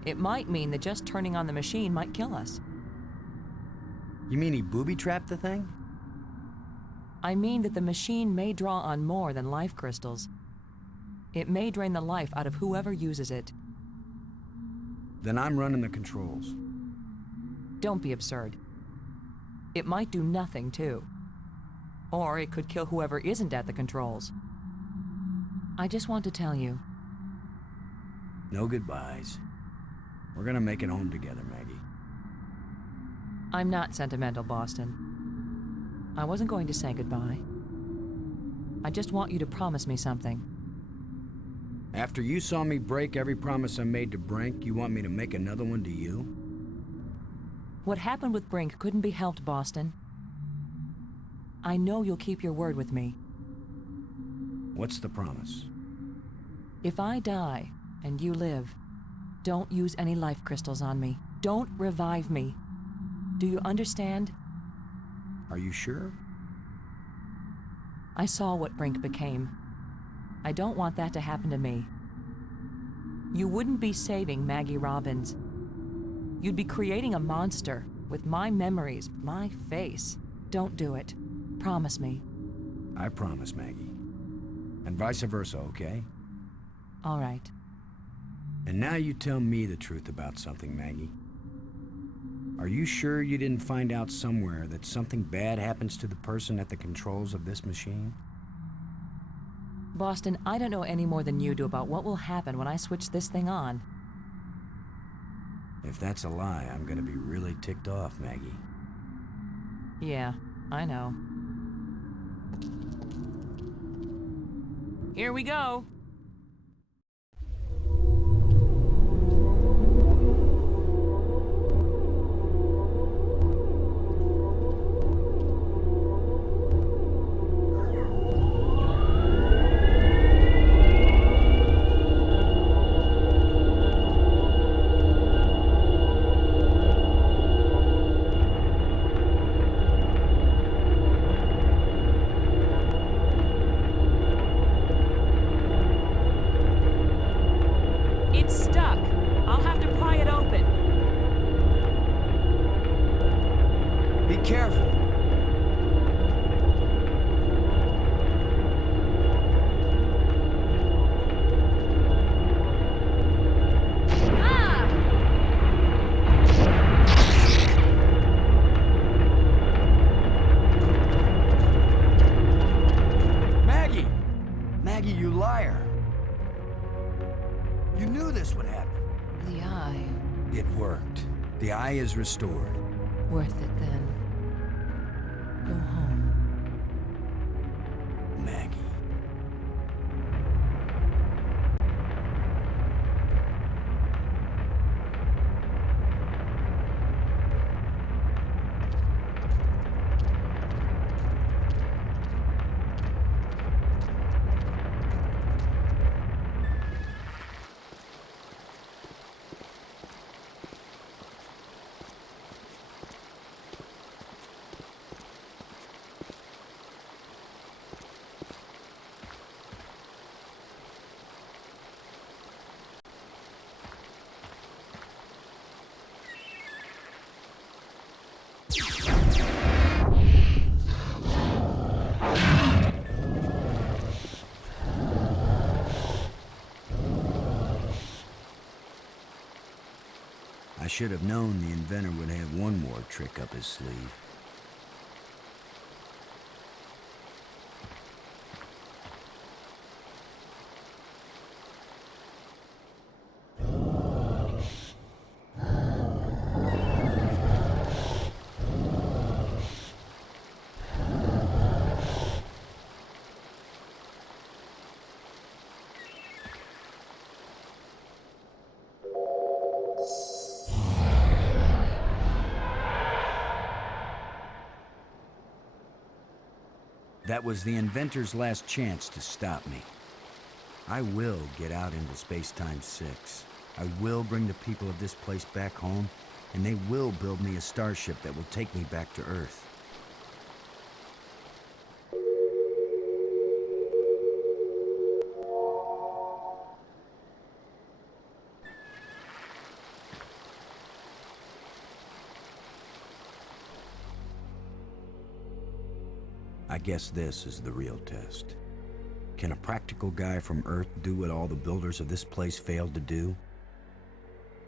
It might mean that just turning on the machine might kill us. You mean he booby-trapped the thing? I mean that the machine may draw on more than life crystals. It may drain the life out of whoever uses it. Then I'm running the controls. Don't be absurd. It might do nothing, too. Or it could kill whoever isn't at the controls. I just want to tell you. No goodbyes. We're gonna make it home together, Maggie. I'm not sentimental, Boston. I wasn't going to say goodbye. I just want you to promise me something. After you saw me break every promise I made to Brink, you want me to make another one to you? What happened with Brink couldn't be helped, Boston. I know you'll keep your word with me. What's the promise? If I die and you live, don't use any life crystals on me. Don't revive me. Do you understand? Are you sure? I saw what Brink became. I don't want that to happen to me. You wouldn't be saving Maggie Robbins. You'd be creating a monster, with my memories, my face. Don't do it. Promise me. I promise, Maggie. And vice versa, okay? All right. And now you tell me the truth about something, Maggie. Are you sure you didn't find out somewhere that something bad happens to the person at the controls of this machine? Boston, I don't know any more than you do about what will happen when I switch this thing on. If that's a lie, I'm gonna be really ticked off, Maggie. Yeah, I know. Here we go. It's stuck. I'll have to pry it open. Be careful. Maggie! Maggie, you liar! You knew this would happen. The eye. It worked. The eye is restored. Worth it then. Go home. Maggie. I should have known the inventor would have one more trick up his sleeve. That was the inventor's last chance to stop me. I will get out into Space-Time 6. I will bring the people of this place back home, and they will build me a starship that will take me back to Earth. I guess this is the real test. Can a practical guy from Earth do what all the builders of this place failed to do?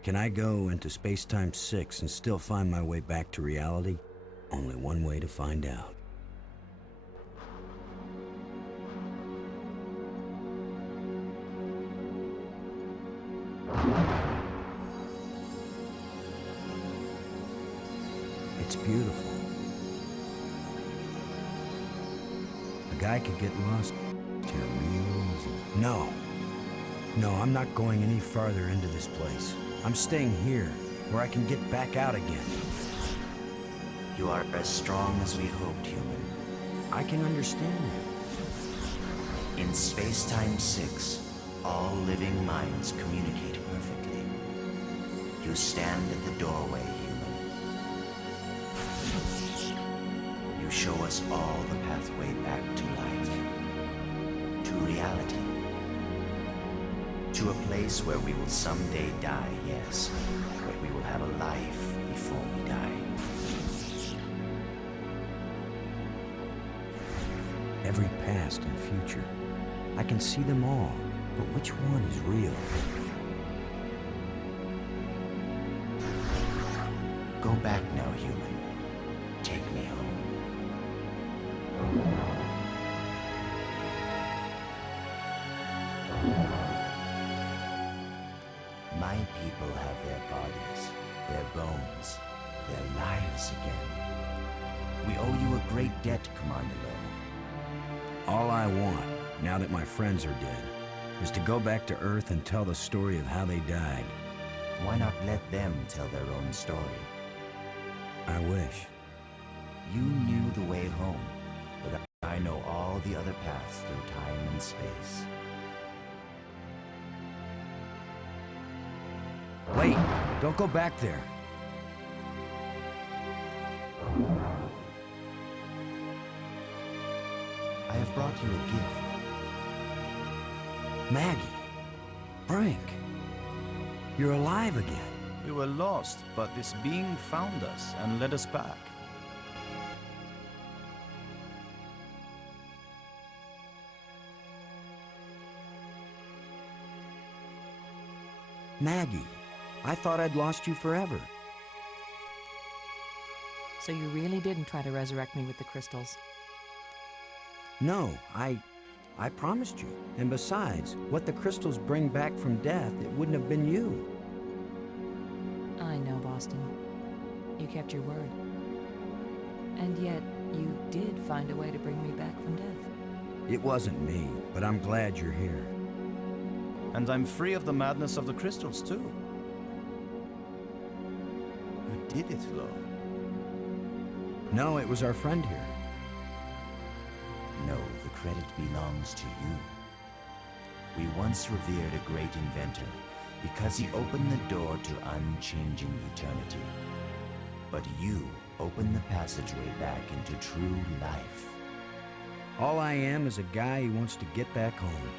Can I go into Space-Time 6 and still find my way back to reality? Only one way to find out. It's beautiful. A guy could get lost here real easy. No, I'm not going any farther into this place. I'm staying here, where I can get back out again. You are as strong as we hoped, human. I can understand that. In Space-Time 6, all living minds communicate perfectly. You stand at the doorway, human. You show us all the pathway back to life, to reality, to a place where we will someday die, yes, but we will have a life before we die. every past and future. I can see them all, but which one is real? Go back now, human. Take me home. My people have their bodies, their bones, their lives again. We owe you a great debt, Commander Lowe. All I want, now that my friends are dead, is to go back to Earth and tell the story of how they died. Why not let them tell their own story? I wish. You knew the way home, but I know all the other paths through time and space. Wait! Don't go back there! I have brought you a gift. Maggie! Frank! You're alive again. We were lost, but this being found us and led us back. Maggie, I thought I'd lost you forever. So you really didn't try to resurrect me with the crystals? No, I promised you. And besides, what the crystals bring back from death, it wouldn't have been you. I know, Boston. You kept your word. And yet, you did find a way to bring me back from death. It wasn't me, but I'm glad you're here. And I'm free of the madness of the crystals, too. You did it, Lo. No, it was our friend here. No, the credit belongs to you. We once revered a great inventor because he opened the door to unchanging eternity. But you opened the passageway back into true life. All I am is a guy who wants to get back home.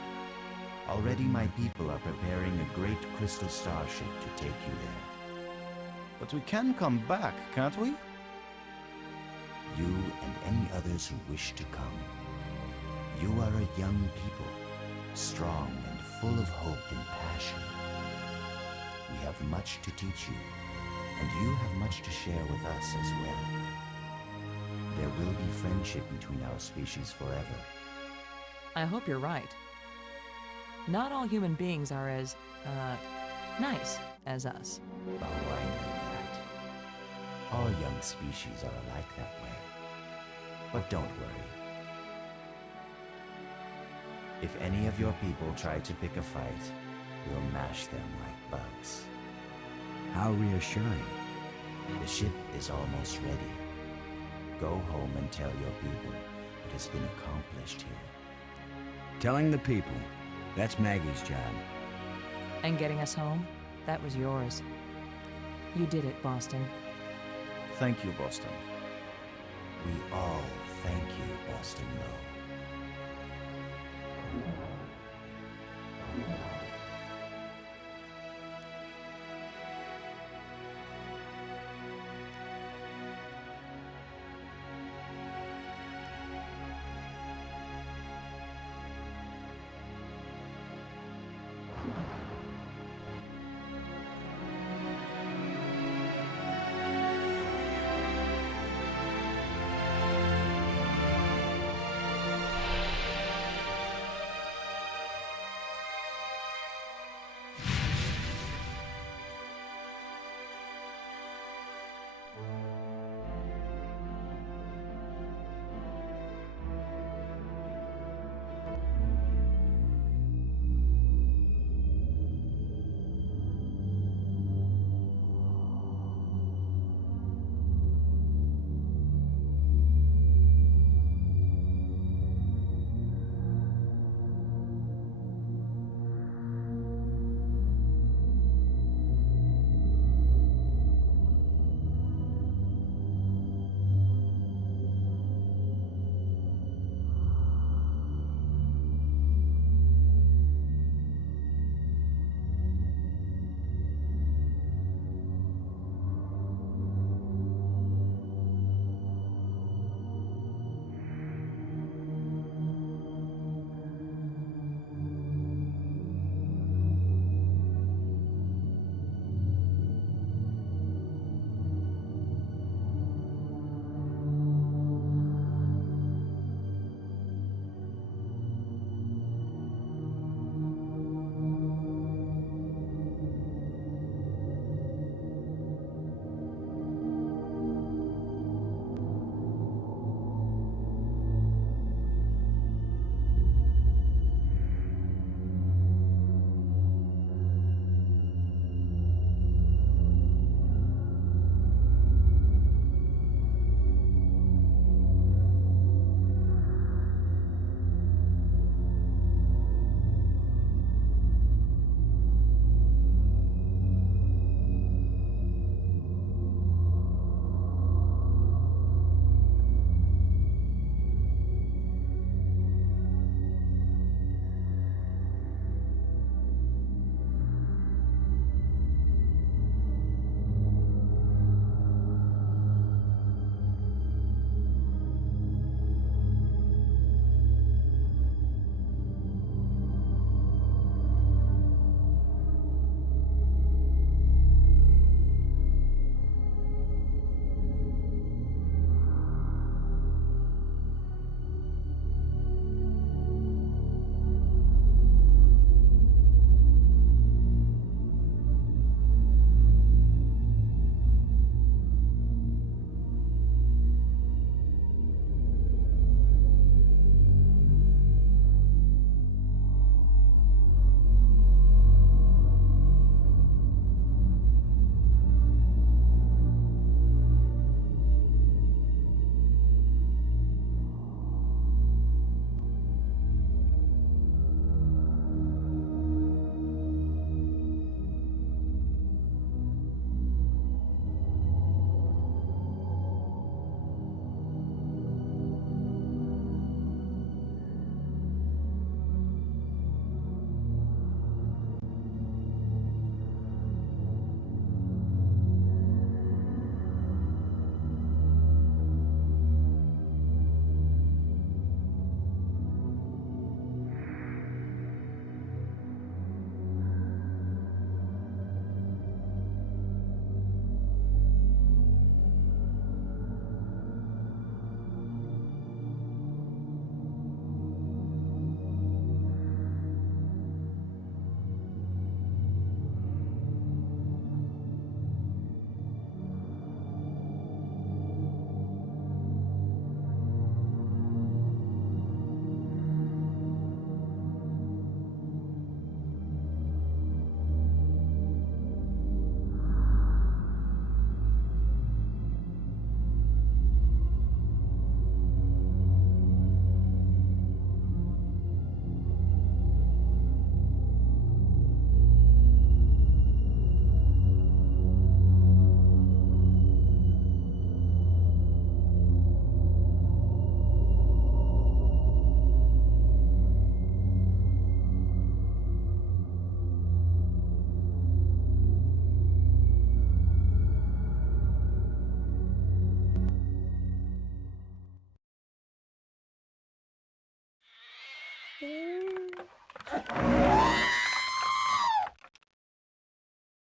Already my people are preparing a great crystal starship to take you there. But we can come back, can't we? You and any others who wish to come. You are a young people, strong and full of hope and passion. We have much to teach you, and you have much to share with us as well. There will be friendship between our species forever. I hope you're right. Not all human beings are as, nice as us. Oh, I know that. All young species are alike that way. But don't worry. If any of your people try to pick a fight, we'll mash them like bugs. How reassuring. The ship is almost ready. Go home and tell your people what has been accomplished here. Telling the people, that's Maggie's job. And getting us home, that was yours. You did it, Boston. Thank you, Boston. We all thank you, Boston Lowe.